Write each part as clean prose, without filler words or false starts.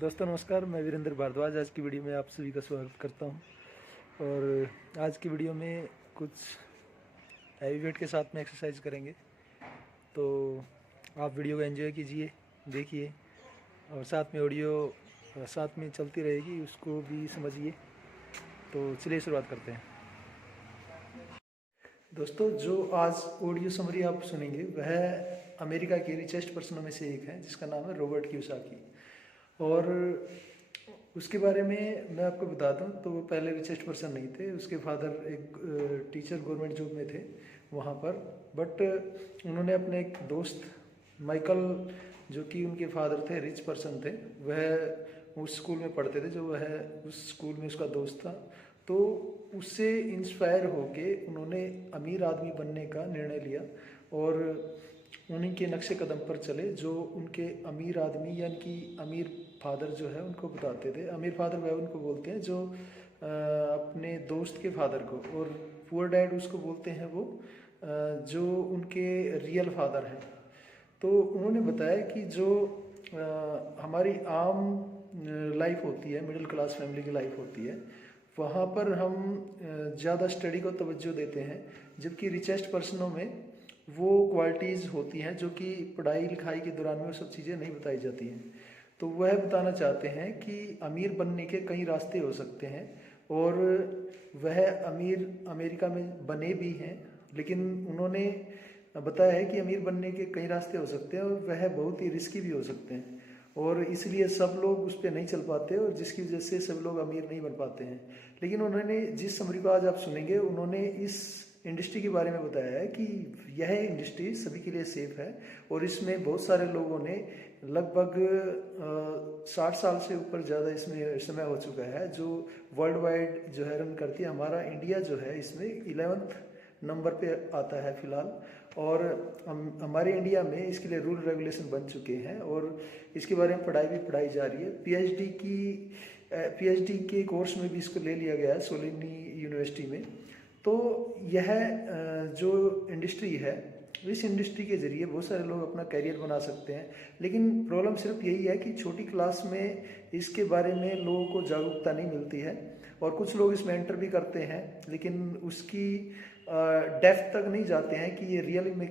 दोस्तों नमस्कार, मैं वीरेंद्र भारद्वाज आज की वीडियो में आप सभी का स्वागत करता हूं। और आज की वीडियो में कुछ हैवी वेट के साथ में एक्सरसाइज करेंगे, तो आप वीडियो को एंजॉय कीजिए, देखिए और साथ में ऑडियो साथ में चलती रहेगी, उसको भी समझिए। तो चलिए शुरुआत करते हैं। दोस्तों, जो आज ऑडियो समरी आप सुनेंगे वह अमेरिका के रिचेस्ट पर्सनों में से एक है, जिसका नाम है रॉबर्ट कियोसाकी। और उसके बारे में मैं आपको बता दूं तो वो पहले रिचेस्ट पर्सन नहीं थे। उसके फादर एक टीचर गवर्नमेंट जॉब में थे वहाँ पर, बट उन्होंने अपने एक दोस्त माइकल, जो कि उनके फादर थे, रिच पर्सन थे, वह उस स्कूल में पढ़ते थे, जो वह उस स्कूल में उसका दोस्त था। तो उससे इंस्पायर होके उन्होंने अमीर आदमी बनने का निर्णय लिया और उन्हीं के नक्शे कदम पर चले, जो उनके अमीर आदमी यानी कि अमीर फादर जो है उनको बताते थे। अमीर फादर वह उनको बोलते हैं जो अपने दोस्त के फादर को, और पुअर डैड उसको बोलते हैं वो जो उनके रियल फादर हैं। तो उन्होंने बताया कि जो हमारी आम लाइफ होती है, मिडिल क्लास फैमिली की लाइफ होती है, वहाँ पर हम ज़्यादा स्टडी को तवज्जो देते हैं, जबकि रिचेस्ट पर्सनों में वो क्वालिटीज़ होती हैं जो कि पढ़ाई लिखाई के दौरान में वो सब चीज़ें नहीं बताई जाती हैं। तो वह बताना चाहते हैं कि अमीर बनने के कई रास्ते हो सकते हैं, और वह अमीर अमेरिका में बने भी हैं, लेकिन उन्होंने बताया है कि अमीर बनने के कई रास्ते हो सकते हैं और वह बहुत ही रिस्की भी हो सकते हैं, और इसलिए सब लोग उस पर नहीं चल पाते, और जिसकी वजह से सब लोग अमीर नहीं बन पाते हैं। लेकिन उन्होंने जिस समरी को आज आप सुनेंगे, उन्होंने इस इंडस्ट्री के बारे में बताया है कि यह इंडस्ट्री सभी के लिए सेफ है, और इसमें बहुत सारे लोगों ने लगभग 60 साल से ऊपर ज़्यादा इसमें समय हो चुका है, जो वर्ल्ड वाइड जो है रन करती है। हमारा इंडिया जो है इसमें 11th नंबर पे आता है फ़िलहाल, और हमारे इंडिया में इसके लिए रूल रेगुलेशन बन चुके हैं, और इसके बारे में पढ़ाई भी पढ़ाई जा रही है। पीएचडी के कोर्स में भी इसको ले लिया गया है सोलिनी यूनिवर्सिटी में। तो यह जो इंडस्ट्री है, इस इंडस्ट्री के ज़रिए बहुत सारे लोग अपना करियर बना सकते हैं, लेकिन प्रॉब्लम सिर्फ यही है कि छोटी क्लास में इसके बारे में लोगों को जागरूकता नहीं मिलती है, और कुछ लोग इसमें एंटर भी करते हैं, लेकिन उसकी डेप्थ तक नहीं जाते हैं कि ये रियली में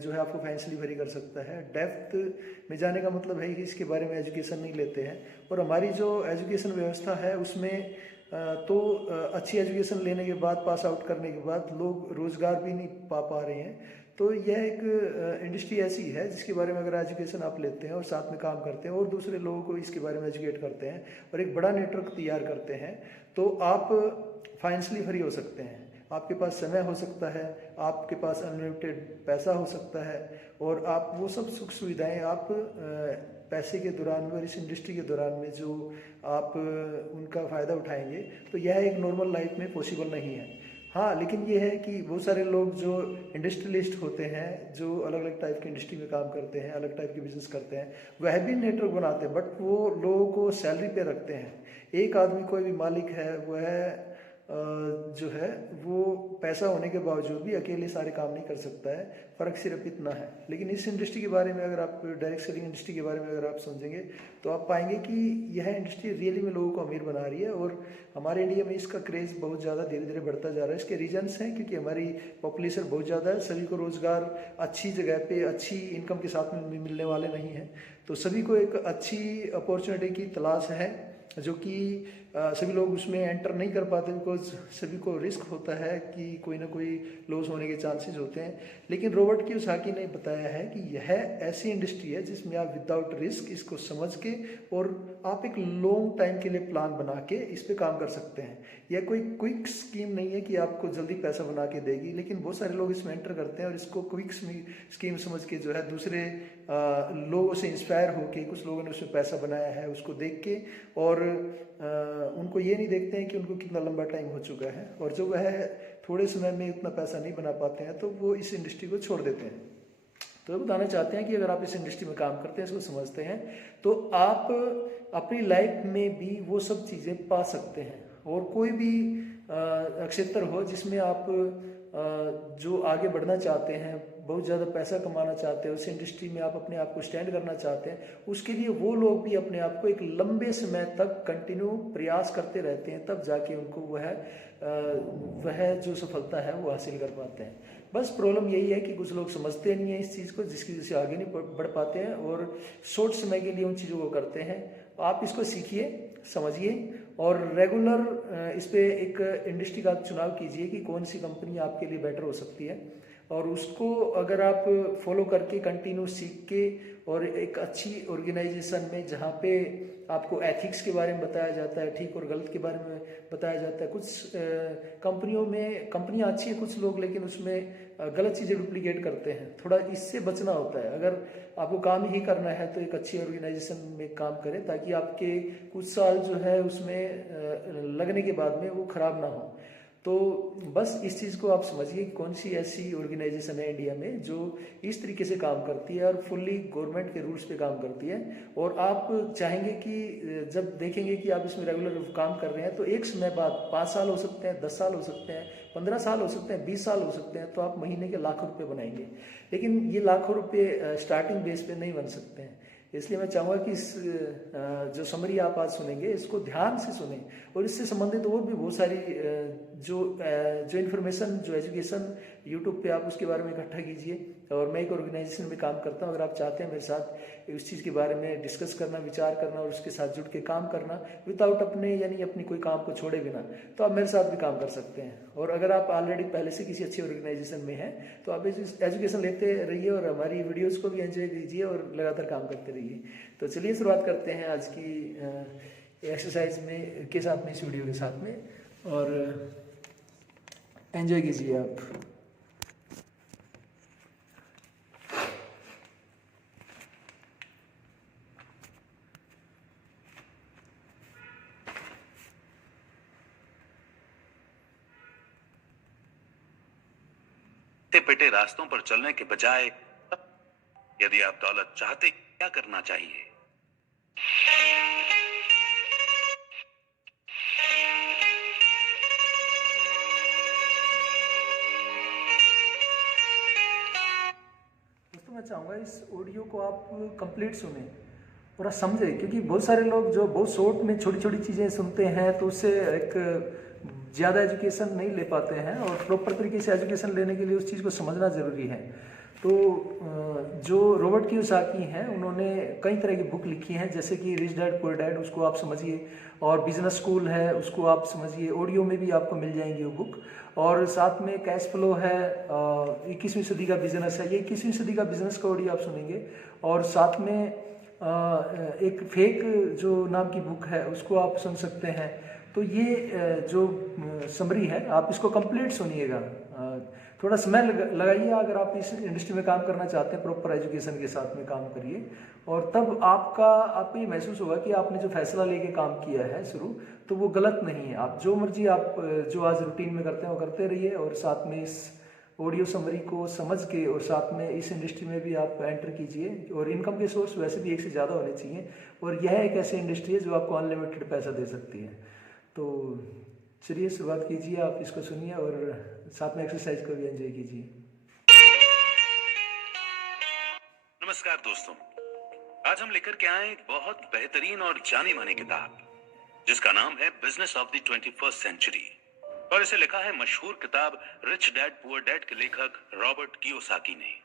जो है आपको फाइनेंशियली वेरी कर सकता है। डेप्थ में जाने का मतलब है कि इसके बारे में एजुकेशन नहीं लेते हैं, और हमारी जो एजुकेशन व्यवस्था है उसमें तो अच्छी एजुकेशन लेने के बाद, पास आउट करने के बाद लोग रोज़गार भी नहीं पा रहे हैं। तो यह एक इंडस्ट्री ऐसी है जिसके बारे में अगर एजुकेशन आप लेते हैं और साथ में काम करते हैं और दूसरे लोगों को इसके बारे में एजुकेट करते हैं और एक बड़ा नेटवर्क तैयार करते हैं, तो आप फाइनेंशियली फ्री हो सकते हैं। आपके पास समय हो सकता है, आपके पास अनलिमिटेड पैसा हो सकता है, और आप वो सब सुख सुविधाएं आप पैसे के दौरान में और इस इंडस्ट्री के दौरान में जो आप उनका फ़ायदा उठाएंगे, तो यह एक नॉर्मल लाइफ में पॉसिबल नहीं है। हाँ, लेकिन ये है कि बहुत सारे लोग जो इंडस्ट्रियलिस्ट होते हैं, जो अलग अलग टाइप की इंडस्ट्री में काम करते हैं, अलग टाइप के बिजनेस करते हैं, वह भी नेटवर्क बनाते हैं, बट वो लोगों को सैलरी पे रखते हैं। एक आदमी कोई भी मालिक है, वह जो है वो पैसा होने के बावजूद भी अकेले सारे काम नहीं कर सकता है। फ़र्क सिर्फ इतना है। लेकिन इस इंडस्ट्री के बारे में अगर आप, डायरेक्ट सेलिंग इंडस्ट्री के बारे में अगर आप समझेंगे, तो आप पाएंगे कि यह इंडस्ट्री रियली में लोगों को अमीर बना रही है, और हमारे इंडिया में इसका क्रेज़ बहुत ज़्यादा धीरे धीरे बढ़ता जा रहा है। इसके रीजन्स हैं क्योंकि हमारी पॉपुलेशन बहुत ज़्यादा है, सभी को रोज़गार अच्छी जगह पे अच्छी इनकम के साथ में मिलने वाले नहीं हैं, तो सभी को एक अच्छी अपॉर्चुनिटी की तलाश है, जो कि सभी लोग उसमें एंटर नहीं कर पाते, बिकॉज सभी को रिस्क होता है कि कोई ना कोई लॉस होने के चांसेस होते हैं। लेकिन रॉबर्ट कियोसाकी ने बताया है कि यह ऐसी इंडस्ट्री है जिसमें आप विदाउट रिस्क इसको समझ के और आप एक लॉन्ग टाइम के लिए प्लान बना के इस पे काम कर सकते हैं। यह कोई क्विक स्कीम नहीं है कि आपको जल्दी पैसा बना के देगी, लेकिन बहुत सारे लोग इसमें एंटर करते हैं और इसको क्विक स्कीम समझ के जो है दूसरे लोगों से इंस्पायर होके, कुछ लोगों ने उसमें पैसा बनाया है उसको देख के, और उनको ये नहीं देखते हैं कि उनको कितना लंबा टाइम हो चुका है, और जो वह थोड़े समय में उतना पैसा नहीं बना पाते हैं तो वो इस इंडस्ट्री को छोड़ देते हैं। तो बताना चाहते हैं कि अगर आप इस इंडस्ट्री में काम करते हैं, इसको समझते हैं, तो आप अपनी लाइफ में भी वो सब चीज़ें पा सकते हैं। और कोई भी क्षेत्र हो जिसमें आप जो आगे बढ़ना चाहते हैं, बहुत ज़्यादा पैसा कमाना चाहते हैं, उस इंडस्ट्री में आप अपने आप को स्टैंड करना चाहते हैं, उसके लिए वो लोग भी अपने आप को एक लंबे समय तक कंटिन्यू प्रयास करते रहते हैं, तब जाके उनको वह जो सफलता है वो हासिल कर पाते हैं। बस प्रॉब्लम यही है कि कुछ लोग समझते नहीं हैं इस चीज़ को, जिसकी वजह से आगे नहीं बढ़ पाते हैं और शॉर्ट समय के लिए उन चीज़ों को करते हैं। आप इसको सीखिए, समझिए और रेगुलर इस पे एक इंडस्ट्री का चुनाव कीजिए कि कौन सी कंपनी आपके लिए बेटर हो सकती है, और उसको अगर आप फॉलो करके कंटिन्यू सीख के और एक अच्छी ऑर्गेनाइजेशन में जहाँ पे आपको एथिक्स के बारे में बताया जाता है, ठीक और गलत के बारे में बताया जाता है। कुछ कंपनियाँ अच्छी है कुछ लोग, लेकिन उसमें गलत चीज़ें डुप्लीकेट करते हैं, थोड़ा इससे बचना होता है। अगर आपको काम ही करना है तो एक अच्छी ऑर्गेनाइजेशन में काम करें, ताकि आपके कुछ साल जो है उसमें लगने के बाद में वो ख़राब ना हो। तो बस इस चीज़ को आप समझिए कि कौन सी ऐसी ऑर्गेनाइजेशन है इंडिया में जो इस तरीके से काम करती है और फुल्ली गवर्नमेंट के रूल्स पे काम करती है, और आप चाहेंगे कि जब देखेंगे कि आप इसमें रेगुलर काम कर रहे हैं तो एक समय बाद 5 साल हो सकते हैं, 10 साल हो सकते हैं, 15 साल हो सकते हैं, 20 साल हो सकते हैं, तो आप महीने के लाखों रुपये बनाएंगे। लेकिन ये लाखों रुपये स्टार्टिंग बेस पे नहीं बन सकते हैं। इसलिए मैं चाहूँगा कि इस जो समरी आप आज सुनेंगे इसको ध्यान से सुने, और इससे संबंधित और भी बहुत सारी जो इन्फॉर्मेशन, जो एजुकेशन यूट्यूब पे आप उसके बारे में इकट्ठा कीजिए। और मैं एक ऑर्गेनाइजेशन में काम करता हूँ, अगर आप चाहते हैं मेरे साथ उस चीज़ के बारे में डिस्कस करना, विचार करना और उसके साथ जुड़ के काम करना विदाउट अपनी कोई काम को छोड़े बिना, तो आप मेरे साथ भी काम कर सकते हैं। और अगर आप ऑलरेडी पहले से किसी अच्छी ऑर्गेनाइजेशन में हैं तो आप एजुकेशन लेते रहिए और हमारी वीडियोज़ को भी एंजॉय कीजिए और लगातार काम करते रहिए। तो चलिए शुरुआत करते हैं आज की एक्सरसाइज में के साथ में, इस वीडियो के साथ में, और एंजॉय कीजिए आप। पिटे रास्तों पर चलने के बजाय यदि आप दौलत चाहते, क्या करना चाहिए? दोस्तों मैं चाहूँगा इस ऑडियो को आप कंप्लीट सुने, पूरा समझे, क्योंकि बहुत सारे लोग जो बहुत शॉर्ट में छोटी छोटी चीज़ें सुनते हैं तो उससे एक ज़्यादा एजुकेशन नहीं ले पाते हैं, और प्रॉपर तरीके से एजुकेशन लेने के लिए उस चीज़ को समझना ज़रूरी है। तो जो रॉबर्ट कियोसाकी हैं उन्होंने कई तरह की बुक लिखी हैं, जैसे कि रिच डैड पुअर डैड, उसको आप समझिए, और बिजनेस स्कूल है उसको आप समझिए, ऑडियो में भी आपको मिल जाएंगी वो बुक। और साथ में कैश फ्लो है, 21वीं सदी का बिजनेस है, ये 21वीं सदी का बिजनेस का ऑडियो आप सुनेंगे। और साथ में एक फेक जो नाम की बुक है उसको आप सुन सकते हैं। तो ये जो समरी है आप इसको कंप्लीट सुनिएगा, थोड़ा समय लगाइए। अगर आप इस इंडस्ट्री में काम करना चाहते हैं, प्रॉपर एजुकेशन के साथ में काम करिए, और तब आपको ये महसूस होगा कि आपने जो फैसला लेके काम किया है शुरू, तो वो गलत नहीं है। आप जो मर्जी आप जो आज रूटीन में करते हैं वो करते रहिए, और साथ में इस ऑडियो समरी को समझ के और साथ में इस इंडस्ट्री में भी आप एंटर कीजिए। और इनकम के सोर्स वैसे भी एक से ज़्यादा होने चाहिए, और यह एक ऐसी इंडस्ट्री है जो आपको अनलिमिटेड पैसा दे सकती है। तो चलिए शुरुआत कीजिए, आप इसको सुनिए और साथ में एक्सरसाइज को भी एंजॉय कीजिए। नमस्कार दोस्तों, आज हम लेकर के आए एक बहुत बेहतरीन और जानी मानी किताब जिसका नाम है business of the 21st century, और इसे लिखा है मशहूर किताब रिच डैड पुअर डैड के लेखक रॉबर्ट कियोसाकी ने।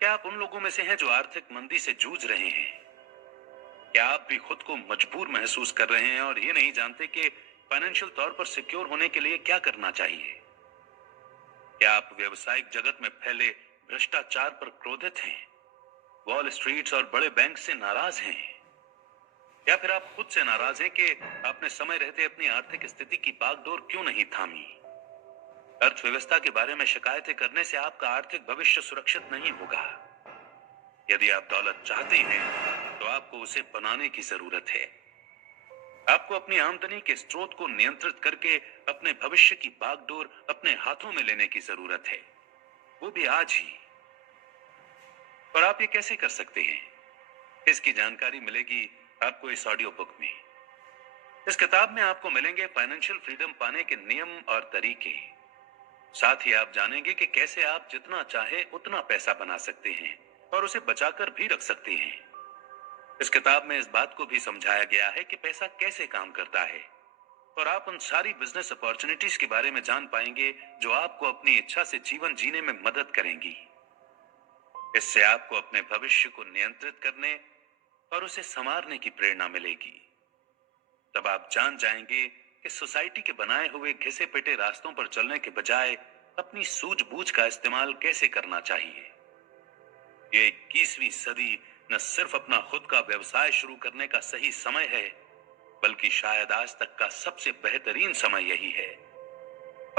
क्या आप उन लोगों में से हैं जो आर्थिक मंदी से जूझ रहे हैं? क्या आप भी खुद को मजबूर महसूस कर रहे हैं और ये नहीं जानते कि फाइनेंशियल तौर पर सिक्योर होने के लिए क्या करना चाहिए? क्या आप व्यावसायिक जगत में फैले भ्रष्टाचार पर क्रोधित हैं, वॉल स्ट्रीट और बड़े बैंक से नाराज हैं, या फिर आप खुद से नाराज हैं कि आपने समय रहते अपनी आर्थिक स्थिति की बागडोर क्यों नहीं थामी? अर्थव्यवस्था के बारे में शिकायतें करने से आपका आर्थिक भविष्य सुरक्षित नहीं होगा। यदि आप दौलत चाहते हैं तो आपको उसे बनाने की जरूरत है। आपको अपनी आमदनी के स्रोत को नियंत्रित करके अपने भविष्य की बागडोर अपने हाथों में लेने की जरूरत है, वो भी आज ही। और आप ये कैसे कर सकते हैं, इसकी जानकारी मिलेगी आपको इस ऑडियो बुक में। इस किताब में आपको मिलेंगे फाइनेंशियल फ्रीडम पाने के नियम और तरीके, साथ ही आप जानेंगे कि कैसे आप जितना चाहे उतना पैसा बना सकते हैं और उसे बचाकर भी रख सकते हैं। इस किताब में इस बात को भी समझाया गया है कि पैसा कैसे काम करता है और आप उन सारी बिजनेस अपॉर्चुनिटीज के बारे में जान पाएंगे जो आपको अपनी इच्छा से जीवन जीने में मदद करेंगी। इससे आपको अपने भविष्य को नियंत्रित करने और उसे संवारने की प्रेरणा मिलेगी। तब आप जान जाएंगे कि सोसाइटी के बनाए हुए घिसे पिटे रास्तों पर चलने के बजाय अपनी सूझबूझ का इस्तेमाल कैसे करना चाहिए। ये 21वीं सदी न सिर्फ अपना खुद का व्यवसाय शुरू करने का सही समय है, बल्कि शायद आज तक का सबसे बेहतरीन समय यही है।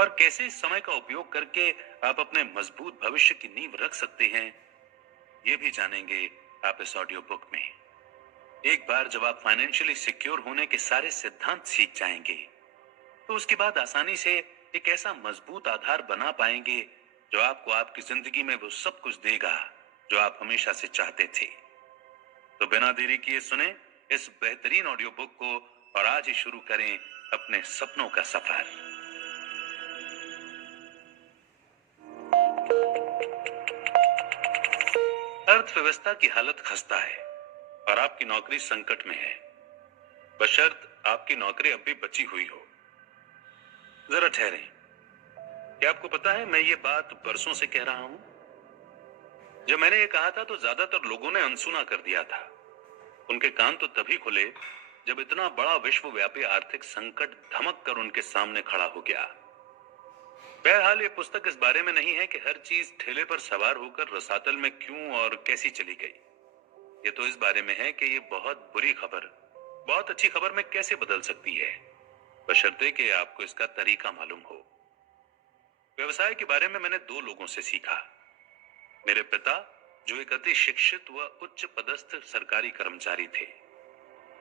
और कैसे इस समय का उपयोग करके आप अपने मजबूत भविष्य की नींव रख सकते हैं, ये भी जानेंगे आप इस ऑडियो बुक में। एक बार जब आप फाइनेंशियली सिक्योर होने के सारे सिद्धांत सीख जाएंगे, तो उसके बाद आसानी से एक ऐसा मजबूत आधार बना पाएंगे जो आपको आपकी जिंदगी में वो सब कुछ देगा जो आप हमेशा से चाहते थे। तो बिना देरी किए सुने इस बेहतरीन ऑडियो बुक को और आज ही शुरू करें अपने सपनों का सफर। अर्थव्यवस्था की हालत खस्ता है और आपकी नौकरी संकट में है, बशर्त आपकी नौकरी अब भी बची हुई हो। जरा ठहरें, क्या आपको पता है मैं ये बात बरसों से कह रहा हूं। जब मैंने ये कहा था तो ज्यादातर लोगों ने अनसुना कर दिया था। उनके कान तो तभी खुले जब इतना बड़ा विश्वव्यापी आर्थिक संकट धमक कर उनके सामने खड़ा हो गया। बहरहाल ये पुस्तक इस बारे में नहीं है कि हर चीज ठेले पर सवार होकर रसातल में क्यों और कैसी चली गई। ये तो इस बारे में है कि ये बहुत बुरी खबर बहुत अच्छी खबर में कैसे बदल सकती है, बशर्ते कि आपको इसका तरीका मालूम हो। व्यवसाय के बारे में मैंने दो लोगों से सीखा। मेरे पिता, जो एक अति शिक्षित व उच्च पदस्थ सरकारी कर्मचारी थे,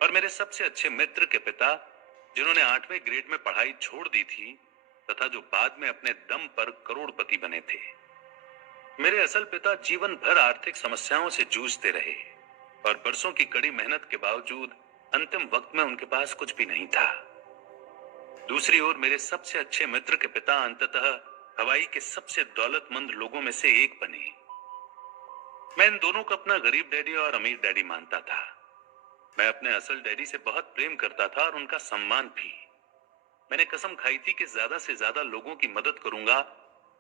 और मेरे सबसे अच्छे मित्र के पिता, जिन्होंने 8वें ग्रेड में पढ़ाई छोड़ दी थी तथा जो बाद में अपने दम पर करोड़पति बने थे। मेरे असल पिता जीवन भर आर्थिक समस्याओं से जूझते रहे और बरसों की कड़ी मेहनत के बावजूद अंतिम वक्त में उनके पास कुछ भी नहीं था। दूसरी ओर मेरे सबसे अच्छे मित्र के पिता अंततः हवाई के सबसे दौलतमंद लोगों में से एक बने। मैं इन दोनों को अपना गरीब डैडी और अमीर डैडी मानता था। मैं अपने असल डैडी से बहुत प्रेम करता था और उनका सम्मान भी। मैंने कसम खाई थी कि ज्यादा से ज्यादा लोगों की मदद करूंगा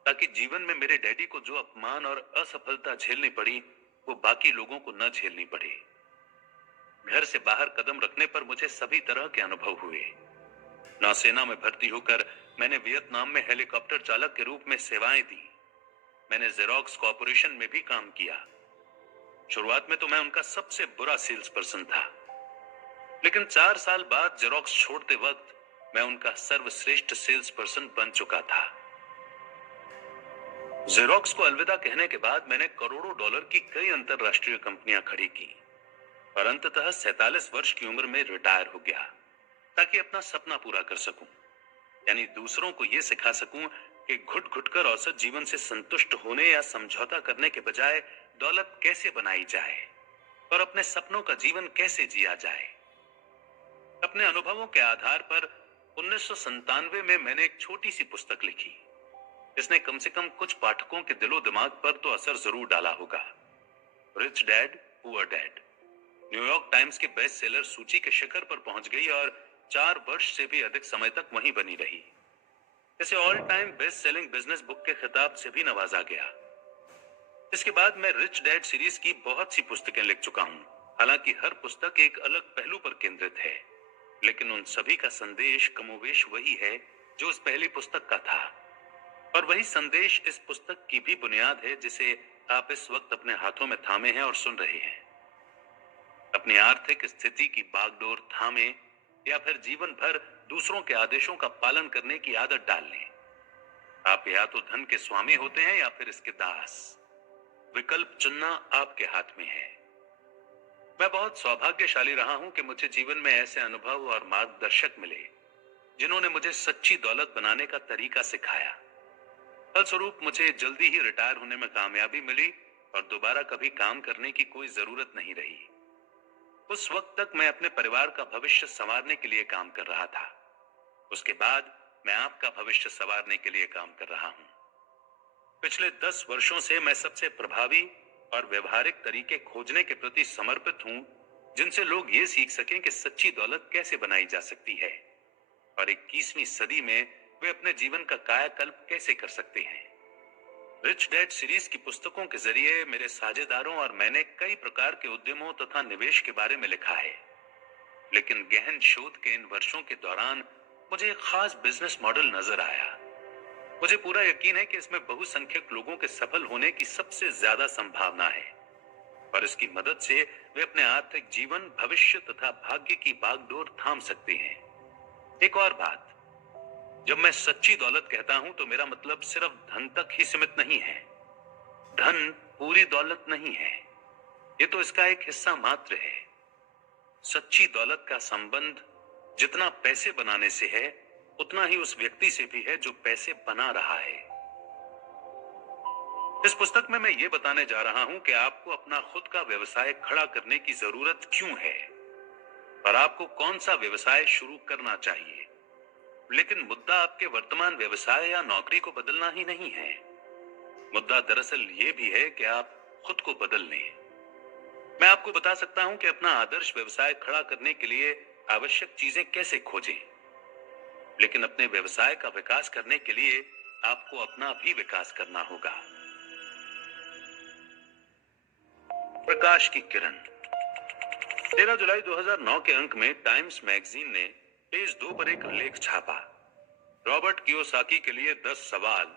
ताकि जीवन में मेरे डैडी को जो अपमान और असफलता झेलनी पड़ी वो बाकी लोगों को न झेलनी पड़े। घर से बाहर कदम रखने पर मुझे सभी तरह के अनुभव हुए। नौसेना में भर्ती होकर मैंने वियतनाम में हेलीकॉप्टर चालक के रूप में सेवाएं दी। मैंने जेरोक्स कॉर्पोरेशन में भी काम किया। शुरुआत में तो मैं उनका सबसे बुरा सेल्स पर्सन था, लेकिन 4 साल बाद जेरोक्स छोड़ते वक्त मैं उनका सर्वश्रेष्ठ सेल्स पर्सन बन चुका था। जेरोक्स को अलविदा कहने के बाद मैंने करोड़ों डॉलर की कई अंतरराष्ट्रीय कंपनियां खड़ी की और अंततः 47 वर्ष की उम्र में रिटायर हो गया ताकि अपना सपना पूरा कर सकूं, यानी दूसरों को यह सिखा सकूं कि घुट घुट कर औसत जीवन से संतुष्ट होने या समझौता करने के बजाय दौलत कैसे बनाई जाए और अपने सपनों का जीवन कैसे जिया जाए। अपने अनुभवों के आधार पर 1997 में मैंने एक छोटी सी पुस्तक लिखी। इसने कम से कम कुछ पाठकों के दिलो दिमाग पर तो असर जरूर डाला होगा। Rich dad poor dad New York times के बेस्ट सेलर सूची के शिखर पर पहुंच गई और 4 वर्ष से भी अधिक समय तक वहीं बनी रही। इसे all time best selling business book के खिताब से भी नवाजा गया। इसके बाद मैं रिच डैड सीरीज की बहुत सी पुस्तकें लिख चुका हूं। हालांकि हर पुस्तक एक अलग पहलू पर केंद्रित है, लेकिन उन सभी का संदेश कमोवेश वही है जो उस पहली पुस्तक का था, और वही संदेश इस पुस्तक की भी बुनियाद है जिसे आप इस वक्त अपने हाथों में थामे हैं और सुन रहे हैं। अपनी आर्थिक स्थिति की बागडोर थामे या फिर जीवन भर दूसरों के आदेशों का पालन करने की आदत डाल लें। आप या तो धन के स्वामी होते हैं या फिर इसके दास। विकल्प चुनना आपके हाथ में है। मैं बहुत सौभाग्यशाली रहा हूं कि मुझे जीवन में ऐसे अनुभव और मार्गदर्शक मिले जिन्होंने मुझे सच्ची दौलत बनाने का तरीका सिखाया। फलस्वरूप मुझे जल्दी ही रिटायर होने में कामयाबी मिली और दोबारा कभी काम करने की कोई जरूरत नहीं रही। उस वक्त तक मैं अपने परिवार का भविष्य संवारने के लिए काम कर रहा था। उसके बाद मैं आपका भविष्य संवारने के लिए काम कर रहा हूं। पिछले 10 वर्षों से मैं सबसे प्रभावी और व्यवहारिक तरीके खोजने के प्रति समर्पित हूं, जिनसे लोग ये सीख सकें कि सच्ची दौलत कैसे बनाई जा सकती है और 21वीं सदी में वे अपने जीवन का कायाकल्प कैसे कर सकते हैं। रिच डैड सीरीज की पुस्तकों के जरिए मेरे साझेदारों और मैंने कई प्रकार के उद्यमों तथा निवेश के बारे में लिखा है, लेकिन गहन शोध के इन वर्षों के दौरान मुझे एक खास बिजनेस मॉडल नजर आया। मुझे पूरा यकीन है कि इसमें बहुसंख्यक लोगों के सफल होने की सबसे ज्यादा संभावना है और इसकी मदद से वे अपने आर्थिक जीवन, भविष्य तथा भाग्य की बागडोर थाम सकते हैं। एक और बात, जब मैं सच्ची दौलत कहता हूं तो मेरा मतलब सिर्फ धन तक ही सीमित नहीं है। धन पूरी दौलत नहीं है, ये तो इसका एक हिस्सा मात्र है। सच्ची दौलत का संबंध जितना पैसे बनाने से है, उतना ही उस व्यक्ति से भी है जो पैसे बना रहा है। इस पुस्तक में मैं ये बताने जा रहा हूं कि आपको अपना खुद का व्यवसाय खड़ा करने की जरूरत क्यों है और आपको कौन सा व्यवसाय शुरू करना चाहिए। लेकिन मुद्दा आपके वर्तमान व्यवसाय या नौकरी को बदलना ही नहीं है। मुद्दा दरअसल ये भी है कि आप खुद को बदल लें। मैं आपको बता सकता हूं कि अपना आदर्श व्यवसाय खड़ा करने के लिए आवश्यक चीजें कैसे खोजें, लेकिन अपने व्यवसाय का विकास करने के लिए आपको अपना भी विकास करना होगा। प्रकाश की किरण। 13 जुलाई 2009 के अंक में टाइम्स मैगजीन ने पेज 2 पर एक लेख छापा, रॉबर्ट कियोसाकी के लिए 10 सवाल।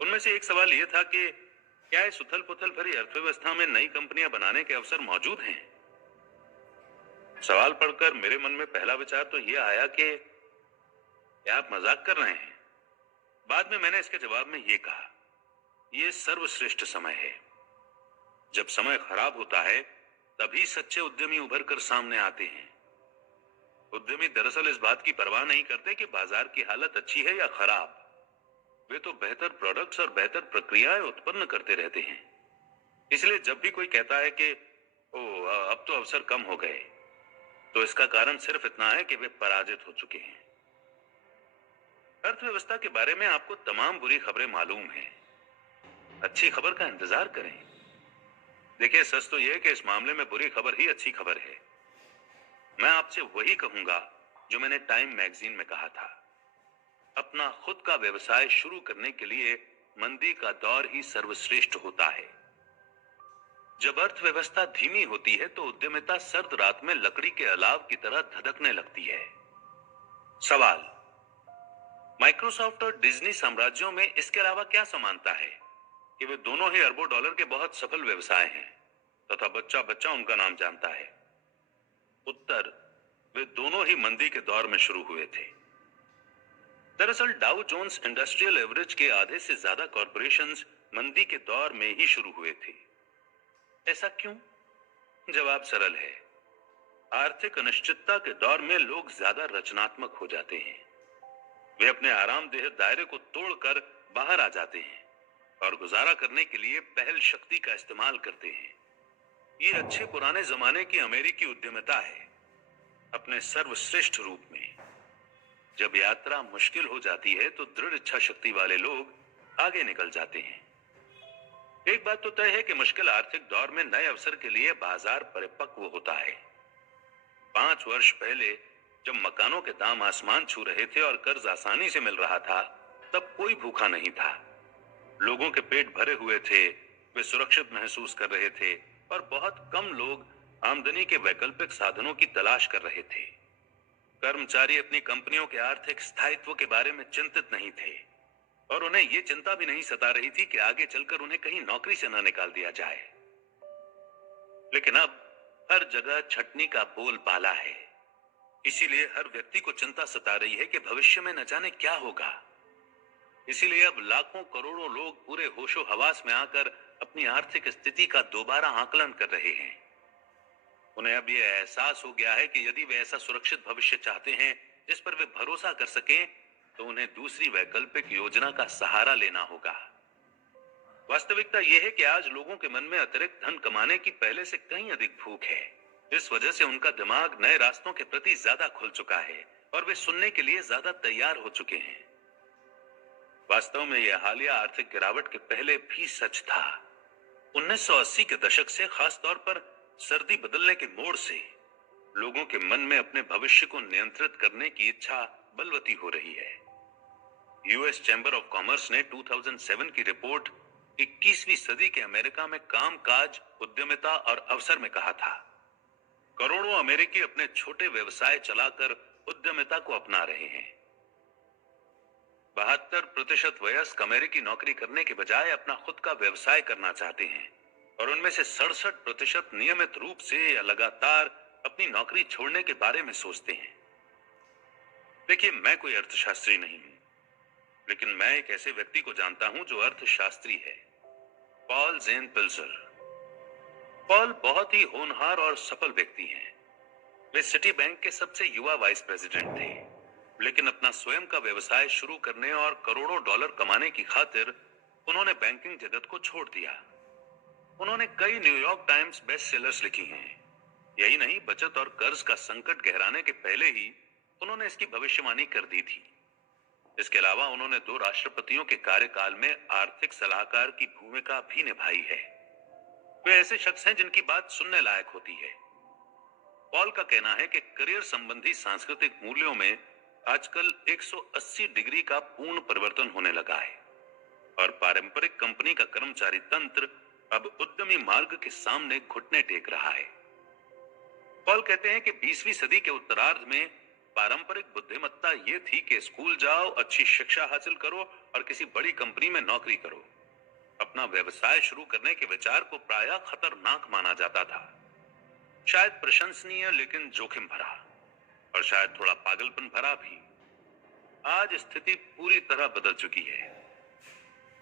उनमें से एक सवाल यह था कि क्या इस उथल पुथल भरी अर्थव्यवस्था में नई कंपनियां बनाने के अवसर मौजूद हैं। सवाल पढ़कर मेरे मन में पहला विचार तो यह आया कि क्या आप मजाक कर रहे हैं। बाद में मैंने इसके जवाब में यह कहा, यह सर्वश्रेष्ठ समय है। जब समय खराब होता है तभी सच्चे उद्यमी उभर कर सामने आते हैं। उद्यमी दरअसल इस बात की परवाह नहीं करते कि बाजार की हालत अच्छी है या खराब। वे तो बेहतर प्रोडक्ट्स और बेहतर प्रक्रियाएं उत्पन्न करते रहते हैं। इसलिए जब भी कोई कहता है कि अब तो अवसर कम हो गए, तो इसका कारण सिर्फ इतना है कि वे पराजित हो चुके हैं। अर्थव्यवस्था के बारे में आपको तमाम बुरी खबरें मालूम हैं। अच्छी खबर का इंतजार करें। देखिए, सच तो यह है कि इस मामले में बुरी खबर ही अच्छी खबर है। मैं आपसे वही कहूंगा जो मैंने टाइम मैगजीन में कहा था, अपना खुद का व्यवसाय शुरू करने के लिए मंदी का दौर ही सर्वश्रेष्ठ होता है। जब अर्थव्यवस्था धीमी होती है तो उद्यमिता सर्द रात में लकड़ी के अलाव की तरह धधकने लगती है। सवाल, माइक्रोसॉफ्ट और डिज्नी साम्राज्यों में इसके अलावा क्या समानता है कि वे दोनों ही अरबों डॉलर के बहुत सफल व्यवसाय हैं तथा बच्चा बच्चा उनका नाम जानता है। उत्तर, वे दोनों ही मंदी के दौर में शुरू हुए थे। दरअसल डाउ जोन्स इंडस्ट्रियल एवरेज के आधे से ज्यादा कॉरपोरेशंस मंदी के दौर में ही शुरू हुए थे। ऐसा क्यों? जवाब सरल है। आर्थिक अनिश्चितता के दौर में लोग ज्यादा रचनात्मक हो जाते हैं। वे अपने आरामदेह दायरे को तोड़कर बाहर आ जाते हैं और गुजारा करने के लिए पहल शक्ति का इस्तेमाल करते हैं। ये अच्छे पुराने जमाने की अमेरिकी उद्यमिता है अपने सर्वश्रेष्ठ रूप में। जब यात्रा मुश्किल हो जाती है तो दृढ़ इच्छा शक्ति वाले लोग आगे निकल जाते हैं। एक बात तो तय है कि मुश्किल आर्थिक दौर में नए अवसर के लिए बाजार परिपक्व होता है। 5 वर्ष पहले जब मकानों के दाम आसमान छू रहे थे और कर्ज आसानी से मिल रहा था, तब कोई भूखा नहीं था। लोगों के पेट भरे हुए थे, वे सुरक्षित महसूस कर रहे थे और बहुत कम लोग आमदनी के वैकल्पिक साधनों की तलाश कर रहे थे। कर्मचारी अपनी कंपनियों के आर्थिक स्थायित्व के बारे में चिंतित नहीं थे और उन्हें यह चिंता भी नहीं सता रही थी कि आगे चलकर उन्हें कहीं नौकरी से न निकाल दिया जाए। लेकिन अब हर जगह छटनी का बोलबाला है। इसीलिए हर व्यक्ति को चिंता सता रही है कि भविष्य में न जाने क्या होगा। इसीलिए अब लाखों करोड़ों लोग पूरे होशो हवास में आकर अपनी आर्थिक स्थिति का दोबारा आकलन कर रहे हैं। उन्हें अब यह एहसास हो गया है कि यदि वे ऐसा सुरक्षित भविष्य चाहते हैं जिस पर वे भरोसा कर सकें, तो उन्हें दूसरी वैकल्पिक योजना का सहारा लेना होगा। वास्तविकता यह है कि आज लोगों के मन में अतिरिक्त धन कमाने की पहले से कहीं अधिक भूख है। इस वजह से उनका दिमाग नए रास्तों के प्रति ज्यादा खुल चुका है और वे सुनने के लिए ज्यादा तैयार हो चुके हैं। वास्तव में यह हालिया आर्थिक गिरावट के पहले भी सच था। 1980 के दशक से, खास तौर पर सर्दी बदलने के मोड़ से, लोगों के मन में अपने भविष्य को नियंत्रित करने की इच्छा बलवती हो रही है। यूएस चैम्बर ऑफ कॉमर्स ने 2007 की रिपोर्ट 21वीं सदी के अमेरिका में कामकाज, उद्यमिता और अवसर में कहा था, करोड़ों अमेरिकी अपने छोटे व्यवसाय चलाकर उद्यमिता को अपना रहे हैं। 72% वयस्क अमेरिकी नौकरी करने के बजाय अपना खुद का व्यवसाय करना चाहते हैं और उनमें से 67% नियमित रूप से या लगातार अपनी नौकरी छोड़ने के बारे में सोचते हैं। देखिए, मैं कोई अर्थशास्त्री नहीं हूं, लेकिन मैं एक ऐसे व्यक्ति को जानता हूं जो अर्थशास्त्री है, पॉल जेन पिल्जर। पॉल बहुत ही होनहार और सफल व्यक्ति हैं। वे सिटी बैंक के सबसे युवा वाइस प्रेसिडेंट थे, लेकिन अपना स्वयं का व्यवसाय शुरू करने और करोड़ों डॉलर कमाने की खातिर उन्होंने बैंकिंग जगत को छोड़ दिया। उन्होंने कई न्यूयॉर्क टाइम्स बेस्ट सेलर्स लिखी हैं। यही नहीं, बचत और कर्ज का संकट गहराने के पहले ही उन्होंने इसकी भविष्यवाणी कर दी थी। इसके अलावा उन्होंने 2 राष्ट्रपतियों के कार्यकाल में आर्थिक सलाहकार की भूमिका भी निभाई है। वे ऐसे शख्स हैं जिनकी बात सुनने लायक होती है। पॉल का कहना है कि करियर संबंधी सांस्कृतिक मूल्यों में आजकल 180 डिग्री का पूर्ण परिवर्तन होने लगा है और पारंपरिक कंपनी का कर्मचारी तंत्र अब उद्यमी मार्ग के सामने घुटने टेक रहा है। पॉल कहते हैं कि 20वीं सदी के उत्तरार्ध में पारंपरिक बुद्धिमत्ता ये थी कि स्कूल जाओ, अच्छी शिक्षा हासिल करो और किसी बड़ी कंपनी में नौकरी करो। अपना व्यवसाय शुरू करने के विचार को प्रायः खतरनाक माना जाता था, शायद प्रशंसनीय लेकिन जोखिम भरा, और शायद थोड़ा पागलपन भरा भी। आज स्थिति पूरी तरह बदल चुकी है।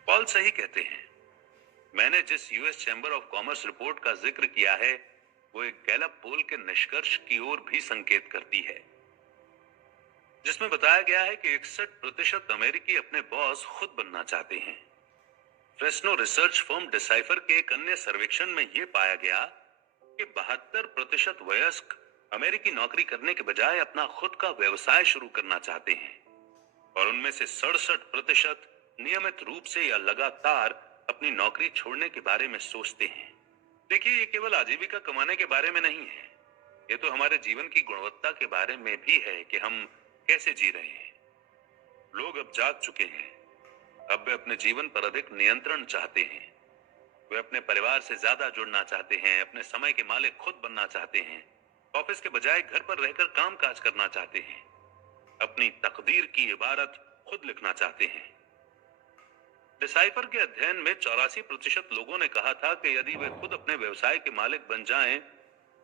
पॉल सही कहते हैं। मैंने जिस US chamber of commerce report का जिक्र किया है, वो एक गैलप पोल के निष्कर्ष की ओर भी संकेत करती है, जिसमें बताया गया है कि 61% अमेरिकी अपने बॉस खुद बनना चाहते हैं। फ्रेस्नो रिसर्च फर्म डिसाइफर के एक अन्य सर्वेक्षण में यह पाया गया कि 72% वयस्क अमेरिकी नौकरी करने के बजाय अपना खुद का व्यवसाय शुरू करना चाहते हैं और उनमें से 67% नियमित रूप से या लगातार अपनी नौकरी छोड़ने के बारे में सोचते हैं। देखिए, ये केवल आजीविका कमाने के बारे में नहीं है, ये तो हमारे जीवन की गुणवत्ता के बारे में भी है कि हम कैसे जी रहे हैं। लोग अब जाग चुके हैं। अब वे अपने जीवन पर अधिक नियंत्रण चाहते हैं। वे अपने परिवार से ज्यादा जुड़ना चाहते हैं, अपने समय के मालिक खुद बनना चाहते हैं, ऑफिस के बजाय घर पर रहकर काम काज करना चाहते हैं, अपनी तकदीर की इबारत खुद लिखना चाहते हैं। डिसाइफर के अध्ययन में 84% लोगों ने कहा था कि यदि वे खुद अपने व्यवसाय के मालिक बन जाएं,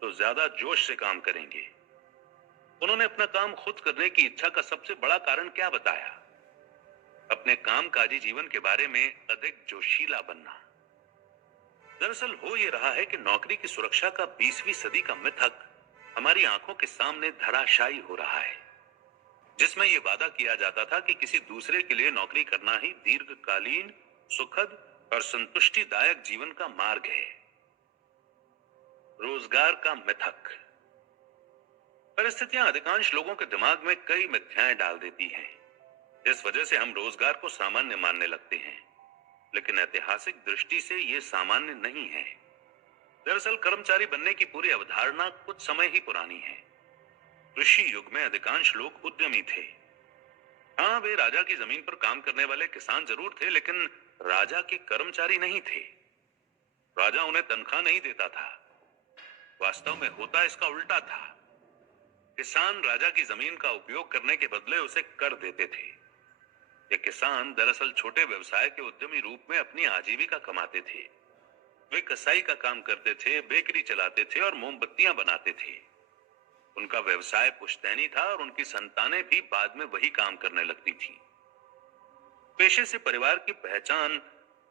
तो ज्यादा जोश से काम करेंगे। उन्होंने अपना काम खुद करने की इच्छा का सबसे बड़ा कारण क्या बताया? अपने कामकाजी जीवन के बारे में अधिक जोशीला बनना। दरअसल हो यह रहा है कि नौकरी की सुरक्षा का 20वीं सदी का मिथक हमारी आंखों के सामने धराशायी हो रहा है, जिसमें यह वादा किया जाता था कि किसी दूसरे के लिए नौकरी करना ही दीर्घकालीन, सुखद और संतुष्टिदायक जीवन का मार्ग है। रोजगार का मिथक। परिस्थितियां अधिकांश लोगों के दिमाग में कई मिथ्याएं डाल देती हैं, जिस वजह से हम रोजगार को सामान्य मानने लगते हैं, लेकिन ऐतिहासिक दृष्टि से यह सामान्य नहीं है। दरअसल कर्मचारी बनने की पूरी अवधारणा कुछ समय ही पुरानी है। कृषि युग में अधिकांश लोग उद्यमी थे। हाँ, वे राजा की जमीन पर काम करने वाले किसान जरूर थे, लेकिन राजा के कर्मचारी नहीं थे। राजा उन्हें तनख्वाह नहीं देता था। वास्तव में होता इसका उल्टा था। किसान राजा की जमीन का उपयोग करने के बदले उसे कर देते थे। ये किसान दरअसल छोटे व्यवसाय के उद्यमी रूप में अपनी आजीविका कमाते थे। वे कसाई का काम करते थे, बेकरी चलाते थे और मोमबत्तियां बनाते थे। उनका व्यवसाय पुश्तैनी था और उनकी संतानें भी बाद में वही काम करने लगती थी। पेशे से परिवार की पहचान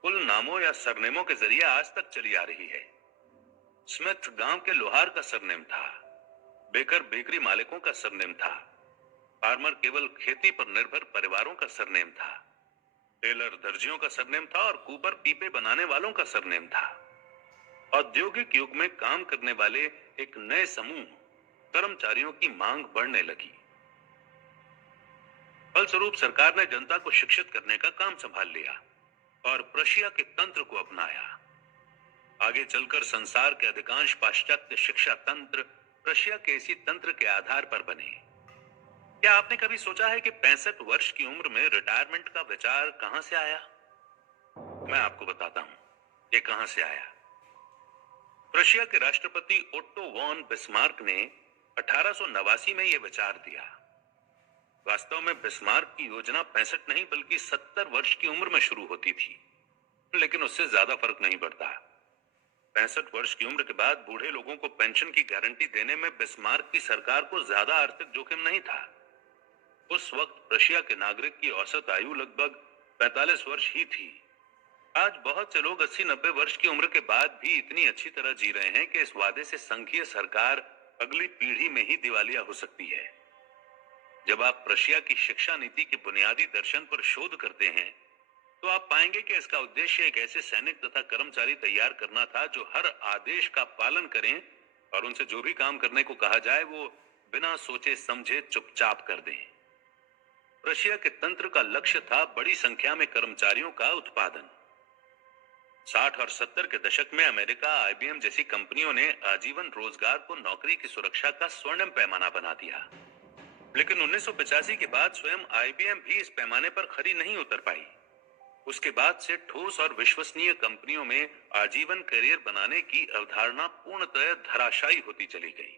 कुल नामों या सरनेमों के जरिए आज तक चली आ रही है। स्मिथ गांव के लोहार का सरनेम था, बेकर बेकरी मालिकों का सरनेम था, फार्मर केवल खेती पर निर्भर परिवारों का सरनेम था, टेलर दर्जियों का सरनेम था और कूपर पीपे बनाने वालों का सरनेम था। औद्योगिक युग में काम करने वाले एक नए समूह कर्मचारियों की मांग बढ़ने लगी फलस्वरूप सरकार ने जनता को शिक्षित करने का काम संभाल लिया और प्रशिया के तंत्र को अपनाया। आगे चलकर संसार के अधिकांश पाश्चात्य शिक्षा तंत्र प्रशिया के इसी तंत्र के आधार पर बने। क्या आपने कभी सोचा है कि 65 वर्ष की उम्र में रिटायरमेंट का विचार कहां से आया? मैं आपको बताता हूं ये कहां से आया। प्रशिया के राष्ट्रपति ओट्टो वॉन बिस्मार्क ने 1889 में यह विचार दिया। वास्तव में बिस्मार्क की योजना 65 नहीं बल्कि 70 वर्ष की उम्र में शुरू होती थी, लेकिन उससे ज्यादा फर्क नहीं पड़ता। 65 वर्ष की उम्र के बाद बूढ़े लोगों को पेंशन की गारंटी देने में बिस्मार्क की सरकार को ज्यादा आर्थिक जोखिम नहीं था। उस वक्त प्रशिया के नागरिक की औसत आयु लगभग 45 वर्ष ही थी। आज बहुत से लोग 80-90 वर्ष की उम्र के बाद भी इतनी अच्छी तरह जी रहे हैं कि इस वादे से संघीय सरकार अगली पीढ़ी में ही दिवालिया हो सकती है। जब आप प्रशिया की शिक्षा नीति के बुनियादी दर्शन पर शोध करते हैं तो आप पाएंगे कि इसका उद्देश्य एक ऐसे सैनिक तथा कर्मचारी तैयार करना था जो हर आदेश का पालन करें और उनसे जो भी काम करने को कहा जाए वो बिना सोचे समझे चुपचाप कर दें। प्रशिया के तंत्र का लक्ष्य था बड़ी संख्या में कर्मचारियों का उत्पादन। 60 और 70 के दशक में अमेरिका, IBM जैसी कंपनियों ने आजीवन रोजगार को नौकरी की सुरक्षा का स्वर्णिम पैमाना बना दिया। लेकिन 1985 के बाद स्वयं IBM भी इस पैमाने पर खरी नहीं उतर पाई। उसके बाद से ठोस और विश्वसनीय कंपनियों में आजीवन करियर बनाने की अवधारणा पूर्णतः धराशायी होती चली गई।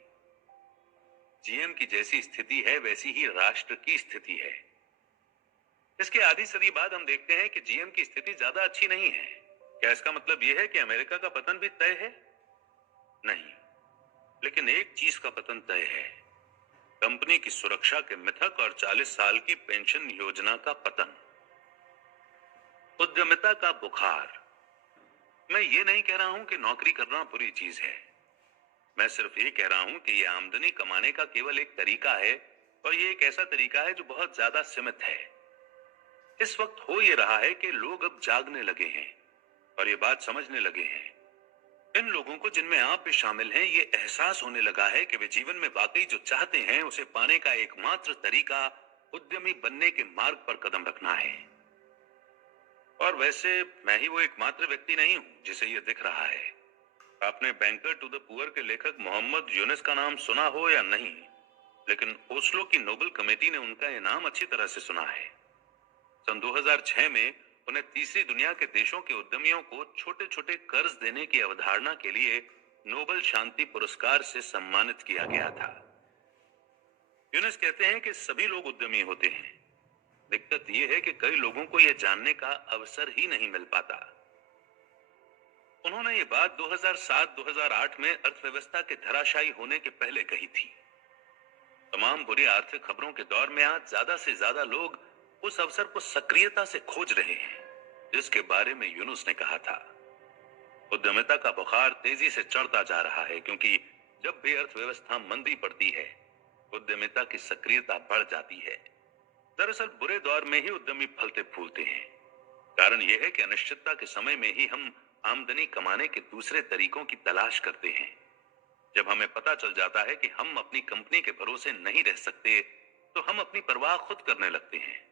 GM की जैसी स्थिति है वैसी ही राष्ट्र की स्थिति है। इसके आधी सदी बाद हम देखते हैं कि GM की स्थिति ज्यादा अच्छी नहीं है। क्या इसका मतलब यह है कि अमेरिका का पतन भी तय है? नहीं, लेकिन एक चीज का पतन तय है, कंपनी की सुरक्षा के मिथक और 40 साल की पेंशन योजना का पतन। उद्यमिता का बुखार। मैं ये नहीं कह रहा हूं कि नौकरी करना बुरी चीज है। मैं सिर्फ ये कह रहा हूं कि ये आमदनी कमाने का केवल एक तरीका है और ये एक ऐसा तरीका है जो बहुत ज्यादा सीमित है। इस वक्त हो ये रहा है कि लोग अब जागने लगे हैं और ये बात समझने लगे हैं। इन लोगों को, जिनमें आप भी शामिल हैं, ये एहसास होने लगा है कि वे जीवन में वाकई जो चाहते हैं उसे पाने का एकमात्र तरीका उद्यमी बनने के मार्ग पर कदम रखना है। और वैसे मैं ही वो एकमात्र व्यक्ति नहीं हूं जिसे ये दिख रहा है। आपने बैंकर टू द पुअर के लेखक मोहम्मद यूनुस का नाम सुना हो या नहीं, लेकिन ओस्लो की नोबेल कमेटी ने उनका ये नाम अच्छी तरह से सुना है। सन 2006 में उन्हें तीसरी दुनिया के देशों के उद्यमियों को छोटे छोटे कर्ज देने की अवधारणा के लिए नोबेल शांति पुरस्कार से सम्मानित किया गया था। यूनुस कहते हैं कि सभी लोग उद्यमी होते हैं। दिक्कत यह है कि कई लोगों को यह जानने का अवसर ही नहीं मिल पाता। उन्होंने ये बात 2007-2008 में अर्थव्यवस्था के धराशायी होने के पहले कही थी। तमाम बुरी आर्थिक खबरों के दौर में आज ज्यादा से ज्यादा लोग उस अवसर को सक्रियता से खोज रहे हैं जिसके बारे में यूनुस ने कहा था। उद्यमिता का बुखार तेजी से चढ़ता जा रहा है क्योंकि जब भी अर्थव्यवस्था मंदी पड़ती है उद्यमिता की सक्रियता बढ़ जाती है। दरअसल बुरे दौर में ही उद्यमी फलते फूलते हैं। कारण यह है कि अनिश्चितता के समय में ही हम आमदनी कमाने के दूसरे तरीकों की तलाश करते हैं। जब हमें पता चल जाता है कि हम अपनी कंपनी के भरोसे नहीं रह सकते तो हम अपनी परवाह खुद करने लगते हैं।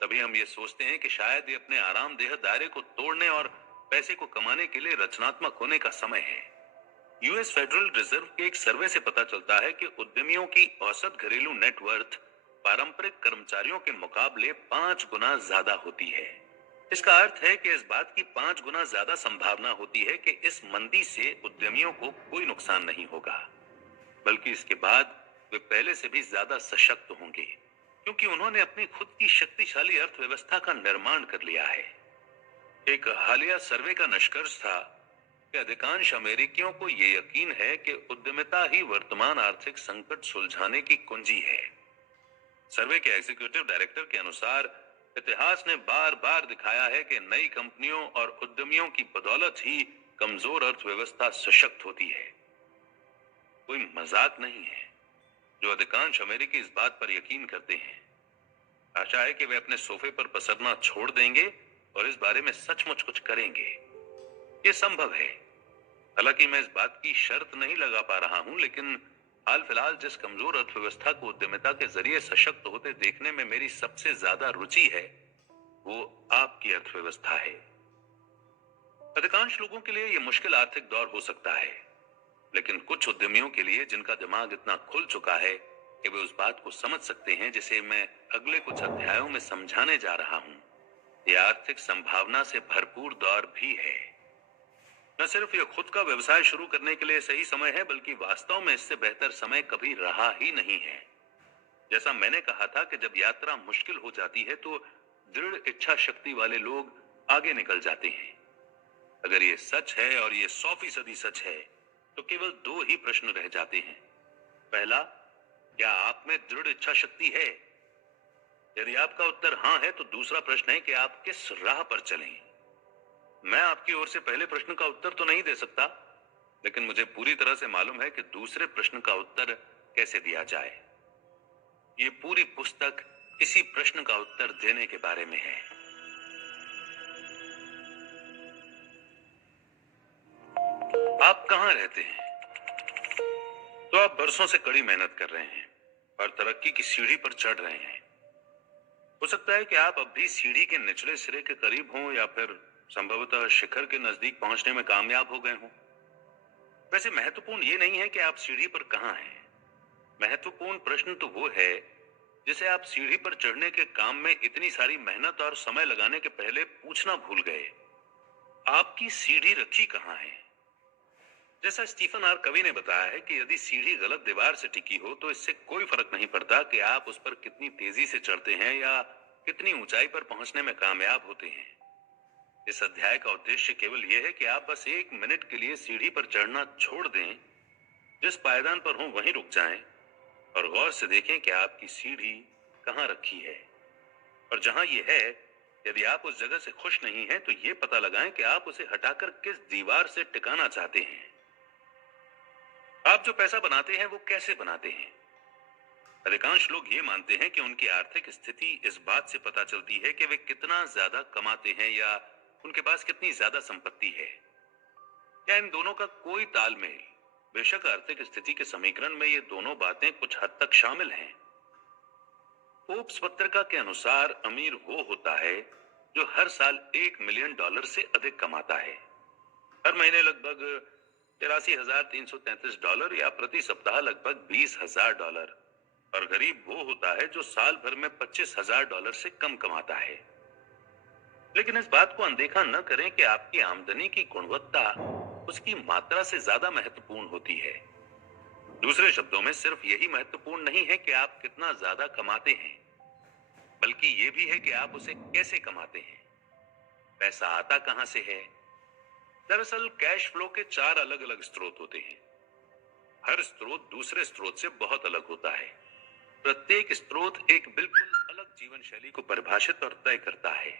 तभी हम ये सोचते हैं कि शायद ये अपने आरामदेह दायरे को तोड़ने और पैसे को कमाने के लिए रचनात्मक होने का समय है। यूएस फेडरल रिजर्व के एक सर्वे से पता चलता है कि उद्यमियों की औसत घरेलू नेटवर्थ पारंपरिक कर्मचारियों के मुकाबले 5 गुना ज्यादा होती है। इसका अर्थ है कि इस बात की 5 गुना ज्यादा संभावना होती है कि इस मंदी से उद्यमियों को कोई नुकसान नहीं होगा, बल्कि इसके बाद वे पहले से भी ज्यादा सशक्त होंगे क्योंकि उन्होंने अपनी खुद की शक्तिशाली अर्थव्यवस्था का निर्माण कर लिया है। एक हालिया सर्वे का निष्कर्ष था कि अधिकांश अमेरिकियों को यह यकीन है कि उद्यमिता ही वर्तमान आर्थिक संकट सुलझाने की कुंजी है। सर्वे के एग्जीक्यूटिव डायरेक्टर के अनुसार इतिहास ने बार बार दिखाया है कि नई कंपनियों और उद्यमियों की बदौलत ही कमजोर अर्थव्यवस्था सशक्त होती है। कोई मजाक नहीं है। जो अधिकांश अमेरिकी इस बात पर यकीन करते हैं। आशा है कि वे अपने सोफे पर पसरना छोड़ देंगे और इस बारे में सचमुच कुछ करेंगे। ये संभव है। हालांकि मैं इस बात की शर्त नहीं लगा पा रहा हूं, लेकिन हाल फिलहाल जिस कमजोर अर्थव्यवस्था को उद्यमिता के जरिए सशक्त होते देखने में मेरी सबसे ज्यादा रुचि है, वो आपकी अर्थव्यवस्था है। अधिकांश लोगों के लिए यह मुश्किल आर्थिक दौर हो सकता है, लेकिन कुछ उद्यमियों के लिए जिनका दिमाग इतना खुल चुका है कि वे उस बात को समझ सकते हैं जिसे मैं अगले कुछ अध्यायों में समझाने जा रहा हूं, यह आर्थिक संभावना से भरपूर दौर भी है। न सिर्फ यह खुद का व्यवसाय शुरू करने के लिए सही समय है, बल्कि वास्तव में इससे बेहतर समय कभी रहा ही नहीं है। जैसा मैंने कहा था कि जब यात्रा मुश्किल हो जाती है तो दृढ़ इच्छा शक्ति वाले लोग आगे निकल जाते हैं। अगर ये सच है और ये 100% सच है, तो केवल 2 ही प्रश्न रह जाते हैं। पहला, क्या आप में दृढ़ इच्छा शक्ति है? यदि आपका उत्तर हाँ है, तो दूसरा प्रश्न है कि आप किस राह पर चलें। मैं आपकी ओर से पहले प्रश्न का उत्तर तो नहीं दे सकता, लेकिन मुझे पूरी तरह से मालूम है कि दूसरे प्रश्न का उत्तर कैसे दिया जाए। ये पूरी पुस्तक इसी प्रश्न का उत्तर देने के बारे में है। आप कहां रहते हैं? तो आप बरसों से कड़ी मेहनत कर रहे हैं और तरक्की की सीढ़ी पर चढ़ रहे हैं। हो सकता है कि आप अब भी सीढ़ी के निचले सिरे के करीब हों या फिर संभवतः शिखर के नजदीक पहुंचने में कामयाब हो गए हों। वैसे महत्वपूर्ण ये नहीं है कि आप सीढ़ी पर कहां हैं। महत्वपूर्ण प्रश्न तो वो है जिसे आप सीढ़ी पर चढ़ने के काम में इतनी सारी मेहनत और समय लगाने के पहले पूछना भूल गए। आपकी सीढ़ी रखी कहां है? जैसा स्टीफन आर कवी ने बताया है कि यदि सीढ़ी गलत दीवार से टिकी हो तो इससे कोई फर्क नहीं पड़ता कि आप उस पर कितनी तेजी से चढ़ते हैं या कितनी ऊंचाई पर पहुंचने में कामयाब होते हैं। इस अध्याय का उद्देश्य केवल यह है कि आप बस 1 मिनट के लिए सीढ़ी पर चढ़ना छोड़ दें, जिस पायदान पर हो वहीं रुक जाएं और गौर से देखें कि आपकी सीढ़ी कहां रखी है। और जहां ये है, यदि आप उस जगह से खुश नहीं हैं, तो ये पता लगाएं कि आप उसे हटाकर किस दीवार से टिकाना चाहते हैं। आप जो पैसा बनाते हैं वो कैसे बनाते हैं? अधिकांश लोग ये मानते हैं कि उनकी आर्थिक स्थिति इस बात से पता चलती है कि वे कितना ज्यादा कमाते हैं या उनके पास कितनी ज्यादा संपत्ति है। क्या इन दोनों का कोई तालमेल? बेशक आर्थिक स्थिति के समीकरण में ये दोनों बातें कुछ हद तक शामिल हैं। फोर्ब्स पत्रिका के अनुसार अमीर वो होता है जो हर साल $1 मिलियन से अधिक कमाता है। हर महीने लगभग $83,333 या प्रति सप्ताह लगभग $20,000। और गरीब वो होता है जो साल भर में $25,000 से कम कमाता है। लेकिन इस बात को अनदेखा न करें कि आपकी आमदनी की गुणवत्ता उसकी मात्रा से ज्यादा महत्वपूर्ण होती है। दूसरे शब्दों में सिर्फ यही महत्वपूर्ण नहीं है कि आप कितना ज्यादा कमाते हैं, बल्कि यह भी है कि आप उसे कैसे कमाते हैं। पैसा आता कहां से है? दरअसल कैश फ्लो के 4 अलग अलग स्रोत होते हैं। हर स्रोत दूसरे स्रोत से बहुत अलग होता है। प्रत्येक स्रोत एक बिल्कुल अलग जीवन शैली को परिभाषित और तय करता है।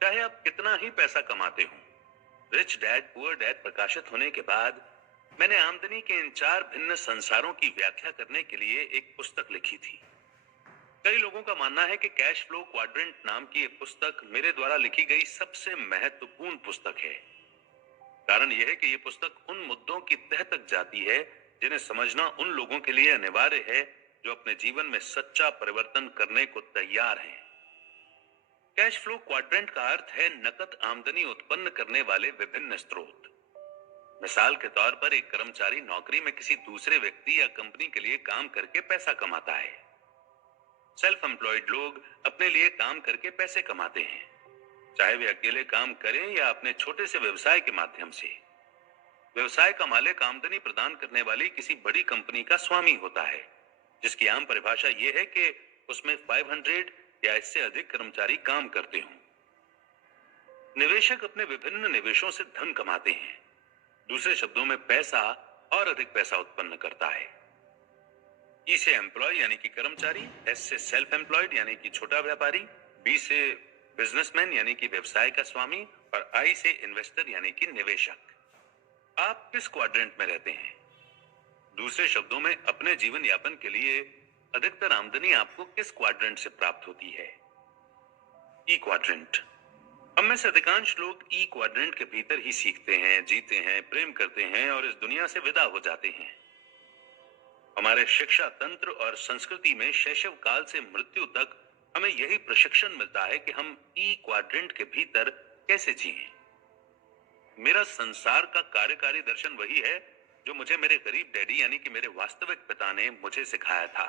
चाहे आप कितना ही पैसा कमाते हो। रिच डैड पुअर डैड प्रकाशित होने के बाद मैंने आमदनी के इन 4 भिन्न संसारों की व्याख्या करने के लिए एक पुस्तक लिखी थी। कई लोगों का मानना है कि कैश फ्लो क्वाड्रेंट नाम की एक पुस्तक मेरे द्वारा लिखी गई सबसे महत्वपूर्ण पुस्तक है। कारण यह है कि यह पुस्तक उन मुद्दों की तह तक जाती है जिन्हें समझना उन लोगों के लिए अनिवार्य है जो अपने जीवन में सच्चा परिवर्तन करने को तैयार हैं। कैश फ्लो क्वाड्रेंट का अर्थ है नकद आमदनी उत्पन्न करने वाले विभिन्न स्रोत। मिसाल के तौर पर एक कर्मचारी नौकरी में किसी दूसरे व्यक्ति या कंपनी के लिए काम करके पैसा कमाता है। सेल्फ एम्प्लॉयड लोग अपने लिए काम करके पैसे कमाते हैं, चाहे वे अकेले काम करें या अपने छोटे से व्यवसाय के माध्यम से। व्यवसाय का मालिक आमदनी प्रदान करने वाली किसी बड़ी कंपनी का स्वामी होता है, जिसकी आम परिभाषा यह है कि उसमें 500 या इससे अधिक कर्मचारी काम करते हों। निवेशक अपने विभिन्न निवेशों से धन कमाते हैं। दूसरे शब्दों में पैसा और अधिक पैसा उत्पन्न करता है। ई से एम्प्लॉय यानी कि कर्मचारी, एस से सेल्फ एम्प्लॉयड यानी कि छोटा व्यापारी, बी से बिजनेसमैन यानी कि व्यवसाय का स्वामी और आई से इन्वेस्टर यानी कि निवेशक। आप किस क्वाड्रेंट में रहते हैं? दूसरे शब्दों में अपने जीवन यापन के लिए अधिकतर आमदनी आपको किस क्वाड्रेंट से प्राप्त होती है? ई क्वाड्रेंट। हम में से अधिकांश लोग ई क्वाड्रेंट के भीतर ही सीखते हैं, जीते हैं, प्रेम करते हैं और इस दुनिया से विदा हो जाते हैं। हमारे शिक्षा तंत्र और संस्कृति में शैशव काल से मृत्यु तक हमें यही प्रशिक्षण मिलता है कि हम ई क्वाड्रेंट के भीतर कैसे जिएं। मेरा संसार का कार्यकारी दर्शन वही है जो मुझे मेरे गरीब डैडी यानी कि मेरे वास्तविक पिता ने मुझे सिखाया था,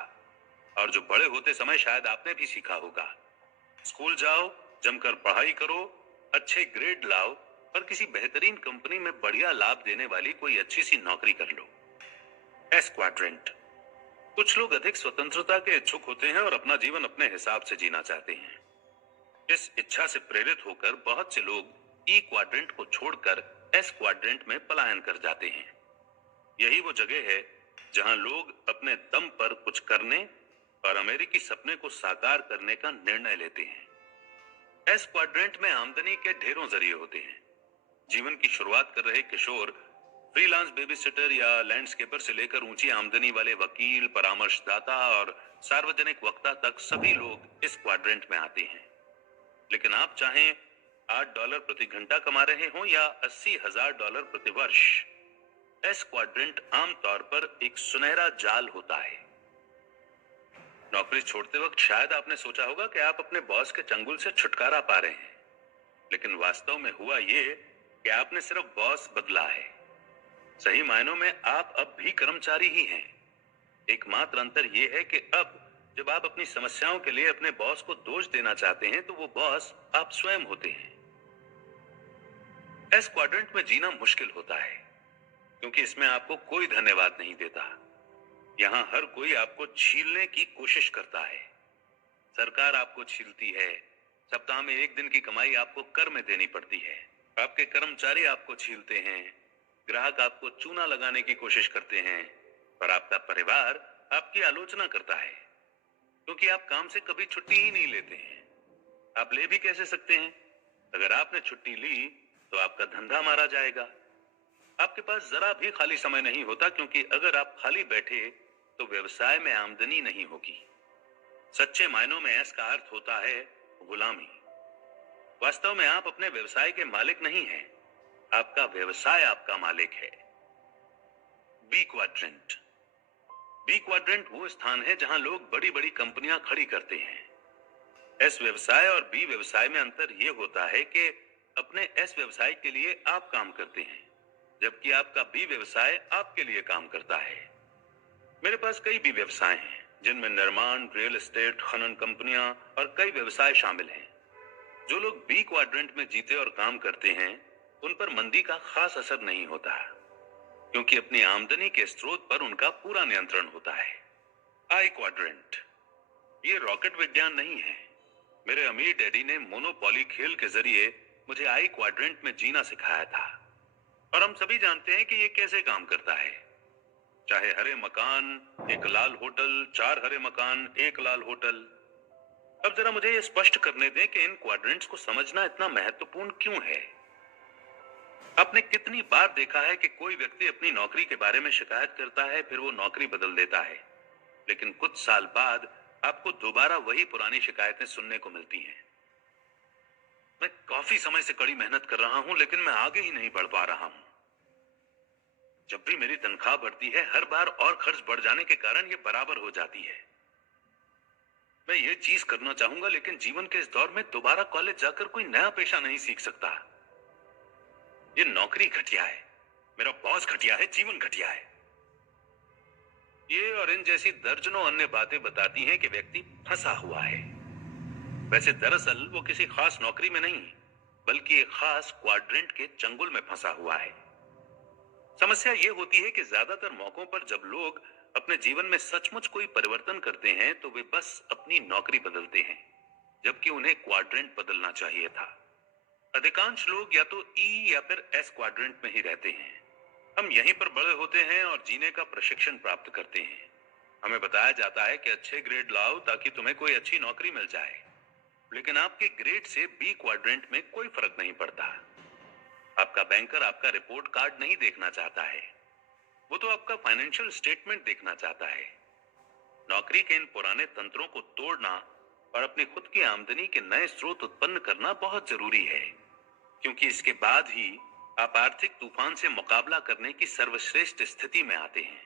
और जो बड़े होते समय शायद आपने भी सीखा होगा। स्कूल जाओ, जमकर पढ़ाई करो, अच्छे ग्रेड लाओ और किसी बेहतरीन कंपनी में बढ़िया लाभ देने वाली कोई अच्छी सी नौकरी कर लो। S quadrant. कुछ लोग अधिक स्वतंत्रता के इच्छुक होते हैं और अपना जीवन अपने हिसाब से जीना चाहते हैं। इस इच्छा से प्रेरित होकर बहुत से लोग ई क्वाड्रेंट को छोड़कर एस क्वाड्रेंट में पलायन कर जाते हैं। यही वो जगह है जहां लोग अपने दम पर कुछ करने और अमेरिकी सपने को साकार करने का निर्णय लेते हैं। एस क्वाड्रेंट में आमदनी के ढेरों जरिए होते हैं। जीवन की शुरुआत कर रहे किशोर फ्रीलांस बेबीसिटर या लैंडस्केपर से लेकर ऊंची आमदनी वाले वकील, परामर्शदाता और सार्वजनिक वक्ता तक सभी लोग इस क्वाड्रेंट में आते हैं। लेकिन आप चाहें $8 प्रति घंटा कमा रहे हो या $80,000 प्रति वर्ष, एस क्वाड्रेंट आमतौर पर एक सुनहरा जाल होता है। नौकरी छोड़ते वक्त शायद आपने सोचा होगा कि आप अपने बॉस के चंगुल से छुटकारा पा रहे हैं, लेकिन वास्तव में हुआ ये कि आपने सिर्फ बॉस बदला है। सही मायनों में आप अब भी कर्मचारी ही हैं। एकमात्र अंतर यह है कि अब जब आप अपनी समस्याओं के लिए अपने बॉस को दोष देना चाहते हैं तो वो बॉस आप स्वयं होते हैं। एस क्वाड्रेंट में जीना मुश्किल होता है क्योंकि इसमें आपको कोई धन्यवाद नहीं देता। यहाँ हर कोई आपको छीलने की कोशिश करता है। सरकार आपको छीलती है, सप्ताह में एक दिन की कमाई आपको कर में देनी पड़ती है, आपके कर्मचारी आपको छीलते हैं, ग्राहक आपको चूना लगाने की कोशिश करते हैं और आपका परिवार आपकी आलोचना करता है क्योंकि आप काम से कभी छुट्टी ही नहीं लेते हैं। आप ले भी कैसे सकते हैं? अगर आपने छुट्टी ली तो आपका धंधा मारा जाएगा। आपके पास जरा भी खाली समय नहीं होता क्योंकि अगर आप खाली बैठे तो व्यवसाय में आमदनी नहीं होगी। सच्चे मायनों में इसका अर्थ होता है गुलामी। वास्तव में आप अपने व्यवसाय के मालिक नहीं हैं, आपका व्यवसाय आपका मालिक है। B quadrant. बी क्वाड्रेंट वो स्थान है जहां लोग बड़ी बड़ी कंपनियां खड़ी करते हैं। एस व्यवसाय और बी व्यवसाय में अंतर यह होता है कि अपने एस व्यवसाय के लिए आप काम करते हैं जबकि आपका बी व्यवसाय आपके लिए काम करता है। मेरे पास कई बी व्यवसाय हैं जिनमें निर्माण, रियल एस्टेट, खनन कंपनियां और कई व्यवसाय शामिल हैं। जो लोग बी क्वाड्रेंट में जीते और काम करते हैं उन पर मंदी का खास असर नहीं होता क्योंकि अपनी आमदनी के स्रोत पर उनका पूरा नियंत्रण होता है। आई क्वाड्रेंट। ये रॉकेट विज्ञान नहीं है। मेरे अमीर डैडी ने मोनोपोली खेल के जरिए मुझे आई क्वाड्रेंट में जीना सिखाया था और हम सभी जानते हैं कि ये कैसे काम करता है। चाहे हरे मकान, एक लाल होटल, 4 हरे मकान, एक लाल होटल। अब जरा मुझे ये स्पष्ट करने दें कि इन क्वाड्रेंट्स को समझना इतना महत्वपूर्ण क्यों है। आपने कितनी बार देखा है कि कोई व्यक्ति अपनी नौकरी के बारे में शिकायत करता है, फिर वो नौकरी बदल देता है, लेकिन कुछ साल बाद आपको दोबारा वही पुरानी शिकायतें सुनने को मिलती हैं। मैं काफी समय से कड़ी मेहनत कर रहा हूं लेकिन मैं आगे ही नहीं बढ़ पा रहा हूं। जब भी मेरी तनख्वाह बढ़ती है हर बार और खर्च बढ़ जाने के कारण ये बराबर हो जाती है। मैं ये चीज करना चाहूंगा लेकिन जीवन के इस दौर में दोबारा कॉलेज जाकर कोई नया पेशा नहीं सीख सकता। ये नौकरी घटिया है, मेरा बॉस घटिया है, जीवन घटिया है। ये और इन जैसी दर्जनों अन्य बातें बताती हैं कि व्यक्ति फंसा हुआ है। वैसे दरअसल वो किसी खास नौकरी में नहीं बल्कि एक खास क्वाड्रेंट के चंगुल में फंसा हुआ है। समस्या ये होती है कि ज्यादातर मौकों पर जब लोग अपने जीवन में सचमुच कोई परिवर्तन करते हैं तो वे बस अपनी नौकरी बदलते हैं जबकि उन्हें क्वाड्रेंट बदलना चाहिए था। अधिकांश लोग या तो ई या फिर एस क्वाड्रेंट में ही रहते हैं। हम यहीं पर बड़े होते हैं और जीने का प्रशिक्षण प्राप्त करते हैं। हमें बताया जाता है कि अच्छे ग्रेड लाओ ताकि तुम्हें कोई अच्छी नौकरी मिल जाए, लेकिन आपके ग्रेड से बी क्वाड्रेंट में कोई फर्क नहीं पड़ता। आपका बैंकर आपका रिपोर्ट कार्ड नहीं देखना चाहता है, वो तो आपका फाइनेंशियल स्टेटमेंट देखना चाहता है। नौकरी के इन पुराने तंत्रों को तोड़ना और अपनी खुद की आमदनी के नए स्रोत उत्पन्न करना बहुत जरूरी है, क्योंकि इसके बाद ही आप आर्थिक तूफान से मुकाबला करने की सर्वश्रेष्ठ स्थिति में आते हैं।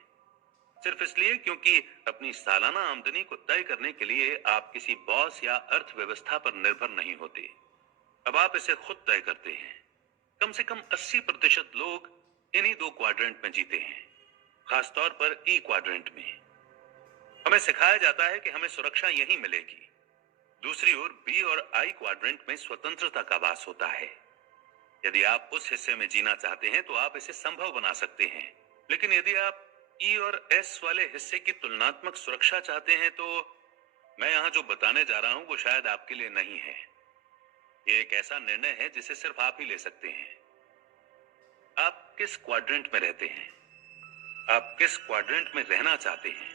सिर्फ इसलिए क्योंकि अपनी सालाना आमदनी को तय करने के लिए आप किसी बॉस या अर्थव्यवस्था पर निर्भर नहीं होते। अब आप इसे खुद तय करते हैं। कम से कम 80% लोग इन्हीं दो क्वाड्रेंट में जीते हैं, खासतौर पर ई क्वाड्रेंट में। हमें सिखाया जाता है कि हमें सुरक्षा यहीं मिलेगी। दूसरी ओर बी और आई क्वाड्रेंट में स्वतंत्रता का वास होता है। यदि आप उस हिस्से में जीना चाहते हैं तो आप इसे संभव बना सकते हैं, लेकिन यदि आप ई और एस वाले हिस्से की तुलनात्मक सुरक्षा चाहते हैं तो मैं यहां जो बताने जा रहा हूं वो शायद आपके लिए नहीं है। ये एक ऐसा निर्णय है जिसे सिर्फ आप ही ले सकते हैं। आप किस क्वाड्रेंट में रहते हैं? आप किस क्वाड्रेंट में रहना चाहते हैं?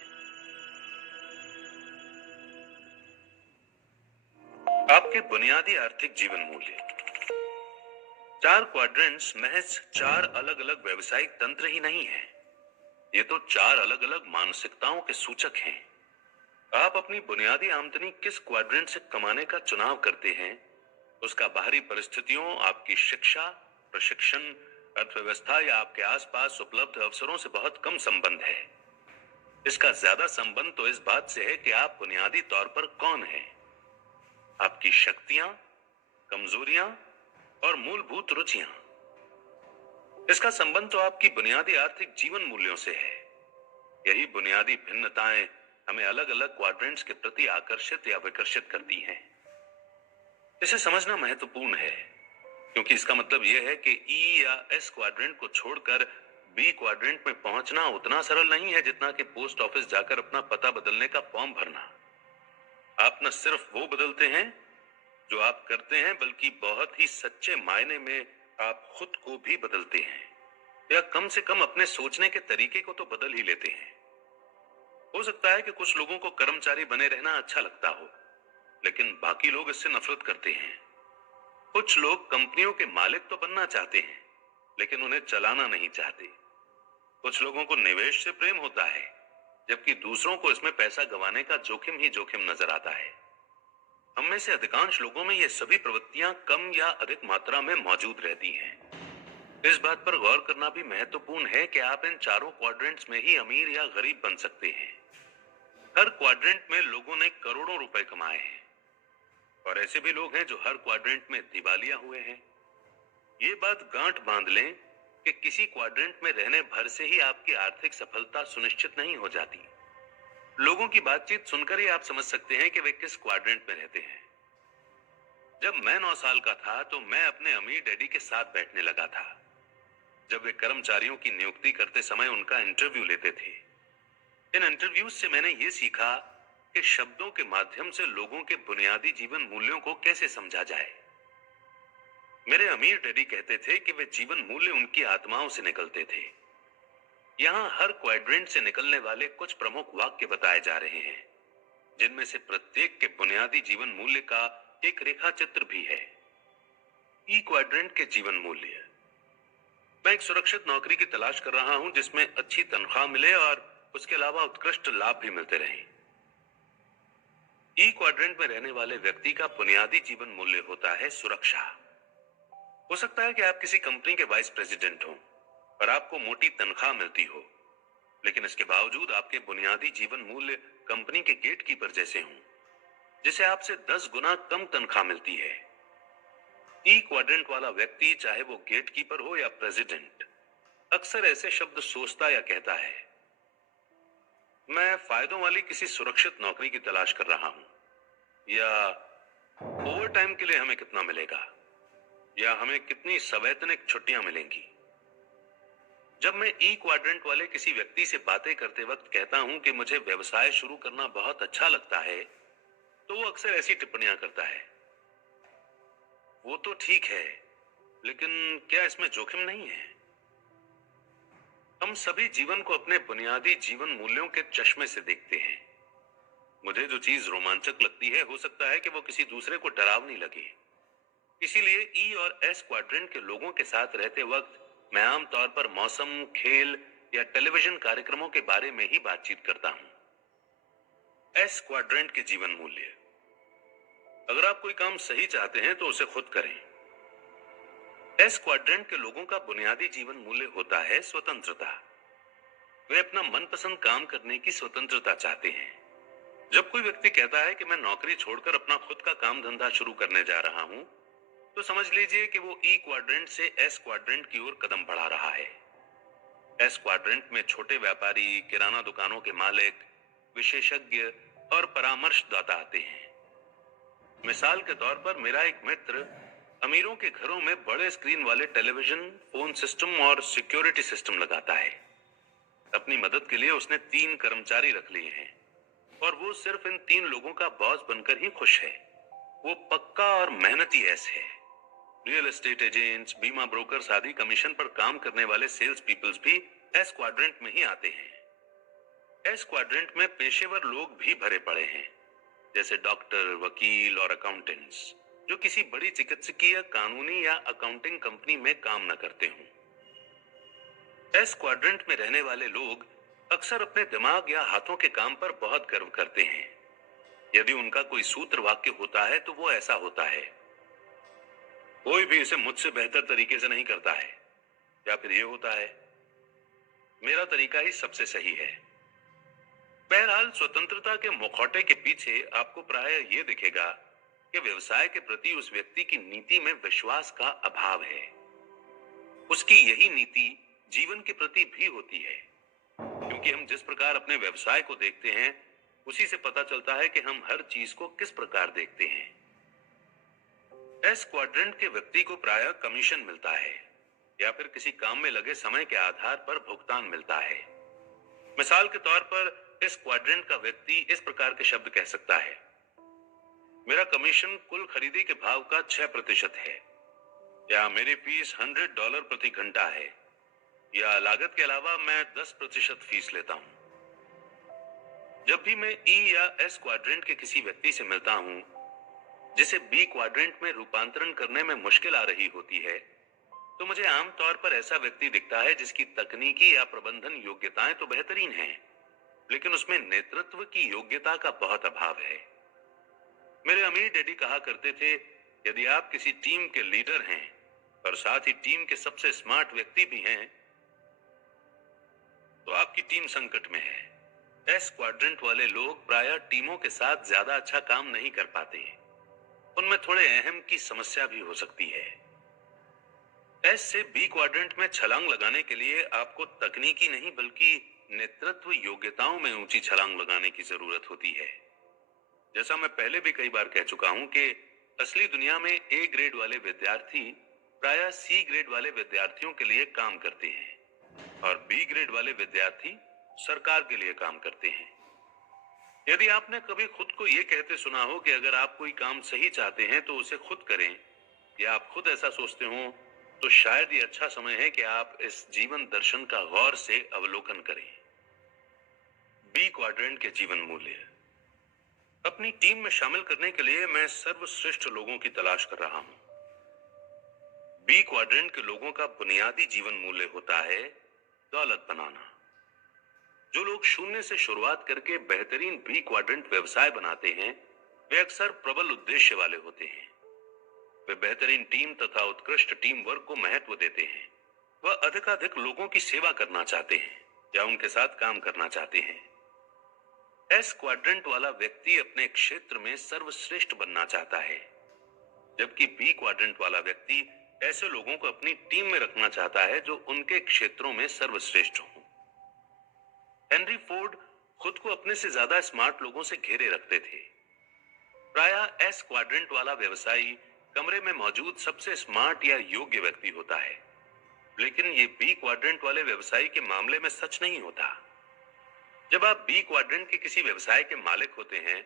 आपके बुनियादी आर्थिक जीवन मूल्य। 4 क्वाड्रेंट्स महज 4 अलग अलग व्यवसायिक तंत्र ही नहीं है, ये तो 4 अलग अलग मानसिकताओं के सूचक हैं। आप अपनी बुनियादी आमदनी किस क्वाड्रेंट से कमाने का चुनाव करते हैं, उसका बाहरी परिस्थितियों, आपकी शिक्षा, प्रशिक्षण, अर्थव्यवस्था या आपके आसपास उपलब्ध अवसरों से बहुत कम संबंध है। इसका ज्यादा संबंध तो इस बात से है कि आप बुनियादी तौर पर कौन हैं, आपकी शक्तियां, कमजोरियां और मूलभूत रुचियां। इसका संबंध तो आपकी बुनियादी आर्थिक जीवन मूल्यों से है। यही बुनियादी भिन्नताएं हमें अलग अलग क्वाड्रेंट्स के प्रति आकर्षित या विकर्षित करती हैं। इसे समझना महत्वपूर्ण है, क्योंकि इसका मतलब यह है कि ई या एस क्वाड्रेंट को छोड़कर बी क्वाड्रेंट में पहुंचना उतना सरल नहीं है जितना कि पोस्ट ऑफिस जाकर अपना पता बदलने का फॉर्म भरना। आप न सिर्फ वो बदलते हैं जो आप करते हैं, बल्कि बहुत ही सच्चे मायने में आप खुद को भी बदलते हैं, या कम से कम अपने सोचने के तरीके को तो बदल ही लेते हैं। हो सकता है कि कुछ लोगों को कर्मचारी बने रहना अच्छा लगता हो, लेकिन बाकी लोग इससे नफरत करते हैं। कुछ लोग कंपनियों के मालिक तो बनना चाहते हैं, लेकिन उन्हें चलाना नहीं चाहते। कुछ लोगों को निवेश से प्रेम होता है, जबकि दूसरों को इसमें पैसा गंवाने का जोखिम ही जोखिम नजर आता है। हम में से अधिकांश लोगों में ये सभी प्रवृत्तियां कम या अधिक मात्रा में मौजूद रहती हैं। इस बात पर गौर करना भी महत्वपूर्ण है कि आप इन चारों क्वाड्रेंट्स में ही अमीर या गरीब बन सकते हैं। हर क्वाड्रेंट में लोगों ने करोड़ों रुपए कमाए हैं, और ऐसे भी लोग हैं जो हर क्वाड्रेंट में दिवालिया हुए हैं। ये बात गांठ बांध लें कि किसी क्वाड्रेंट में रहने भर से ही आपकी आर्थिक सफलता सुनिश्चित नहीं हो जाती। लोगों की बातचीत सुनकर ही आप समझ सकते हैं कि वे किस क्वाड्रेंट में रहते हैं। जब मैं 9 साल का था तो मैं अपने अमीर डैडी के साथ बैठने लगा था। जब वे कर्मचारियों की नियुक्ति करते समय उनका इंटरव्यू लेते थे। इन इंटरव्यूज से मैंने ये सीखा कि शब्दों के माध्यम से लोगों के बुनियादी जीवन मूल्यों को कैसे समझा जाए। मेरे अमीर डैडी कहते थे कि वे जीवन मूल्य उनकी आत्माओं से निकलते थे। यहाँ हर क्वाड्रेंट से निकलने वाले कुछ प्रमुख वाक्य बताए जा रहे हैं, जिनमें से प्रत्येक के बुनियादी जीवन मूल्य का एक रेखा चित्र भी है। ई क्वाड्रेंट के जीवन मूल्य। मैं एक सुरक्षित नौकरी की तलाश कर रहा हूं जिसमें अच्छी तनख्वाह मिले और उसके अलावा उत्कृष्ट लाभ भी मिलते रहें। ई क्वाड्रेंट में रहने वाले व्यक्ति का बुनियादी जीवन मूल्य होता है सुरक्षा। हो सकता है कि आप किसी कंपनी के वाइस प्रेसिडेंट हो और आपको मोटी तनख्वाह मिलती हो, लेकिन इसके बावजूद आपके बुनियादी जीवन मूल्य कंपनी के गेटकीपर जैसे हों, जिसे आपसे 10 गुना कम तनख्वाह मिलती है। ई क्वाड्रेंट वाला व्यक्ति, चाहे वो गेटकीपर हो या प्रेसिडेंट, अक्सर ऐसे शब्द सोचता या कहता है, मैं फायदों वाली किसी सुरक्षित नौकरी की तलाश कर रहा हूं, या ओवर टाइम के लिए हमें कितना मिलेगा, या हमें कितनी सवैतनिक छुट्टियां मिलेंगी। जब मैं ई क्वाड्रेंट वाले किसी व्यक्ति से बातें करते वक्त कहता हूं कि मुझे व्यवसाय शुरू करना बहुत अच्छा लगता है, तो वो अक्सर ऐसी टिप्पणियां करता है, वो तो ठीक है, लेकिन क्या इसमें जोखिम नहीं है? हम सभी जीवन को अपने बुनियादी जीवन मूल्यों के चश्मे से देखते हैं। मुझे जो चीज रोमांचक लगती है, हो सकता है कि वो किसी दूसरे को डरावनी लगे। इसीलिए ई और एस क्वाड्रेंट के लोगों के साथ रहते वक्त मैं आमतौर पर मौसम, खेल या टेलीविजन कार्यक्रमों के बारे में ही बातचीत करता हूं। एस क्वाड्रेंट के जीवन मूल्य। अगर आप कोई काम सही चाहते हैं तो उसे खुद करें। एस क्वाड्रेंट के लोगों का बुनियादी जीवन मूल्य होता है स्वतंत्रता। वे अपना मनपसंद काम करने की स्वतंत्रता चाहते हैं। जब कोई व्यक्ति कहता है कि मैं नौकरी छोड़कर अपना खुद का काम धंधा शुरू करने जा रहा हूं, तो समझ लीजिए कि वो ई क्वाड्रेंट से एस क्वाड्रेंट की ओर कदम बढ़ा रहा है। एस क्वाड्रेंट में छोटे व्यापारी, किराना दुकानों के मालिक, विशेषज्ञ और परामर्शदाता आते हैं। मिसाल के तौर पर मेरा एक मित्र अमीरों के घरों में बड़े स्क्रीन वाले टेलीविजन, फोन सिस्टम और सिक्योरिटी सिस्टम लगाता है। अपनी मदद के लिए उसने 3 कर्मचारी रख लिए हैं और वो सिर्फ इन 3 लोगों का बॉस बनकर ही खुश है। वो पक्का और मेहनती एस है। रियल एस्टेट एजेंट्स, बीमा ब्रोकर्स आदि कमीशन पर काम करने वाले सेल्स पीपल्स भी एस क्वाड्रेंट में ही आते हैं। एस क्वाड्रेंट में पेशेवर लोग भी भरे पड़े हैं, जैसे डॉक्टर, वकील और अकाउंटेंट्स, जो किसी बड़ी चिकित्सकीय, कानूनी या अकाउंटिंग कंपनी में काम न करते हों। एस क्वाड्रेंट में रहने वाले लोग अक्सर अपने दिमाग या हाथों के काम पर बहुत गर्व करते हैं। यदि उनका कोई सूत्र वाक्य होता है तो वो ऐसा होता है, कोई भी इसे मुझसे बेहतर तरीके से नहीं करता है, या फिर ये होता है, मेरा तरीका ही सबसे सही है। बहरहाल, स्वतंत्रता के मुखौटे के पीछे आपको प्रायः ये दिखेगा कि व्यवसाय के प्रति उस व्यक्ति की नीति में विश्वास का अभाव है। उसकी यही नीति जीवन के प्रति भी होती है, क्योंकि हम जिस प्रकार अपने व्यवसाय को देखते हैं, उसी से पता चलता है कि हम हर चीज को किस प्रकार देखते हैं। एस क्वाड्रेंट के व्यक्ति को प्रायः कमीशन मिलता है या फिर किसी काम में लगे समय के आधार पर भुगतान मिलता है। मिसाल के तौर पर इस क्वाड्रेंट का व्यक्ति इस प्रकार के शब्द कह सकता है, मेरा कमीशन कुल खरीदी के भाव का 6% है, या मेरी फीस $100 प्रति घंटा है, या लागत के अलावा मैं 10% फीस लेता हूं। जब भी मैं ई या एस क्वाड्रेंट के किसी व्यक्ति से मिलता हूं जिसे बी क्वाड्रेंट में रूपांतरण करने में मुश्किल आ रही होती है, तो मुझे आमतौर पर ऐसा व्यक्ति दिखता है जिसकी तकनीकी या प्रबंधन योग्यताएं तो बेहतरीन हैं, लेकिन उसमें नेतृत्व की योग्यता का बहुत अभाव है। मेरे अमीर डैडी कहा करते थे, यदि आप किसी टीम के लीडर हैं और साथ ही टीम के सबसे स्मार्ट व्यक्ति भी हैं, तो आपकी टीम संकट में है। एस क्वाड्रेंट वाले लोग प्रायः टीमों के साथ ज्यादा अच्छा काम नहीं कर पाते। उनमें थोड़े अहम की समस्या भी हो सकती है। एस से बी क्वाड्रेंट में छलांग लगाने के लिए आपको तकनीकी नहीं बल्कि नेतृत्व योग्यताओं में ऊंची छलांग लगाने की जरूरत होती है। जैसा मैं पहले भी कई बार कह चुका हूं कि असली दुनिया में ए ग्रेड वाले विद्यार्थी प्रायः सी ग्रेड वाले विद्यार्थियों के लिए काम करते हैं और बी ग्रेड वाले विद्यार्थी सरकार के लिए काम करते हैं। यदि आपने कभी खुद को यह कहते सुना हो कि अगर आप कोई काम सही चाहते हैं तो उसे खुद करें, या आप खुद ऐसा सोचते हो, तो शायद ये अच्छा समय है कि आप इस जीवन दर्शन का गौर से अवलोकन करें। बी क्वाड्रेंट के जीवन मूल्य। अपनी टीम में शामिल करने के लिए मैं सर्वश्रेष्ठ लोगों की तलाश कर रहा हूं। बी क्वाड्रेंट के लोगों का बुनियादी जीवन मूल्य होता है दौलत बनाना। जो लोग शून्य से शुरुआत करके बेहतरीन बी क्वाड्रेंट व्यवसाय बनाते हैं, वे अक्सर प्रबल उद्देश्य वाले होते हैं। वे बेहतरीन टीम तथा उत्कृष्ट टीम वर्क को महत्व देते हैं। वह अधिकाधिक लोगों की सेवा करना चाहते हैं या उनके साथ काम करना चाहते हैं। एस क्वाड्रेंट वाला व्यक्ति अपने क्षेत्र में सर्वश्रेष्ठ बनना चाहता है, जबकि बी क्वाड्रेंट वाला व्यक्ति ऐसे लोगों को अपनी टीम में रखना चाहता है जो उनके क्षेत्रों में सर्वश्रेष्ठ हों। हेनरी फोर्ड खुद को अपने से ज्यादा स्मार्ट लोगों से घेरे रखते थे। प्रायः एस क्वाड्रेंट वाला व्यवसायी कमरे में मौजूद सबसे स्मार्ट या योग्य व्यक्ति होता है, लेकिन ये बी क्वाड्रेंट वाले व्यवसायी के मामले में सच नहीं होता। जब आप बी क्वाड्रेंट के किसी व्यवसाय के मालिक होते हैं,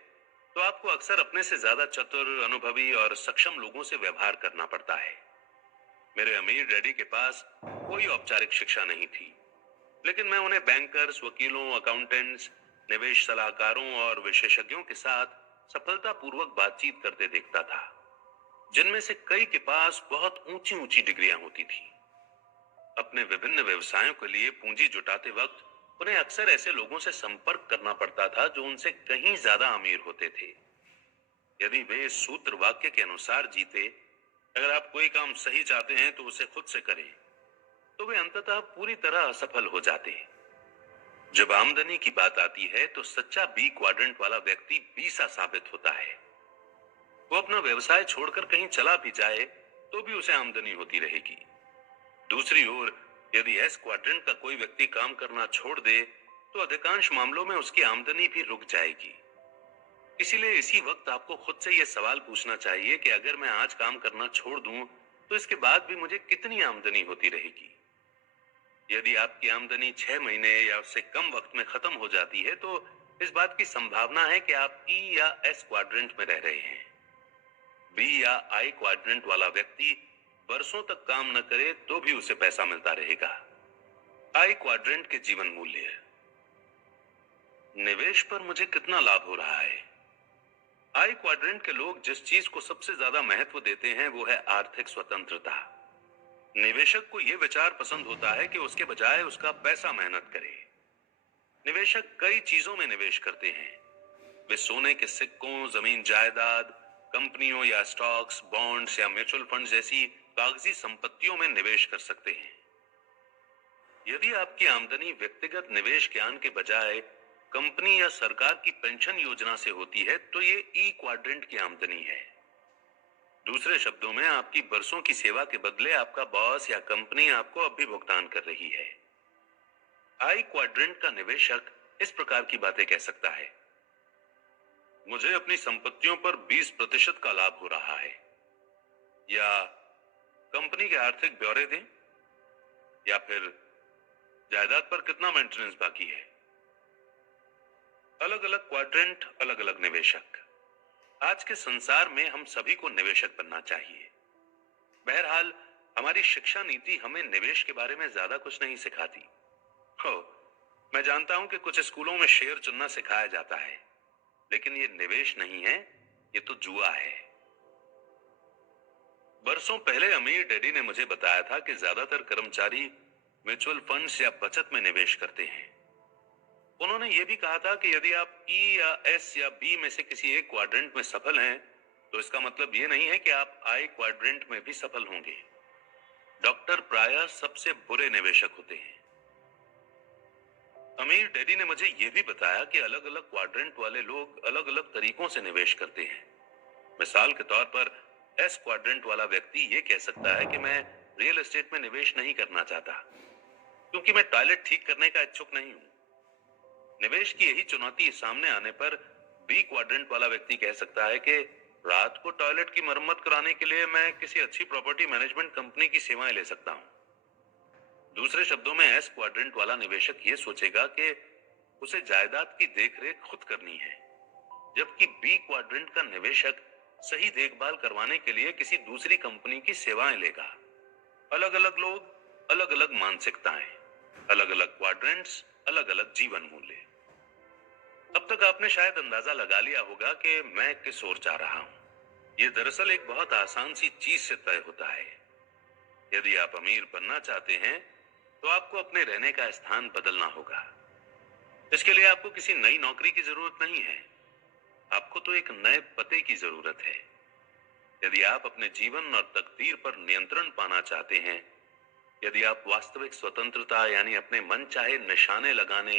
तो आपको अक्सर अपने से ज्यादा चतुर, अनुभवी और सक्षम लोगों से व्यवहार करना पड़ता है। मेरे अमीर डैडी के पास कोई औपचारिक शिक्षा नहीं थी, लेकिन मैं उन्हें बैंकर्स, वकीलों, अकाउंटेंट्स, निवेश सलाहकारों और विशेषज्ञों के साथ सफलतापूर्वक बातचीत करते देखता था, जिनमें से कई के पास बहुत ऊंची ऊंची डिग्रियां होती थी। अपने विभिन्न व्यवसायों के लिए पूंजी जुटाते वक्त उन्हें अक्सर ऐसे लोगों से संपर्क करना पड़ता था जो उनसे कहीं ज्यादा अमीर होते थे। यदि वे इस सूत्र वाक्य के अनुसार जीते, अगर आप कोई काम सही चाहते हैं तो उसे खुद से करें, तो वे अंततः पूरी तरह असफल हो जाते। जब आमदनी की बात आती है तो सच्चा बी क्वाड्रेंट वाला व्यक्ति बी सा साबित होता है। वो अपना व्यवसाय छोड़कर कहीं चला भी जाए तो भी उसे आमदनी होती रहेगी। दूसरी ओर यदि एस क्वाड्रेंट का कोई व्यक्ति काम करना छोड़ दे तो अधिकांश मामलों में उसकी आमदनी भी रुक जाएगी। इसीलिए इसी वक्त आपको खुद से यह सवाल पूछना चाहिए कि अगर मैं आज काम करना छोड़ दूं तो इसके बाद भी मुझे कितनी आमदनी होती रहेगी। यदि आपकी आमदनी 6 महीने या उससे कम वक्त में खत्म हो जाती है तो इस बात की संभावना है कि आप ई या एस क्वाड्रेंट में रह रहे हैं। बी या आई क्वाड्रेंट वाला व्यक्ति बरसों तक काम न करे तो भी उसे पैसा मिलता रहेगा। आई क्वाड्रेंट के जीवन मूल्य। निवेश पर मुझे कितना लाभ हो रहा है? आई क्वाड्रेंट के लोग जिस चीज को सबसे ज्यादा महत्व देते हैं वो है आर्थिक स्वतंत्रता। निवेशक को यह विचार पसंद होता है कि उसके बजाय उसका पैसा मेहनत करे। निवेशक कई चीजों में निवेश करते हैं। वे सोने के सिक्कों, जमीन जायदाद, कंपनियों या स्टॉक्स, बॉन्ड्स या म्यूचुअल फंड जैसी कागजी संपत्तियों में निवेश कर सकते हैं। यदि आपकी आमदनी व्यक्तिगत निवेश ज्ञान के बजाय कंपनी या सरकार की पेंशन योजना से होती है तो ये ई क्वाड्रेंट की आमदनी है। दूसरे शब्दों में आपकी बरसों की सेवा के बदले आपका बॉस या कंपनी आपको अब भी भुगतान कर रही है। आई क्वाड्रेंट का निवेशक इस प्रकार की बातें कह सकता है, मुझे अपनी संपत्तियों पर 20% का लाभ हो रहा है, या कंपनी के आर्थिक ब्यौरे दें, या फिर जायदाद पर कितना मेंटेनेंस बाकी है। अलग अलग क्वाड्रेंट, अलग अलग निवेशक। आज के संसार में हम सभी को निवेशक बनना चाहिए। बहरहाल हमारी शिक्षा नीति हमें निवेश के बारे में ज्यादा कुछ नहीं सिखाती। हो, मैं जानता हूं कि कुछ स्कूलों में शेयर चुनना सिखाया जाता है, लेकिन ये निवेश नहीं है, ये तो जुआ है। बरसों पहले अमीर डैडी ने मुझे बताया था कि ज्यादातर कर्मचारी म्यूचुअल फंड्स या बचत में निवेश करते हैं। उन्होंने ये भी कहा था कि यदि आप ई या एस या बी में से किसी एक क्वाड्रेंट में सफल हैं तो इसका मतलब ये नहीं है कि आप आई क्वाड्रेंट में भी सफल होंगे। डॉक्टर प्रायः सबसे बुरे निवेशक होते हैं। अमीर डैडी ने मुझे यह भी बताया कि अलग अलग क्वाड्रेंट वाले लोग अलग अलग तरीकों से निवेश करते हैं। मिसाल के तौर पर एस क्वाड्रेंट वाला व्यक्ति ये कह सकता है कि मैं रियल एस्टेट में निवेश नहीं करना चाहता क्योंकि मैं टॉयलेट ठीक करने का इच्छुक नहीं हूं। निवेश की यही चुनौती सामने आने पर बी क्वाड्रेंट वाला व्यक्ति कह सकता है कि रात को टॉयलेट की मरम्मत कराने के लिए मैं किसी अच्छी प्रॉपर्टी मैनेजमेंट कंपनी की सेवाएं ले सकता हूं। दूसरे शब्दों में एस क्वाड्रेंट वाला निवेशक ये सोचेगा कि उसे जायदाद की देखरेख खुद करनी है, जबकि बी क्वाड्रेंट का निवेशक सही देखभाल करवाने के लिए किसी दूसरी कंपनी की सेवाएं लेगा। अलग अलग लोग, अलग अलग मानसिकताएं, अलग अलग क्वाड्रेंट्स, अलग अलग जीवन मूल्य। अब तक आपने शायद अंदाजा लगा लिया होगा कि मैं किस ओर जा रहा हूं। यह दरअसल एक बहुत आसान सी चीज से तय होता है। यदि आप अमीर बनना चाहते हैं तो आपको अपने रहने का स्थान बदलना होगा। इसके लिए आपको किसी नई नौकरी की जरूरत नहीं है, आपको तो एक नए पते की जरूरत है। यदि आप अपने जीवन और तकदीर पर नियंत्रण पाना चाहते हैं, यदि आप वास्तविक स्वतंत्रता यानी अपने मन चाहे निशाने लगाने,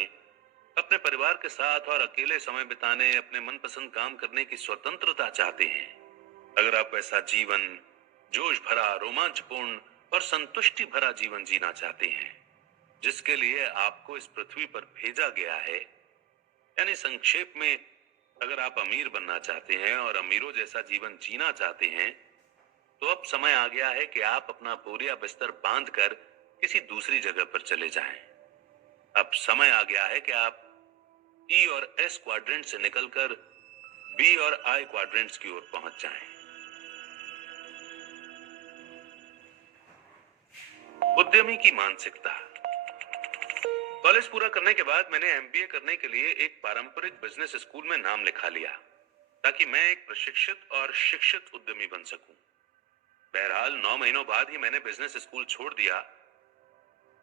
अपने परिवार के साथ और अकेले समय बिताने, अपने मनपसंद काम करने की स्वतंत्रता चाहते हैं, अगर आप ऐसा जीवन, जोश भरा, रोमांचपूर्ण और संतुष्टि भरा जीवन जीना चाहते हैं जिसके लिए आपको इस पृथ्वी पर भेजा गया है, यानी संक्षेप में अगर आप अमीर बनना चाहते हैं और अमीरों जैसा जीवन जीना चाहते हैं, तो अब समय आ गया है कि आप अपना बोरिया बिस्तर बांधकर किसी दूसरी जगह पर चले जाएं। अब समय आ गया है कि आप ई और एस क्वाड्रेंट से निकलकर बी और आई क्वाड्रेंट्स की ओर पहुंच जाएं। उद्यमी की मानसिकता। कॉलेज पूरा करने के बाद मैंने एमबीए करने के लिए एक पारंपरिक बिजनेस स्कूल में नाम लिखा लिया ताकि मैं एक प्रशिक्षित और शिक्षित उद्यमी बन सकूं। बहरहाल 9 महीनों बाद ही मैंने बिजनेस स्कूल छोड़ दिया।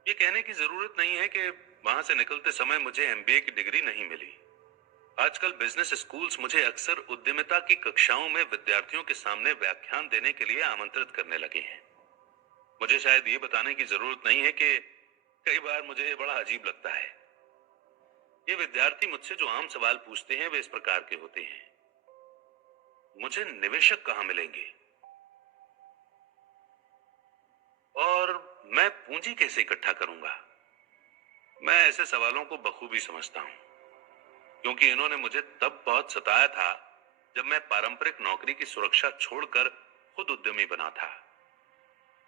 ये कहने की जरूरत नहीं है कि वहां से निकलते समय मुझे एमबीए की डिग्री नहीं मिली। आजकल बिजनेस स्कूल्स मुझे अक्सर उद्यमिता की कक्षाओं में विद्यार्थियों के सामने व्याख्यान देने के लिए आमंत्रित करने लगे हैं। मुझे शायद ये बताने की जरूरत नहीं है कि कई बार मुझे ये बड़ा अजीब लगता है। ये विद्यार्थी मुझसे जो आम सवाल पूछते हैं वे इस प्रकार के होते हैं। मुझे निवेशक कहाँ मिलेंगे? और मैं पूंजी कैसे इकट्ठा करूंगा? मैं ऐसे सवालों को बखूबी समझता हूं, क्योंकि इन्होंने मुझे तब बहुत सताया था जब मैं पारंपरिक नौकरी की सुरक्षा छोड़कर खुद उद्यमी बना था।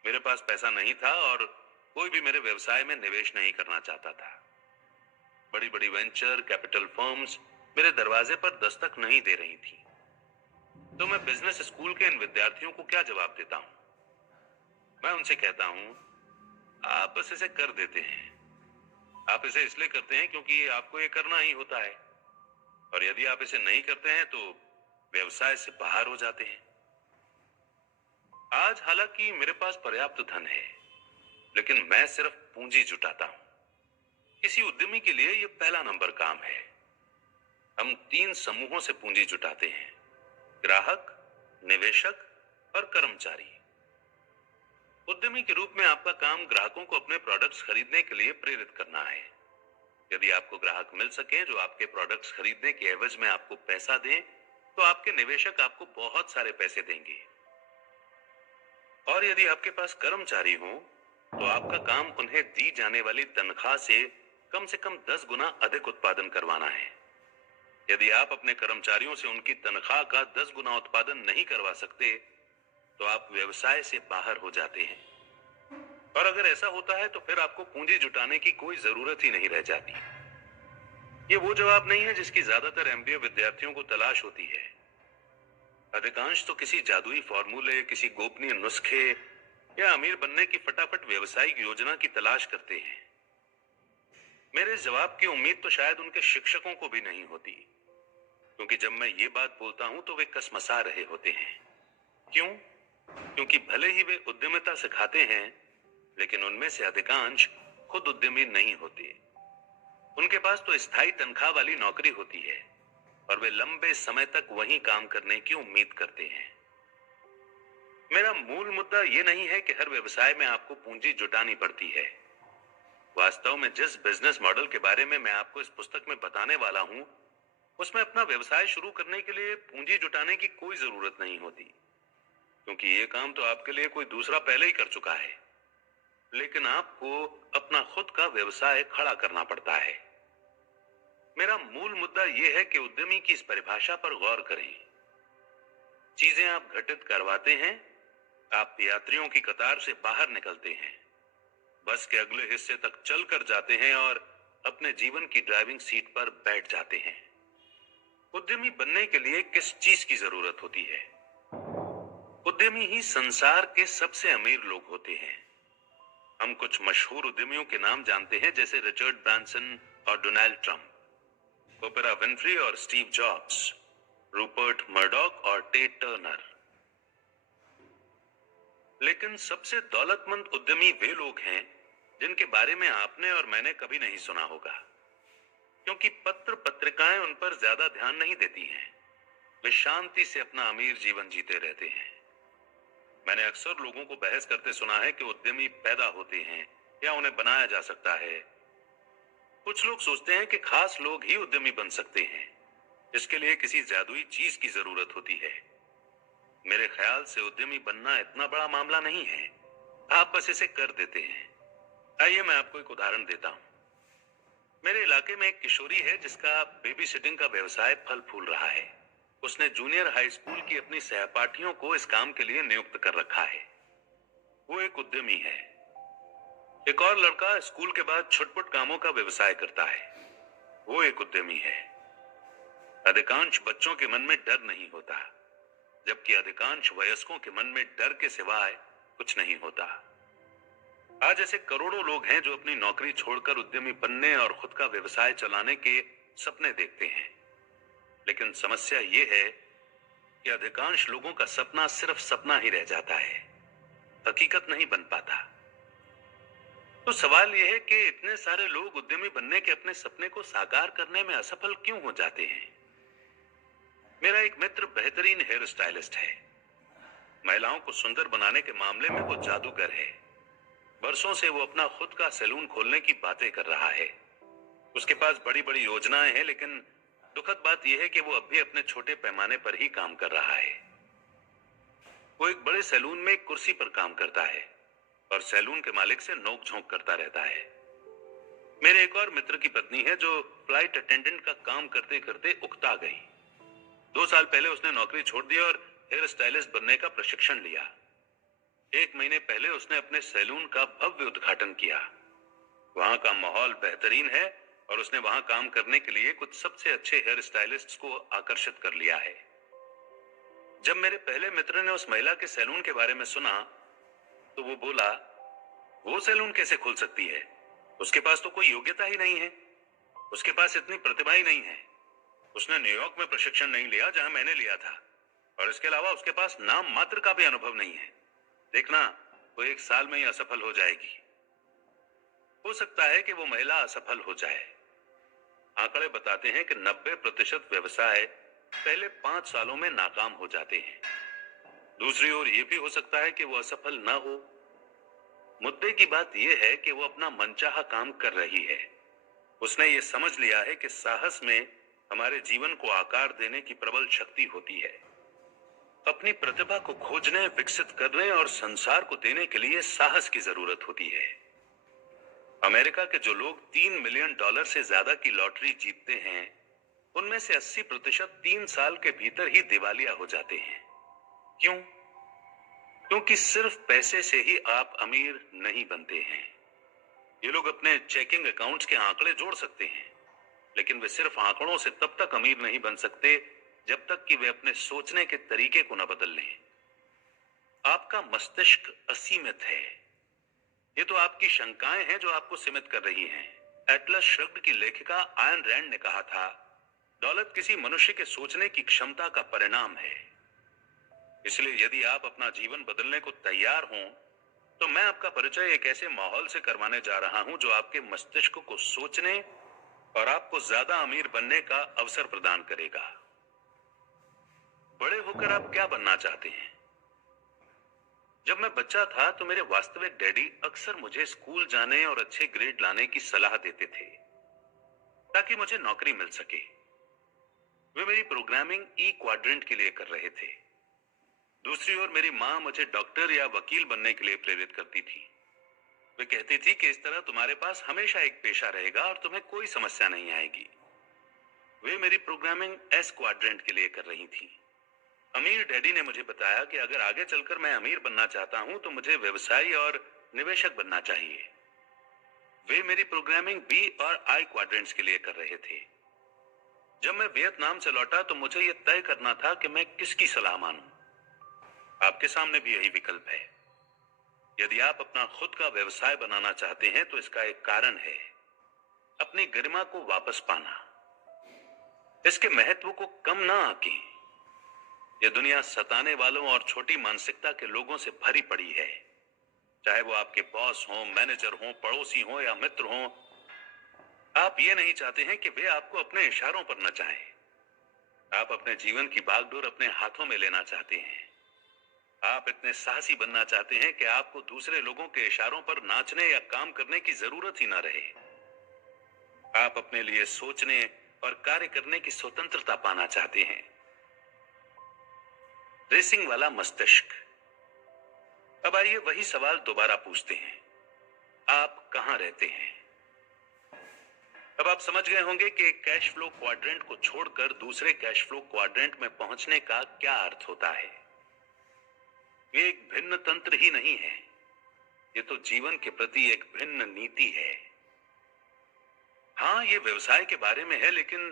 मेरे पास पैसा नहीं था और कोई भी मेरे व्यवसाय में निवेश नहीं करना चाहता था। बड़ी बड़ी वेंचर कैपिटल फर्म्स मेरे दरवाजे पर दस्तक नहीं दे रही थी। तो मैं बिजनेस स्कूल के इन विद्यार्थियों को क्या जवाब देता हूं? मैं उनसे कहता हूं, आप बस इसे कर देते हैं। आप इसे इसलिए करते हैं क्योंकि आपको ये करना ही होता है, और यदि आप इसे नहीं करते हैं तो व्यवसाय से बाहर हो जाते हैं। आज हालांकि मेरे पास पर्याप्त धन है, लेकिन मैं सिर्फ पूंजी जुटाता हूं। किसी उद्यमी के लिए यह पहला नंबर काम है। हम 3 समूहों से पूंजी जुटाते हैं: ग्राहक, निवेशक और कर्मचारी। उद्यमी के रूप में आपका काम ग्राहकों को अपने प्रोडक्ट्स खरीदने के लिए प्रेरित करना है। यदि आपको ग्राहक मिल सके जो आपके प्रोडक्ट्स खरीदने के एवज में आपको पैसा दें, तो आपके निवेशक आपको बहुत सारे पैसे देंगे। और यदि आपके पास कर्मचारी हो, तो आपका काम उन्हें दी जाने वाली तनख्वाह से कम 10 गुना अधिक उत्पादन करवाना है। यदि आप अपने कर्मचारियों से उनकी तनख्वाह का 10 गुना उत्पादन नहीं करवा सकते, तो आप व्यवसाय से बाहर हो जाते हैं। और अगर ऐसा होता है तो फिर आपको पूंजी जुटाने की कोई जरूरत ही नहीं रह जाती। ये वो जवाब नहीं है जिसकी ज्यादातर एमबीए विद्यार्थियों को तलाश होती है। अधिकांश तो किसी जादुई फॉर्मूले, किसी गोपनीय नुस्खे या अमीर बनने की फटाफट व्यवसायिक योजना की तलाश करते हैं। मेरे इस जवाब की उम्मीद तो शायद उनके शिक्षकों को भी नहीं होती, क्योंकि जब मैं ये बात बोलता हूं तो वे कसमसा रहे होते हैं। क्यों? क्योंकि भले ही वे उद्यमिता सिखाते हैं, लेकिन उनमें से अधिकांश खुद उद्यमी नहीं होते। उनके पास तो स्थायी तनख्वाह वाली नौकरी होती है और वे लंबे समय तक वहीं काम करने की उम्मीद करते हैं। मेरा मूल मुद्दा ये नहीं है कि हर व्यवसाय में आपको पूंजी जुटानी पड़ती है। वास्तव में जिस बिजनेस मॉडल के बारे में मैं आपको इस पुस्तक में बताने वाला हूं, उसमें अपना व्यवसाय शुरू करने के लिए पूंजी जुटाने की कोई जरूरत नहीं होती, क्योंकि ये काम तो आपके लिए कोई दूसरा पहले ही कर चुका है। लेकिन आपको अपना खुद का व्यवसाय खड़ा करना पड़ता है। मेरा मूल मुद्दा यह है कि उद्यमी की इस परिभाषा पर गौर करें। चीजें आप घटित करवाते हैं, आप यात्रियों की कतार से बाहर निकलते हैं, बस के अगले हिस्से तक चल कर जाते हैं और अपने जीवन की ड्राइविंग सीट पर बैठ जाते हैं। उद्यमी बनने के लिए किस चीज की जरूरत होती है? उद्यमी ही संसार के सबसे अमीर लोग होते हैं। हम कुछ मशहूर उद्यमियों के नाम जानते हैं, जैसे रिचर्ड ब्रांसन और डोनाल्ड ट्रंप, ओपेरा विन्फ्री और स्टीव जॉब्स, रूपर्ट मर्डॉक और टेड टर्नर। लेकिन सबसे दौलतमंद उद्यमी वे लोग हैं जिनके बारे में आपने और मैंने कभी नहीं सुना होगा, क्योंकि पत्र पत्रिकाएं उन पर ज्यादा ध्यान नहीं देती हैं। वे शांति से अपना अमीर जीवन जीते रहते हैं। मैंने अक्सर लोगों को बहस करते सुना है कि उद्यमी पैदा होते हैं या उन्हें बनाया जा सकता है। कुछ लोग सोचते हैं कि खास लोग ही उद्यमी बन सकते हैं, इसके लिए किसी जादुई चीज की जरूरत होती है। मेरे ख्याल से उद्यमी बनना इतना बड़ा मामला नहीं है, आप बस इसे कर देते हैं। आइए मैं आपको एक उदाहरण देता हूं। मेरे इलाके में एक किशोरी है जिसका बेबी सिटिंग का व्यवसाय फल फूल रहा है। उसने जूनियर हाई स्कूल की अपनी सहपाठियों को इस काम के लिए नियुक्त कर रखा है। वो एक उद्यमी है। एक और लड़का स्कूल के बाद छुटपुट कामों का व्यवसाय करता है। वो एक उद्यमी है। अधिकांश बच्चों के मन में डर नहीं होता, जबकि अधिकांश वयस्कों के मन में डर के सिवाय कुछ नहीं होता। आज ऐसे करोड़ों लोग हैं जो अपनी नौकरी छोड़कर उद्यमी बनने और खुद का व्यवसाय चलाने के सपने देखते हैं। लेकिन समस्या ये है कि अधिकांश लोगों का सपना सिर्फ सपना ही रह जाता है, हकीकत नहीं बन पाता। तो सवाल यह है कि इतने सारे लोग उद्यमी बनने के अपने सपने को साकार करने में असफल क्यों हो जाते हैं? मेरा एक मित्र बेहतरीन हेयर स्टाइलिस्ट है। महिलाओं को सुंदर बनाने के मामले में वो जादूगर है। वर्षों से वो अपना खुद का सैलून खोलने की बातें कर रहा है। उसके पास बड़ी बड़ी योजनाएं हैं, लेकिन दुखद बात यह है कि वो अब भी अपने छोटे पैमाने पर ही काम कर रहा है। वो एक बड़े सैलून में एक कुर्सी पर काम करता है और सैलून के मालिक से नोक झोंक करता रहता है। मेरे एक और मित्र की पत्नी है जो फ्लाइट अटेंडेंट का काम करते करते उकता गई। 2 साल पहले उसने नौकरी छोड़ दी और हेयर स्टाइलिस्ट बनने का प्रशिक्षण लिया। 1 महीने पहले उसने अपने सैलून का भव्य उद्घाटन किया। वहां का माहौल बेहतरीन है और उसने वहां काम करने के लिए कुछ सबसे अच्छे हेयर स्टाइलिस्ट्स को आकर्षित कर लिया है। जब मेरे पहले मित्र ने उस महिला के सैलून के बारे में सुना तो वो बोला, वो सैलून कैसे खुल सकती है? उसके पास तो कोई योग्यता ही नहीं है, उसके पास इतनी प्रतिभा ही नहीं है। उसने न्यूयॉर्क में प्रशिक्षण नहीं लिया जहां मैंने लिया था, और इसके अलावा उसके पास नाम मात्र का भी अनुभव नहीं है। देखना, वो 1 साल में ही असफल हो जाएगी। हो सकता है कि वो महिला असफल हो जाए। आंकड़े बताते हैं कि 90% व्यवसाय पहले 5 सालों में नाकाम हो जाते हैं। दूसरी ओर यह भी हो सकता है कि वो असफल ना हो। मुद्दे की बात यह है कि वो अपना मनचाहा काम कर रही है। उसने ये समझ लिया है कि साहस में हमारे जीवन को आकार देने की प्रबल शक्ति होती है। अपनी प्रतिभा को खोजने, विकसित करने और संसार को देने के लिए साहस की जरूरत होती है। अमेरिका के जो लोग $3 मिलियन से ज्यादा की लॉटरी जीतते हैं, उनमें से 80% 3 साल के भीतर ही दिवालिया हो जाते हैं। क्यों? क्योंकि सिर्फ पैसे से ही आप अमीर नहीं बनते हैं। ये लोग अपने चेकिंग अकाउंट्स के आंकड़े जोड़ सकते हैं, लेकिन वे सिर्फ आंकड़ों से तब तक अमीर नहीं बन सकते जब तक कि वे अपने सोचने के तरीके को न बदल लें। आपका मस्तिष्क असीमित है। ये तो आपकी शंकाएं हैं जो आपको सीमित कर रही हैं। एटलस श्रग्ड की लेखिका आयन रैंड ने कहा था, दौलत किसी मनुष्य के सोचने की क्षमता का परिणाम है। इसलिए यदि आप अपना जीवन बदलने को तैयार हों, तो मैं आपका परिचय एक ऐसे माहौल से करवाने जा रहा हूं जो आपके मस्तिष्क को सोचने और आपको ज्यादा अमीर बनने का अवसर प्रदान करेगा। बड़े होकर आप क्या बनना चाहते हैं? जब मैं बच्चा था तो मेरे वास्तविक डैडी अक्सर मुझे स्कूल जाने और अच्छे ग्रेड लाने की सलाह देते थे ताकि मुझे नौकरी मिल सके। वे मेरी प्रोग्रामिंग ई क्वाड्रेंट के लिए कर रहे थे। दूसरी ओर मेरी माँ मुझे डॉक्टर या वकील बनने के लिए प्रेरित करती थी। वे कहती थी कि इस तरह तुम्हारे पास हमेशा एक पेशा रहेगा और तुम्हें कोई समस्या नहीं आएगी। वे मेरी प्रोग्रामिंग एस क्वाड्रेंट के लिए कर रही थी। अमीर डैडी ने मुझे बताया कि अगर आगे चलकर मैं अमीर बनना चाहता हूं तो मुझे व्यवसायी और निवेशक बनना चाहिए। वे मेरी प्रोग्रामिंग बी और आई क्वाड्रेंट्स के लिए कर रहे थे। जब मैं वियतनाम से लौटा तो मुझे यह तय करना था कि मैं किसकी सलाह मानूं। आपके सामने भी यही विकल्प है। यदि आप अपना खुद का व्यवसाय बनाना चाहते हैं तो इसका एक कारण है अपनी गरिमा को वापस पाना। इसके महत्व को कम ना आंकें। यह दुनिया सताने वालों और छोटी मानसिकता के लोगों से भरी पड़ी है। चाहे वो आपके बॉस हों, मैनेजर हों, पड़ोसी हों या मित्र हों, आप ये नहीं चाहते हैं कि वे आपको अपने इशारों पर नचाएं। आप अपने जीवन की बागडोर अपने हाथों में लेना चाहते हैं। आप इतने साहसी बनना चाहते हैं कि आपको दूसरे लोगों के इशारों पर नाचने या काम करने की जरूरत ही ना रहे। आप अपने लिए सोचने और कार्य करने की स्वतंत्रता पाना चाहते हैं। रेसिंग वाला मस्तिष्क। अब आइए वही सवाल दोबारा पूछते हैं, आप कहां रहते हैं? अब आप समझ गए होंगे कि कैश फ्लो क्वाड्रेंट को छोड़कर दूसरे कैश फ्लो क्वाड्रेंट में पहुंचने का क्या अर्थ होता है। ये एक भिन्न तंत्र ही नहीं है, ये तो जीवन के प्रति एक भिन्न नीति है। हाँ, ये व्यवसाय के बारे में है, लेकिन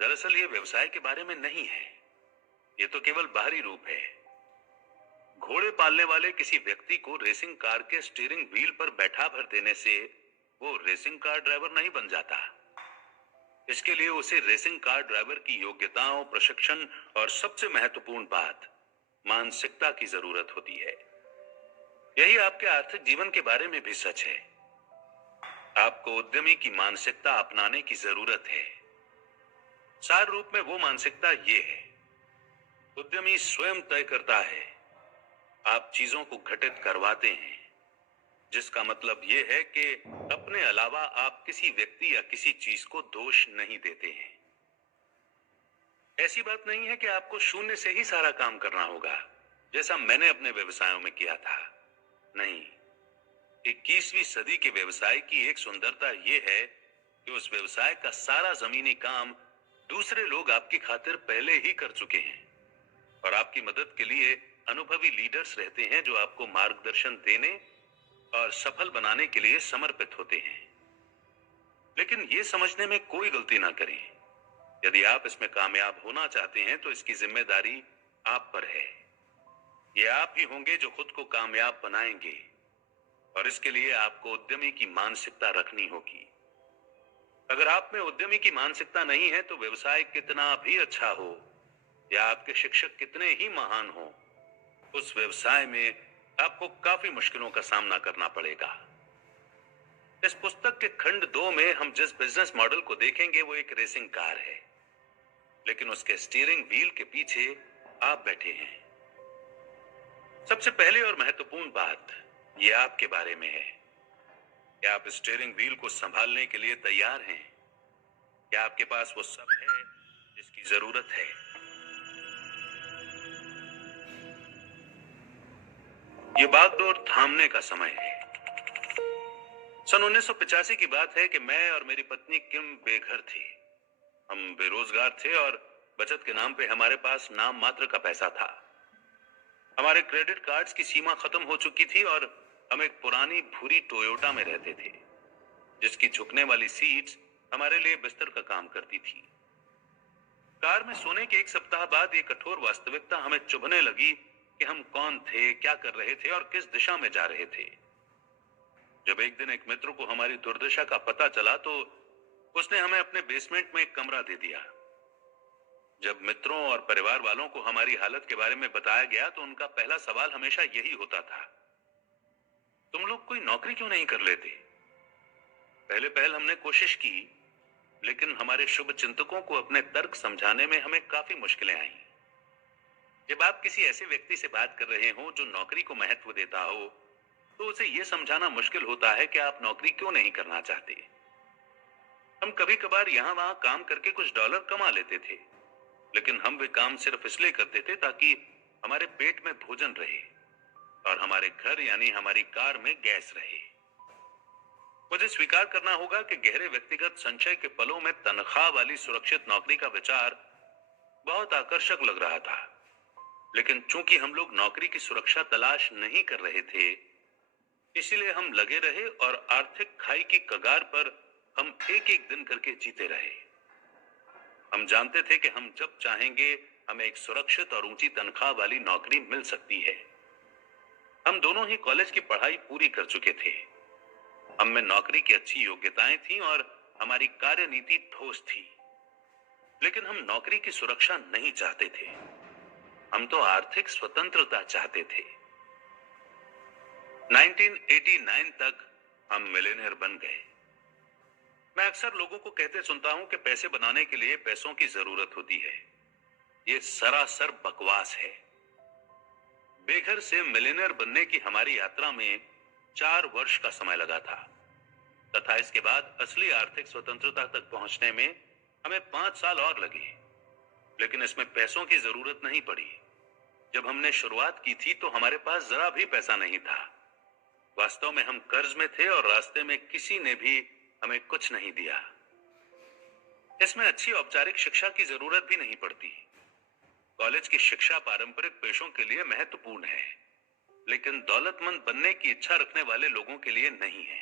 दरअसल ये व्यवसाय के बारे में नहीं है। ये तो केवल बाहरी रूप है। घोड़े पालने वाले किसी व्यक्ति को रेसिंग कार के स्टीयरिंग व्हील पर बैठा भर देने से वो रेसिंग कार ड्राइवर नहीं बन जाता। इसके लिए उसे रेसिंग कार ड्राइवर की योग्यताओं, प्रशिक्षण और सबसे महत्वपूर्ण बात, मानसिकता की जरूरत होती है। यही आपके आर्थिक जीवन के बारे में भी सच है। आपको उद्यमी की मानसिकता अपनाने की जरूरत है। सार रूप में वो मानसिकता ये है, उद्यमी स्वयं तय करता है, आप चीजों को घटित करवाते हैं। जिसका मतलब ये है कि अपने अलावा आप किसी व्यक्ति या किसी चीज को दोष नहीं देते हैं। ऐसी बात नहीं है कि आपको शून्य से ही सारा काम करना होगा, जैसा मैंने अपने व्यवसायों में किया था। नहीं, 21वीं सदी के व्यवसाय की एक सुंदरता यह है कि उस व्यवसाय का सारा जमीनी काम दूसरे लोग आपकी खातिर पहले ही कर चुके हैं और आपकी मदद के लिए अनुभवी लीडर्स रहते हैं जो आपको मार्गदर्शन देने और सफल बनाने के लिए समर्पित होते हैं। लेकिन ये समझने में कोई गलती ना करें, यदि आप इसमें कामयाब होना चाहते हैं तो इसकी जिम्मेदारी आप पर है। ये आप ही होंगे जो खुद को कामयाब बनाएंगे और इसके लिए आपको उद्यमी की मानसिकता रखनी होगी। अगर आप में उद्यमी की मानसिकता नहीं है तो व्यवसाय कितना भी अच्छा हो या आपके शिक्षक कितने ही महान हो, उस व्यवसाय में आपको काफी मुश्किलों का सामना करना पड़ेगा। इस पुस्तक के खंड 2 में हम जिस बिजनेस मॉडल को देखेंगे वो एक रेसिंग कार है, लेकिन उसके स्टीयरिंग व्हील के पीछे आप बैठे हैं। सबसे पहले और महत्वपूर्ण बात ये आपके बारे में है। क्या आप स्टीयरिंग व्हील को संभालने के लिए तैयार हैं? क्या आपके पास वो सब है जिसकी जरूरत है? ये बागडोर थामने का समय है। सन 1985 की बात है कि मैं और मेरी पत्नी किम बेघर थे। हम बेरोजगार थे और बचत के नाम पे हमारे पास नाम मात्र का पैसा था। हमारे क्रेडिट कार्ड्स की सीमा खत्म हो चुकी थी और हम एक पुरानी भूरी टोयोटा में रहते थे, जिसकी झुकने वाली सीट्स हमारे लिए बिस्तर का काम करती थी। कार में सोने के एक सप्ताह बाद ये कठोर वास्तविकता हमें चुभने लगी कि हम कौन थे, क्या कर रहे थे और किस दिशा में जा रहे थे। जब एक दिन एक मित्र को हमारी दुर्दशा का पता चला तो उसने हमें अपने बेसमेंट में एक कमरा दे दिया। जब मित्रों और परिवार वालों को हमारी हालत के बारे में बताया गया तो उनका पहला सवाल हमेशा यही होता था, तुम लोग कोई नौकरी क्यों नहीं कर लेते? पहले पहल हमने कोशिश की, लेकिन हमारे शुभ चिंतकों को अपने तर्क समझाने में हमें काफी मुश्किलें आईं। जब आप किसी ऐसे व्यक्ति से बात कर रहे हो जो नौकरी को महत्व देता हो, तो उसे यह समझाना मुश्किल होता है कि आप नौकरी क्यों नहीं करना चाहते। हम कभी कभार यहाँ वहां काम करके कुछ डॉलर कमा लेते थे, लेकिन हम वे काम सिर्फ इसलिए करते थे ताकि हमारे पेट में भोजन रहे और हमारे घर यानी हमारी कार में गैस रहे। मुझे स्वीकार करना होगा कि गहरे व्यक्तिगत संचय के पलों में तनख्वाह वाली सुरक्षित नौकरी का विचार बहुत आकर्षक लग रहा था, लेकिन चूंकि हम लोग नौकरी की सुरक्षा तलाश नहीं कर रहे थे, इसीलिए हम लगे रहे और आर्थिक खाई की कगार पर हम एक एक दिन करके जीते रहे। हम जानते थे कि हम जब चाहेंगे हमें एक सुरक्षित और ऊंची तनख्वाह वाली नौकरी मिल सकती है। हम दोनों ही कॉलेज की पढ़ाई पूरी कर चुके थे। हम में नौकरी की अच्छी योग्यताएं थीं और हमारी कार्यनीति ठोस थी, लेकिन हम नौकरी की सुरक्षा नहीं चाहते थे। हम तो आर्थिक स्वतंत्रता चाहते थे। 1989 तक हम मिलियनेयर बन गए। मैं अक्सर लोगों को कहते सुनता हूं कि पैसे बनाने के लिए पैसों की जरूरत होती है। ये सरासर बकवास है। बेघर से मिलियनेयर बनने की हमारी यात्रा में 4 वर्ष का समय लगा था, तथा इसके बाद असली आर्थिक स्वतंत्रता तक पहुंचने में हमें 5 साल और लगे। लेकिन इसमें पैसों की जरूरत नहीं पड़ी। जब हमने शुरुआत की थी तो हमारे पास जरा भी पैसा नहीं था। वास्तव में हम कर्ज में थे और रास्ते में किसी ने भी हमें कुछ नहीं दिया। इसमें अच्छी औपचारिक शिक्षा की जरूरत भी नहीं पड़ती। कॉलेज की शिक्षा पारंपरिक पेशों के लिए महत्वपूर्ण है, लेकिन दौलतमंद बनने की इच्छा रखने वाले लोगों के लिए नहीं है।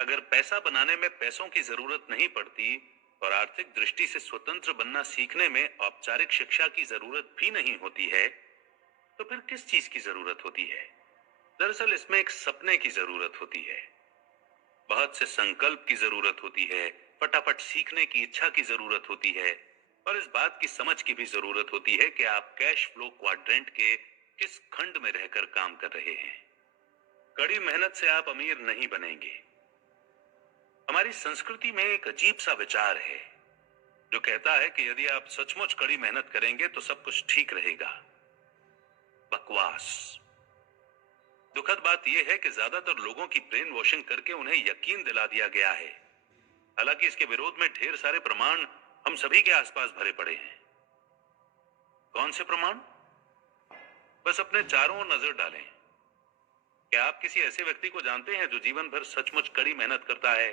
अगर पैसा बनाने में पैसों की जरूरत नहीं पड़ती और आर्थिक दृष्टि से स्वतंत्र बनना सीखने में औपचारिक शिक्षा की जरूरत भी नहीं होती है, तो फिर किस चीज की जरूरत होती है? दरअसल इसमें एक सपने की जरूरत होती है, बहुत से संकल्प की जरूरत होती है, फटाफट सीखने की इच्छा की जरूरत होती है और इस बात की समझ की भी जरूरत होती है कि आप कैश फ्लो क्वाड्रेंट के किस खंड में रहकर काम कर रहे हैं। कड़ी मेहनत से आप अमीर नहीं बनेंगे। हमारी संस्कृति में एक अजीब सा विचार है जो कहता है कि यदि आप सचमुच कड़ी मेहनत करेंगे तो सब कुछ ठीक रहेगा। बकवास। दुखद बात यह है कि ज्यादातर लोगों की ब्रेन वॉशिंग करके उन्हें यकीन दिला दिया गया है। हालांकि इसके विरोध में ढेर सारे प्रमाण हम सभी के आसपास भरे पड़े हैं। कौन से प्रमाण? बस अपने चारों ओर नजर डालें। क्या आप किसी ऐसे व्यक्ति को जानते हैं जो जीवन भर सचमुच कड़ी मेहनत करता है,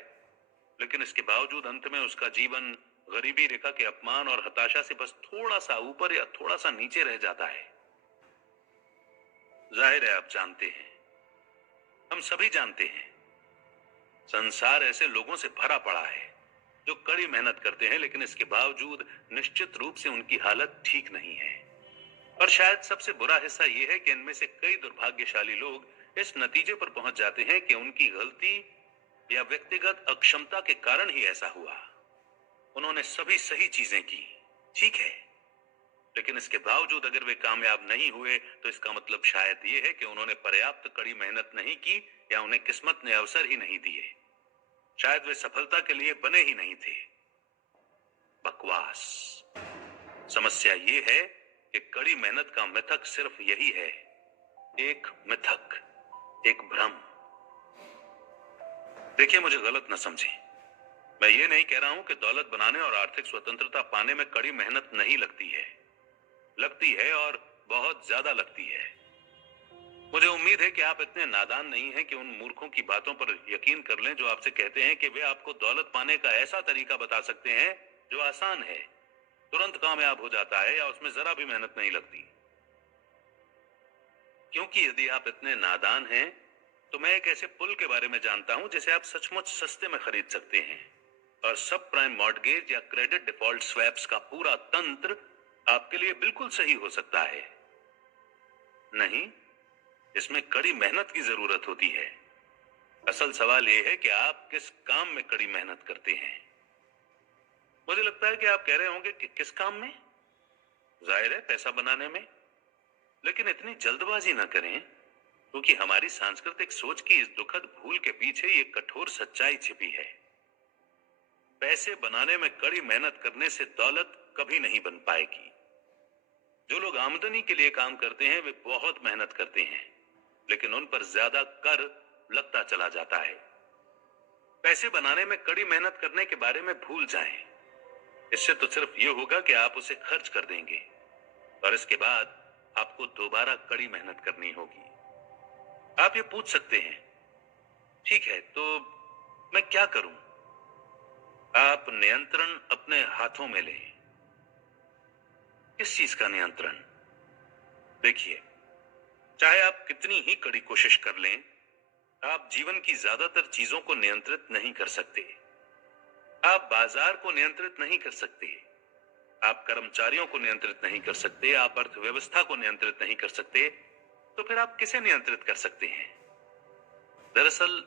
लेकिन इसके बावजूद अंत में उसका जीवन गरीबी रेखा के अपमान और हताशा से बस थोड़ा सा ऊपर या थोड़ा सा नीचे रह जाता है? जाहिर है आप जानते हैं, हम सभी जानते हैं, संसार ऐसे लोगों से भरा पड़ा है जो कड़ी मेहनत करते हैं, लेकिन इसके बावजूद निश्चित रूप से उनकी हालत ठीक नहीं है। और शायद सबसे बुरा हिस्सा यह है कि इनमें से कई दुर्भाग्यशाली लोग इस नतीजे पर पहुंच जाते हैं कि उनकी गलती या व्यक्तिगत अक्षमता के कारण ही ऐसा हुआ। उन्होंने सभी सही चीजें की, ठीक है, लेकिन इसके बावजूद अगर वे कामयाब नहीं हुए तो इसका मतलब शायद ये है कि उन्होंने पर्याप्त कड़ी मेहनत नहीं की या उन्हें किस्मत ने अवसर ही नहीं दिए। शायद वे सफलता के लिए बने ही नहीं थे। बकवास। समस्या ये है कि कड़ी मेहनत का मिथक सिर्फ यही है, एक मिथक, एक भ्रम। देखिए, मुझे गलत न समझें, मैं ये नहीं कह रहा हूं कि दौलत बनाने और आर्थिक स्वतंत्रता पाने में कड़ी मेहनत नहीं लगती है। लगती है, और बहुत ज्यादा लगती है। मुझे उम्मीद है कि आप इतने नादान नहीं हैं कि उन मूर्खों की बातों पर यकीन कर लें जो आपसे कहते हैं कि वे आपको दौलत पाने का ऐसा तरीका बता सकते हैं जो आसान है, तुरंत कामयाब हो जाता है या उसमें जरा भी मेहनत नहीं लगती। क्योंकि यदि आप इतने नादान हैं तो मैं एक ऐसे पुल के बारे में जानता हूं जिसे आप सचमुच सस्ते में खरीद सकते हैं, और सब प्राइम मॉर्टगेज या क्रेडिट डिफॉल्ट स्वैप्स का पूरा तंत्र आपके लिए बिल्कुल सही हो सकता है। नहीं, इसमें कड़ी मेहनत की जरूरत होती है। असल सवाल यह है कि आप किस काम में कड़ी मेहनत करते हैं। मुझे लगता है कि आप कह रहे होंगे कि किस काम में? जाहिर है, पैसा बनाने में। लेकिन इतनी जल्दबाजी ना करें, क्योंकि हमारी सांस्कृतिक सोच की इस दुखद भूल के पीछे ये कठोर सच्चाई छिपी है। पैसे बनाने में कड़ी मेहनत करने से दौलत कभी नहीं बन पाएगी। जो लोग आमदनी के लिए काम करते हैं वे बहुत मेहनत करते हैं, लेकिन उन पर ज्यादा कर लगता चला जाता है। पैसे बनाने में कड़ी मेहनत करने के बारे में भूल जाएं। इससे तो सिर्फ ये होगा कि आप उसे खर्च कर देंगे, और इसके बाद आपको दोबारा कड़ी मेहनत करनी होगी। आप ये पूछ सकते हैं, ठीक है, तो मैं क्या करूं? आप नियंत्रण अपने हाथों में लें। किस चीज का नियंत्रण? देखिए, चाहे आप कितनी ही कड़ी कोशिश कर लें, आप जीवन की ज्यादातर चीजों को नियंत्रित नहीं कर सकते। आप बाजार को नियंत्रित नहीं कर सकते, आप कर्मचारियों को नियंत्रित नहीं कर सकते, आप अर्थव्यवस्था को नियंत्रित नहीं कर सकते, तो फिर आप किसे नियंत्रित कर सकते हैं? दरअसल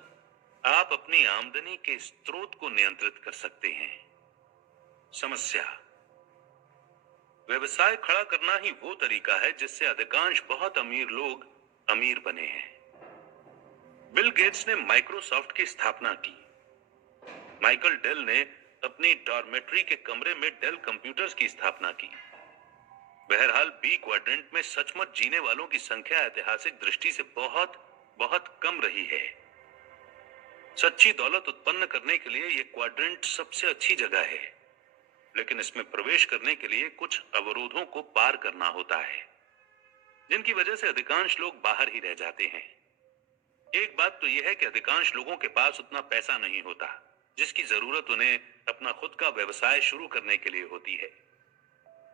आप अपनी आमदनी के स्रोत को नियंत्रित कर सकते हैं। समस्या, व्यवसाय खड़ा करना ही वो तरीका है जिससे अधिकांश बहुत अमीर लोग अमीर बने हैं। बिल गेट्स ने माइक्रोसॉफ्ट की स्थापना की। माइकल डेल ने अपनी डॉर्मेट्री के कमरे में डेल कंप्यूटर्स की स्थापना की। बहरहाल बी क्वाड्रेंट में सचमुच जीने वालों की संख्या ऐतिहासिक दृष्टि से बहुत बहुत कम रही है। सच्ची दौलत उत्पन्न करने के लिए यह क्वाड्रेंट सबसे अच्छी जगह है, लेकिन इसमें प्रवेश करने के लिए कुछ अवरोधों को पार करना होता है, जिनकी वजह से अधिकांश लोग बाहर ही रह जाते हैं। एक बात तो यह है कि अधिकांश लोगों के पास उतना पैसा नहीं होता जिसकी जरूरत उन्हें अपना खुद का व्यवसाय शुरू करने के लिए होती है।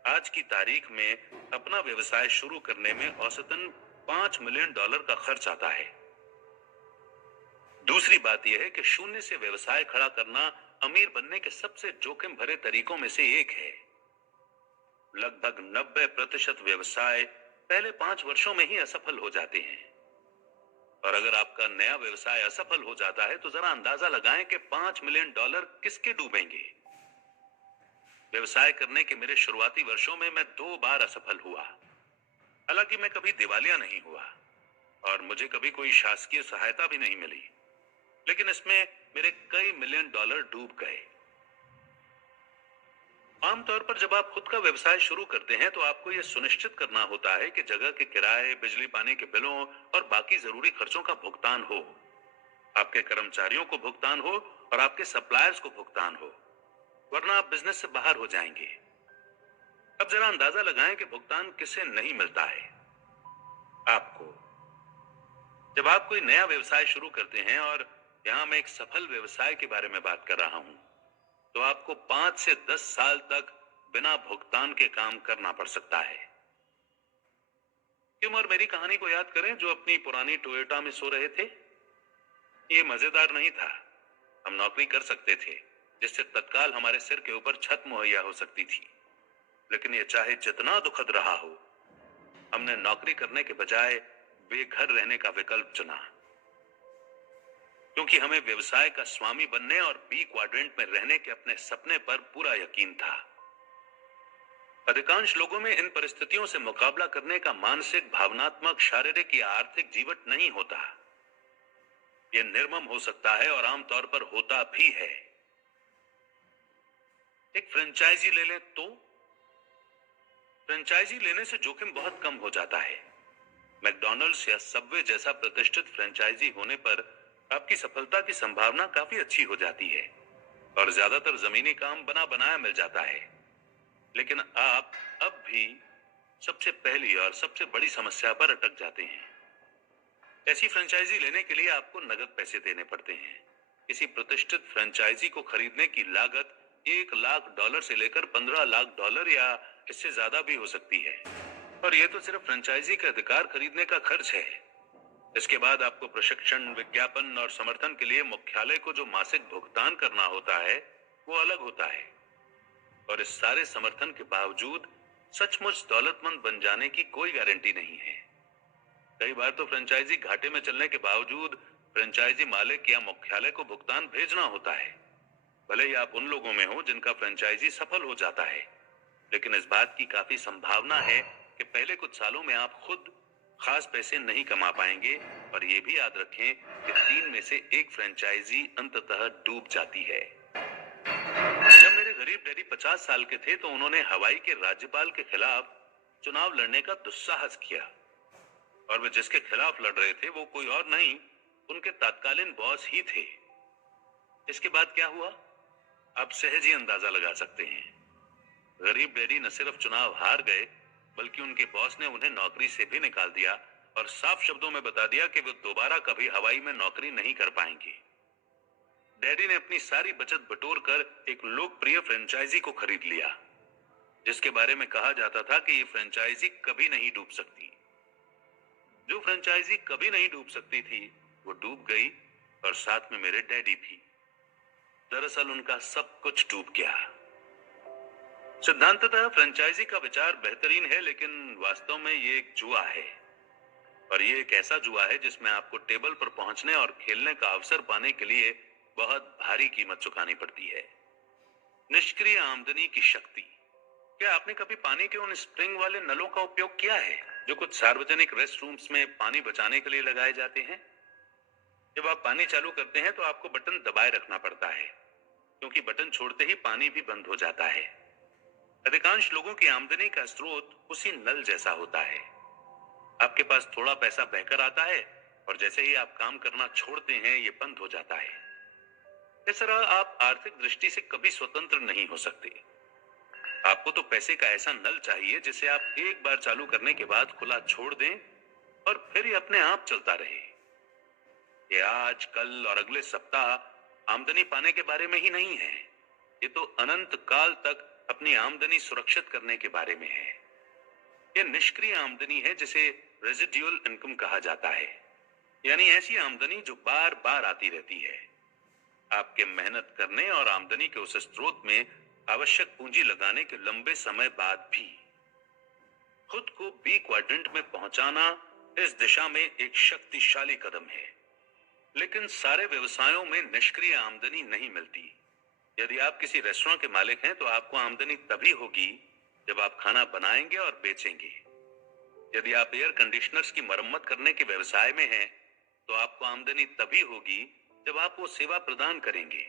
आज की तारीख में अपना व्यवसाय शुरू करने में औसतन $5 मिलियन का खर्च आता है। दूसरी बात यह है कि शून्य से व्यवसाय खड़ा करना अमीर बनने के सबसे जोखिम भरे तरीकों में से एक है। लगभग 90% व्यवसाय पहले 5 वर्षों में ही असफल हो जाते हैं, और अगर आपका नया व्यवसाय असफल हो जाता है तो जरा अंदाजा लगाएं कि $5 मिलियन किसके डूबेंगे। व्यवसाय करने के मेरे शुरुआती वर्षों में मैं 2 बार असफल हुआ। हालांकि मैं कभी दिवालिया नहीं हुआ और मुझे कभी कोई शासकीय सहायता भी नहीं मिली, लेकिन इसमें मेरे कई $1 मिलियन डूब गए। आमतौर पर जब आप खुद का व्यवसाय शुरू करते हैं तो आपको यह सुनिश्चित करना होता है कि जगह के किराए, बिजली पानी के बिलों और बाकी जरूरी खर्चों का भुगतान हो, आपके कर्मचारियों को भुगतान हो और आपके सप्लायर्स को भुगतान हो, वरना आप बिजनेस से बाहर हो जाएंगे। अब जरा अंदाजा लगाएं कि भुगतान किसे नहीं मिलता है। आपको। जब आप कोई नया व्यवसाय शुरू करते हैं, और यहां मैं एक सफल व्यवसाय के बारे में बात कर रहा हूं, तो आपको 5 से 10 साल तक बिना भुगतान के काम करना पड़ सकता है। क्यों? और मेरी कहानी को याद करें, जो अपनी पुरानी टोयोटा में सो रहे थे। ये मजेदार नहीं था। हम नौकरी कर सकते थे जिससे तत्काल हमारे सिर के ऊपर छत मुहैया हो सकती थी, लेकिन ये चाहे जितना दुखद रहा हो, हमने नौकरी करने के बजाय बेघर रहने का विकल्प चुना, क्योंकि हमें व्यवसाय का स्वामी बनने और बी क्वाड्रेंट में रहने के अपने सपने पर पूरा यकीन था। अधिकांश लोगों में इन परिस्थितियों से मुकाबला करने का मानसिक, भावनात्मक, शारीरिक या आर्थिक जीवट नहीं होता। यह निर्मम हो सकता है और आमतौर पर होता भी है। एक फ्रेंचाइजी ले लें तो फ्रेंचाइजी लेने से जोखिम बहुत कम हो जाता है। मैकडॉनल्ड्स या सबवे जैसा प्रतिष्ठित फ्रेंचाइजी होने पर आपकी सफलता की संभावना काफी अच्छी हो जाती है और ज्यादातर जमीनी काम बना बनाया मिल जाता है। लेकिन आप अब भी सबसे पहली और सबसे बड़ी समस्या पर अटक जाते हैं। ऐसी फ्रेंचाइजी लेने के लिए आपको नगद पैसे देने पड़ते हैं। किसी प्रतिष्ठित फ्रेंचाइजी को खरीदने की लागत $1 लाख से लेकर $15 लाख या इससे ज्यादा भी हो सकती है, और यह तो सिर्फ फ्रेंचाइजी का अधिकार खरीदने का खर्च है। इसके बाद आपको प्रशिक्षण, विज्ञापन और समर्थन के लिए मुख्यालय को जो मासिक भुगतान करना होता है, वो अलग होता है। और इस सारे समर्थन के बावजूद सचमुच दौलतमंद बन जाने की कोई गारंटी नहीं है। कई बार तो फ्रेंचाइजी घाटे में चलने के बावजूद फ्रेंचाइजी मालिक या मुख्यालय को भुगतान भेजना होता है, भले ही आप उन लोगों में हो जिनका फ्रेंचाइजी सफल हो जाता है। लेकिन इस बात की काफी संभावना है कि पहले कुछ सालों में आप खुद खास पैसे नहीं कमा पाएंगे, और ये भी याद रखें कि 3 में से 1 फ्रेंचाइजी अंततः डूब जाती है। जब मेरे गरीब डैडी 50 साल के थे तो उन्होंने हवाई के राज्यपाल के खिलाफ चुनाव लड़ने का दुस्साहस किया, और वे जिसके खिलाफ लड़ रहे थे वो कोई और नहीं, उनके तत्कालीन बॉस ही थे। इसके बाद क्या हुआ, आप सहज ही अंदाजा लगा सकते हैं। गरीब डैडी न सिर्फ चुनाव हार गए, बल्कि उनके बॉस ने उन्हें नौकरी से भी निकाल दिया और साफ शब्दों में बता दिया कि वे दोबारा कभी हवाई में नौकरी नहीं कर पाएंगे। डैडी ने अपनी सारी बचत बटोर कर एक लोकप्रिय फ्रेंचाइजी को खरीद लिया, जिसके बारे में कहा जाता था कि ये फ्रेंचाइजी कभी नहीं डूब सकती। जो फ्रेंचाइजी कभी नहीं डूब सकती थी, वो डूब गई, और साथ में मेरे डैडी भी। दरअसल उनका सब कुछ डूब गया। सिद्धांततः फ्रेंचाइजी का विचार बेहतरीन है, लेकिन वास्तव में ये एक जुआ है, और ये एक ऐसा जुआ है जिसमें आपको टेबल पर पहुंचने और खेलने का अवसर पाने के लिए बहुत भारी कीमत चुकानी पड़ती है। निष्क्रिय आमदनी की शक्ति। क्या आपने कभी पानी के उन स्प्रिंग वाले नलों का उपयोग किया है जो कुछ सार्वजनिक रेस्ट रूम्स में पानी बचाने के लिए लगाए जाते हैं? जब आप पानी चालू करते हैं तो आपको बटन दबाए रखना पड़ता है, क्योंकि बटन छोड़ते ही पानी भी बंद हो जाता है। अधिकांश लोगों की आमदनी का स्रोत उसी नल जैसा होता है। आपके पास थोड़ा पैसा बहकर आता है, और जैसे ही आप काम करना छोड़ते हैं, ये बंद हो जाता है। इस तरह आप आर्थिक दृष्टि से कभी स्वतंत्र नहीं हो सकते। आपको तो पैसे का ऐसा नल चाहिए जिसे आप एक बार चालू करने के बाद खुला छोड़ दें, और फिर ये अपने आप चलता रहे। ये आज, कल और अगले सप्ताह आमदनी पाने के बारे में ही नहीं है, ये तो अनंत काल तक अपनी आमदनी सुरक्षित करने के बारे में है। यह निष्क्रिय आमदनी है जिसे रेजिडुअल इनकम कहा जाता है, यानी ऐसी आमदनी जो बार बार आती रहती है। आपके मेहनत करने और आमदनी के उस स्रोत में आवश्यक पूंजी लगाने के लंबे समय बाद भी। खुद को बी क्वाड्रेंट में पहुंचाना इस दिशा में एक शक्तिशाली कदम है, लेकिन सारे व्यवसायों में निष्क्रिय आमदनी नहीं मिलती। यदि आप किसी रेस्टोरेंट के मालिक हैं तो आपको आमदनी तभी होगी जब आप खाना बनाएंगे और बेचेंगे। यदि आप एयर कंडीशनर्स की मरम्मत करने के व्यवसाय में हैं तो आपको आमदनी तभी होगी जब आप वो सेवा प्रदान करेंगे।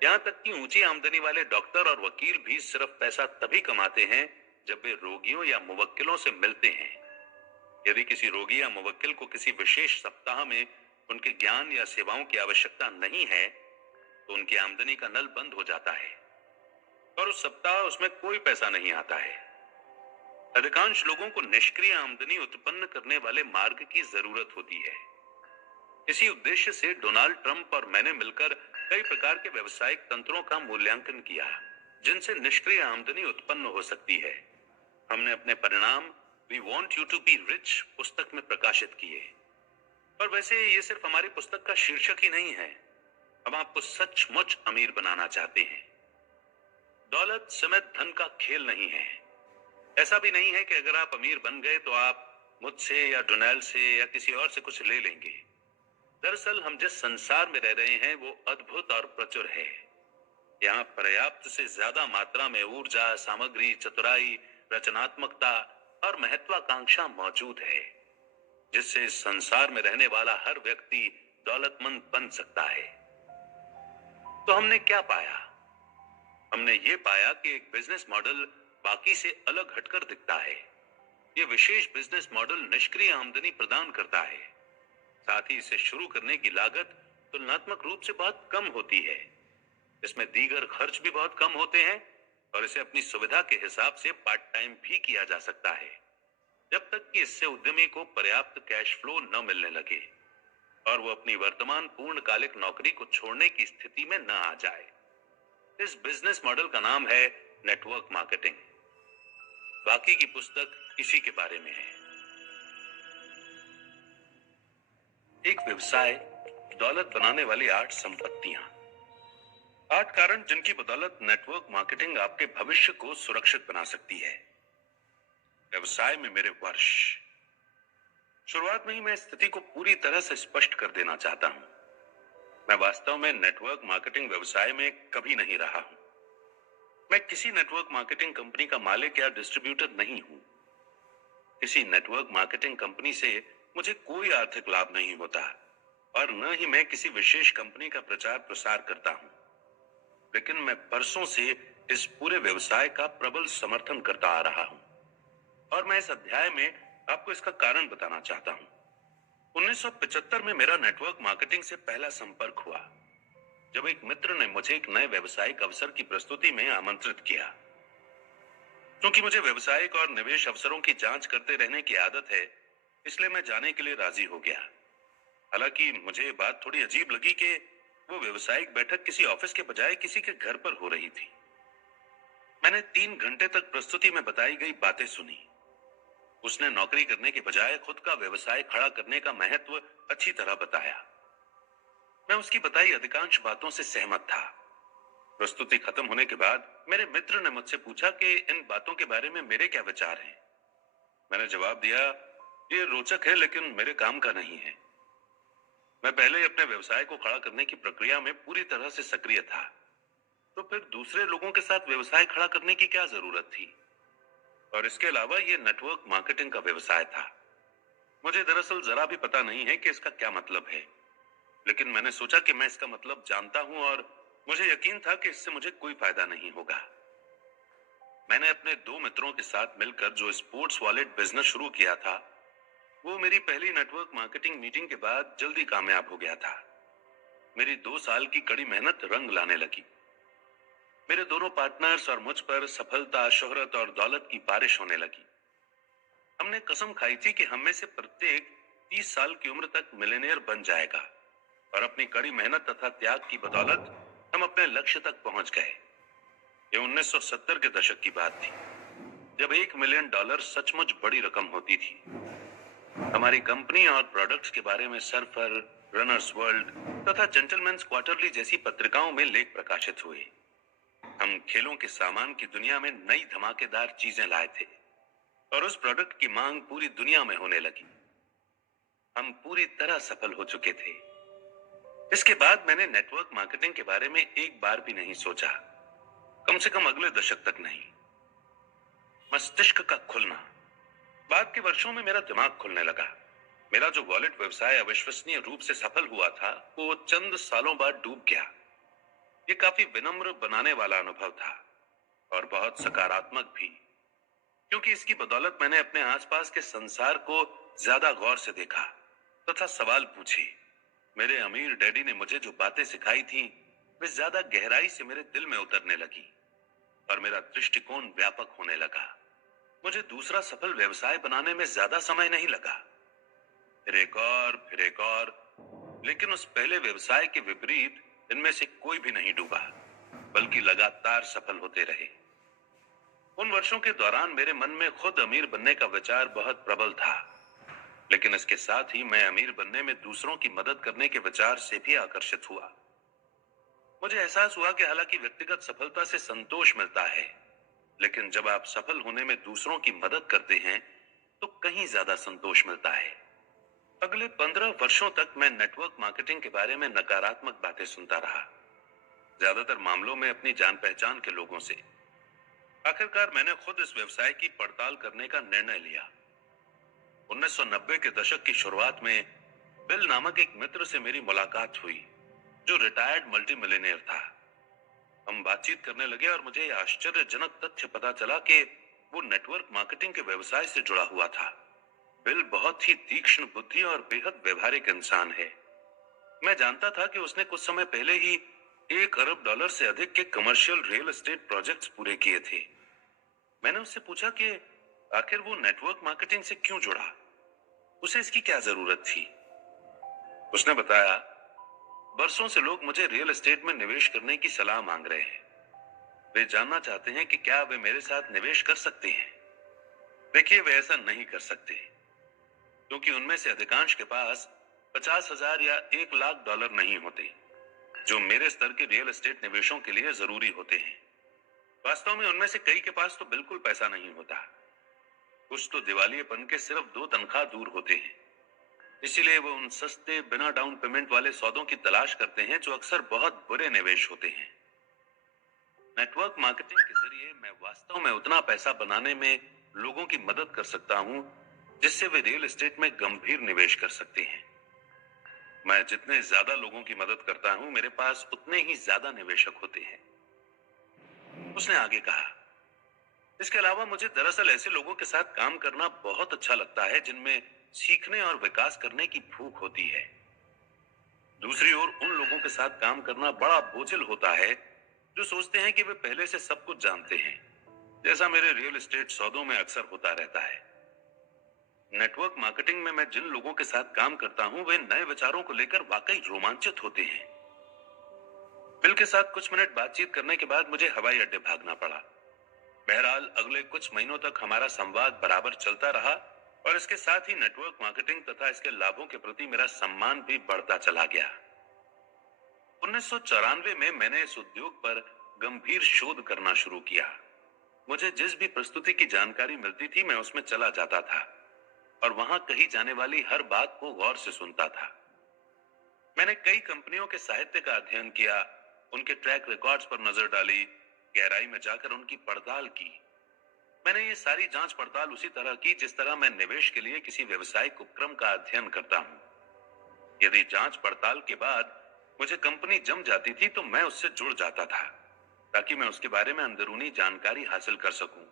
यहाँ तक कि ऊंची आमदनी वाले डॉक्टर और वकील भी सिर्फ पैसा तभी कमाते हैं जब वे रोगियों या मुवक्किलों से मिलते हैं। यदि किसी रोगी या मुवक्किल को किसी विशेष सप्ताह में उनके ज्ञान या सेवाओं की आवश्यकता नहीं है, तो उनकी आमदनी का नल बंद हो जाता है और उस सप्ताह उसमें कोई पैसा नहीं आता है। अधिकांश लोगों को निष्क्रिय आमदनी उत्पन्न करने वाले मार्ग की जरूरत होती है। इसी उद्देश्य से डोनाल्ड ट्रंप और मैंने मिलकर कई प्रकार के व्यवसायिक तंत्रों का मूल्यांकन किया जिनसे निष्क्रिय आमदनी उत्पन्न हो सकती है। हमने अपने परिणाम we want you to be rich पुस्तक में प्रकाशित किए। पर वैसे ये सिर्फ हमारी पुस्तक का शीर्षक ही नहीं है, हम आपको सचमुच अमीर बनाना चाहते हैं। दौलत समेत धन का खेल नहीं है। ऐसा भी नहीं है कि अगर आप अमीर बन गए तो आप मुझसे या डोनाल्ड से या किसी और से कुछ ले लेंगे। दरअसल हम जिस संसार में रह रहे हैं वो अद्भुत और प्रचुर है। यहाँ पर्याप्त से ज्यादा मात्रा में ऊर्जा, सामग्री, चतुराई, रचनात्मकता और महत्वाकांक्षा मौजूद है, जिससे इस संसार में रहने वाला हर व्यक्ति दौलतमंद बन सकता है। तो हमने क्या पाया? हमने ये पाया कि एक बिजनेस मॉडल बाकी से अलग हटकर दिखता है। ये विशेष बिजनेस मॉडल निष्क्रिय आमदनी प्रदान करता है। साथ ही इसे शुरू करने की लागत तुलनात्मक रूप से बहुत कम होती है। इसमें दीगर खर्च भी बहुत कम होते हैं और इसे अपनी सुविधा के हिसाब से पार्ट टाइम भी किया जा सकता है, जब तक कि इससे उद्यमी को पर्याप्त कैश फ्लो न मिलने लगे और वो अपनी वर्तमान पूर्णकालिक नौकरी को छोड़ने की स्थिति में न आ जाए। इस बिजनेस मॉडल का नाम है नेटवर्क मार्केटिंग। बाकी की पुस्तक इसी के बारे में है। एक व्यवसाय, दौलत बनाने वाली 8 संपत्तियां। 8 कारण जिनकी बदौलत नेटवर्क मार्केटिंग आपके भविष्य को सुरक्षित बना सकती है। व्यवसाय में मेरे वर्ष। शुरुआत में ही मैं स्थिति को पूरी तरह से स्पष्ट कर देना चाहता हूं। मैं वास्तव में नेटवर्क मार्केटिंग व्यवसाय में कभी नहीं रहा हूं। मैं किसी नेटवर्क मार्केटिंग कंपनी का मालिक या डिस्ट्रीब्यूटर नहीं हूं। किसी नेटवर्क मार्केटिंग कंपनी से मुझे कोई आर्थिक लाभ नहीं होता और न ही मैं किसी विशेष कंपनी का प्रचार प्रसार करता हूं। लेकिन मैं बरसों से इस पूरे व्यवसाय का प्रबल समर्थन करता आ रहा हूं और मैं इस अध्याय में आपको इसका कारण बताना चाहता हूं। 1975 में मेरा नेटवर्क मार्केटिंग से पहला संपर्क हुआ, जब एक मित्र ने मुझे एक नए व्यवसायिक अवसर की प्रस्तुति में आमंत्रित किया। क्योंकि मुझे व्यवसायिक और निवेश अवसरों की जांच करते रहने की आदत है, इसलिए मैं जाने के लिए राजी हो गया। हालांकि मुझे ये बात थोड़ी अजीब लगी कि वो व्यवसायिक बैठक किसी ऑफिस के बजाय किसी के घर पर हो रही थी। मैंने 3 घंटे तक प्रस्तुति में बताई गई बातें सुनी। उसने नौकरी करने के बजाय खुद का व्यवसाय खड़ा करने का महत्व अच्छी तरह बताया। मैं उसकी बताई अधिकांश बातों से सहमत था। प्रस्तुति खत्म होने के बाद मेरे मित्र ने मुझसे पूछा कि इन बातों के बारे में मेरे क्या विचार हैं। मैंने जवाब दिया, ये रोचक है लेकिन मेरे काम का नहीं है। मैं पहले ही अपने व्यवसाय को खड़ा करने की प्रक्रिया में पूरी तरह से सक्रिय था, तो फिर दूसरे लोगों के साथ व्यवसाय खड़ा करने की क्या जरूरत थी? और इसके अलावा ये नेटवर्क मार्केटिंग का व्यवसाय था। मुझे दरअसल जरा भी पता नहीं है कि इसका क्या मतलब है, लेकिन मैंने सोचा कि मैं इसका मतलब जानता हूं और मुझे यकीन था कि इससे मुझे कोई फायदा नहीं होगा। मैंने अपने 2 मित्रों के साथ मिलकर जो स्पोर्ट्स वॉलेट बिजनेस शुरू किया था, वो मेरी पहली नेटवर्क मार्केटिंग मीटिंग के बाद जल्दी कामयाब हो गया था। मेरी 2 साल की कड़ी मेहनत रंग लाने लगी। मेरे दोनों पार्टनर्स और मुझ पर सफलता, शोहरत और दौलत की बारिश होने लगी। हमने कसम खाई थी कि हम में से प्रत्येक 30 साल की उम्र तक मिलियनेयर बन जाएगा और अपनी कड़ी मेहनत तथा त्याग की बदौलत हम अपने लक्ष्य तक पहुंच गए। ये 1970 के दशक की बात थी, जब $1 मिलियन सचमुच बड़ी रकम होती थी। हमारी कंपनी और प्रोडक्ट्स के बारे में सर्फर, रनर्स वर्ल्ड तथा जेंटलमैन्स क्वार्टरली जैसी पत्रिकाओं में लेख प्रकाशित हुए। हम खेलों के सामान की दुनिया में नई धमाकेदार चीजें लाए थे और उस प्रोडक्ट की मांग पूरी दुनिया में होने लगी। हम पूरी तरह सफल हो चुके थे। इसके बाद मैंने नेटवर्क मार्केटिंग के बारे में एक बार भी नहीं सोचा, कम से कम अगले दशक तक नहीं। मस्तिष्क का खुलना। बाद के वर्षों में मेरा दिमाग खुलने लगा। मेरा जो वॉलेट व्यवसाय अविश्वसनीय रूप से सफल हुआ था, वो चंद सालों बाद डूब गया। ये काफी विनम्र बनाने वाला अनुभव था और बहुत सकारात्मक भी, क्योंकि इसकी बदौलत मैंने अपने आसपास के संसार को ज्यादा गौर से देखा तथा सवाल पूछे। मेरे अमीर डैडी ने मुझे जो बातें सिखाई थी वे ज्यादा गहराई से मेरे दिल में उतरने लगी और मेरा दृष्टिकोण व्यापक होने लगा। मुझे दूसरा सफल व्यवसाय बनाने में ज्यादा समय नहीं लगा, फिर एक और, लेकिन उस पहले व्यवसाय के विपरीत इनमें से कोई भी नहीं डूबा, बल्कि लगातार सफल होते रहे। उन वर्षों के दौरान मेरे मन में खुद अमीर बनने का विचार बहुत प्रबल था, लेकिन इसके साथ ही मैं अमीर बनने में दूसरों की मदद करने के विचार से भी आकर्षित हुआ। मुझे एहसास हुआ कि हालांकि व्यक्तिगत सफलता से संतोष मिलता है, लेकिन जब आप सफल होने में दूसरों की मदद करते हैं तो कहीं ज्यादा संतोष मिलता है। अगले 15 वर्षों तक मैं नेटवर्क मार्केटिंग के बारे में नकारात्मक बातें सुनता रहा, ज्यादातर मामलों में अपनी जान पहचान के लोगों से। आखिरकार मैंने खुद इस व्यवसाय की पड़ताल करने का निर्णय लिया। 1990 के दशक की शुरुआत में बिल नामक एक मित्र से मेरी मुलाकात हुई, जो रिटायर्ड मल्टी मिलियनेयर था। हम बातचीत करने लगे और मुझे यह आश्चर्यजनक तथ्य पता चला कि वो नेटवर्क मार्केटिंग के व्यवसाय से जुड़ा हुआ था। बिल बहुत ही तीक्ष्ण बुद्धि और बेहद व्यवहारिक इंसान है। मैं जानता था कि उसने कुछ समय पहले ही $1 अरब से अधिक के कमर्शियल रियल एस्टेट प्रोजेक्ट्स पूरे किए थे। मैंने उससे पूछा कि आखिर वो नेटवर्क मार्केटिंग से क्यों जुड़ा, उसे इसकी क्या जरूरत थी। उसने बताया, बरसों से लोग मुझे रियल एस्टेट में निवेश करने की सलाह मांग रहे हैं। वे जानना चाहते हैं कि क्या वे मेरे साथ निवेश कर सकते हैं। देखिए, वे ऐसा नहीं कर सकते, क्योंकि उनमें से अधिकांश के पास 50,000 या $1 लाख नहीं होते, जो मेरे स्तर के रियल एस्टेट निवेशों के लिए जरूरी होते हैं। वास्तव में उनमें से कई के पास तो बिल्कुल पैसा नहीं होता। कुछ तो दिवालियेपन के सिर्फ 2 तनख्वाह दूर होते हैं। इसीलिए वो उन सस्ते बिना डाउन पेमेंट वाले सौदों की तलाश करते हैं, जो अक्सर बहुत बुरे निवेश होते हैं। नेटवर्क मार्केटिंग के जरिए मैं वास्तव में उतना पैसा बनाने में लोगों की मदद कर सकता हूं, जिससे वे रियल एस्टेट में गंभीर निवेश कर सकते हैं। मैं जितने ज्यादा लोगों की मदद करता हूं, मेरे पास उतने ही ज्यादा निवेशक होते हैं। उसने आगे कहा, इसके अलावा मुझे दरअसल ऐसे लोगों के साथ काम करना बहुत अच्छा लगता है, जिनमें सीखने और विकास करने की भूख होती है। दूसरी ओर उन लोगों के साथ काम करना बड़ा बोझिल होता है, जो सोचते हैं कि वे पहले से सब कुछ जानते हैं, जैसा मेरे रियल एस्टेट सौदों में अक्सर होता रहता है। नेटवर्क मार्केटिंग में मैं जिन लोगों के साथ काम करता हूं, वे नए विचारों को लेकर वाकई रोमांचित होते हैं। बिल के साथ कुछ मिनट बातचीत करने के बाद मुझे हवाई अड्डे भागना पड़ा। बहरहाल अगले कुछ महीनों तक हमारा संवाद बराबर चलता रहा और इसके साथ ही नेटवर्क मार्केटिंग तथा इसके लाभों के प्रति मेरा सम्मान भी बढ़ता चला गया। 1994 में मैंने इस उद्योग पर गंभीर शोध करना शुरू किया। मुझे जिस भी प्रस्तुति की जानकारी मिलती थी, मैं उसमें चला जाता था और वहां कही जाने वाली हर बात को गौर से सुनता था। मैंने कई कंपनियों के साहित्य का अध्ययन किया, उनके ट्रैक रिकॉर्ड्स पर नजर डाली, गहराई में जाकर उनकी पड़ताल की। मैंने ये सारी जांच पड़ताल उसी तरह की जिस तरह मैं निवेश के लिए किसी व्यवसायिक उपक्रम का अध्ययन करता हूं। यदि जांच पड़ताल के बाद मुझे कंपनी जम जाती थी, तो मैं उससे जुड़ जाता था, ताकि मैं उसके बारे में अंदरूनी जानकारी हासिल कर सकूं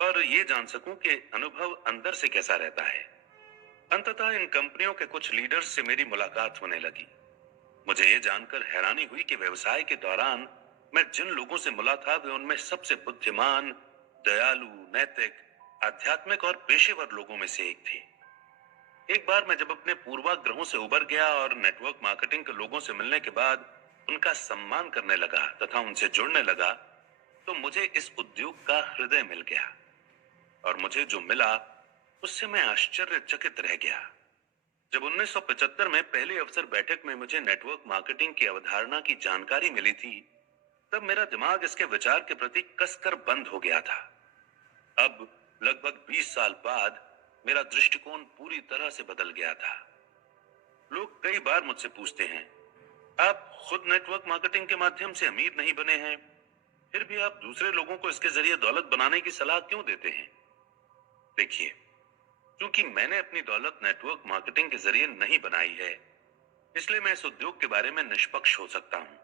और ये जान सकूं कि अनुभव अंदर से कैसा रहता है। अंततः इन कंपनियों के कुछ लीडर्स से मेरी मुलाकात होने लगी। मुझे ये जानकर हैरानी हुई कि व्यवसाय के दौरान मैं जिन लोगों से मिला था, वे उनमें सबसे बुद्धिमान, दयालु, नैतिक, आध्यात्मिक और पेशेवर लोगों में से एक थे। एक बार मैं जब अपने पूर्वाग्रहों से उबर गया और नेटवर्क मार्केटिंग के लोगों से मिलने के बाद उनका सम्मान करने लगा तथा उनसे जुड़ने लगा, तो मुझे इस उद्योग का हृदय मिल गया और मुझे जो मिला उससे मैं आश्चर्यचकित रह गया। जब 1975 में पहली अवसर बैठक में मुझे नेटवर्क मार्केटिंग की अवधारणा की जानकारी मिली थी, तब मेरा दिमाग इसके विचार के प्रति कसकर बंद हो गया था। अब लगभग 20 साल बाद मेरा दृष्टिकोण पूरी तरह से बदल गया था। लोग कई बार मुझसे पूछते हैं, आप खुद नेटवर्क मार्केटिंग के माध्यम से अमीर नहीं बने हैं, फिर भी आप दूसरे लोगों को इसके जरिए दौलत बनाने की सलाह क्यों देते हैं? देखिए, क्योंकि मैंने अपनी दौलत नेटवर्क मार्केटिंग के जरिए नहीं बनाई है, इसलिए मैं इस उद्योग के बारे में निष्पक्ष हो सकता हूं।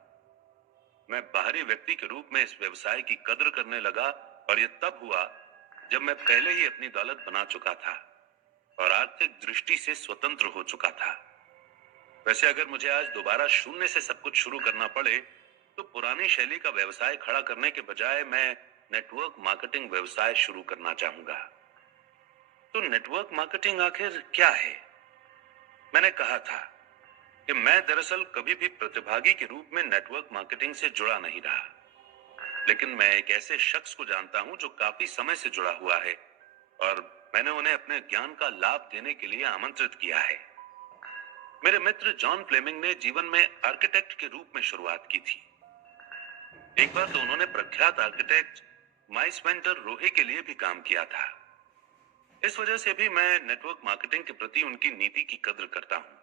मैं बाहरी व्यक्ति के रूप में इस व्यवसाय की कद्र करने लगा, और यह तब हुआ जब मैं पहले ही अपनी दौलत बना चुका था और आर्थिक दृष्टि से स्वतंत्र हो चुका था। वैसे अगर मुझे आज दोबारा शून्य से सब कुछ शुरू करना पड़े, तो पुरानी शैली का व्यवसाय खड़ा करने के बजाय मैं नेटवर्क मार्केटिंग व्यवसाय शुरू करना चाहूंगा। तो नेटवर्क मार्केटिंग आखिर क्या है? मैंने कहा था कि मैं दरअसल कभी भी प्रतिभागी के रूप में नेटवर्क मार्केटिंग से जुड़ा नहीं रहा, लेकिन मैं एक ऐसे शख्स को जानता हूं जो काफी समय से जुड़ा हुआ है, और मैंने उन्हें अपने ज्ञान का लाभ देने के लिए आमंत्रित किया है। मेरे मित्र जॉन फ्लेमिंग ने जीवन में आर्किटेक्ट के रूप में शुरुआत की थी। एक बार तो उन्होंने प्रख्यात आर्किटेक्ट माइस वेंटर रोहे के लिए भी काम किया था। इस वजह से भी मैं नेटवर्क मार्केटिंग के प्रति उनकी नीति की कद्र करता हूं।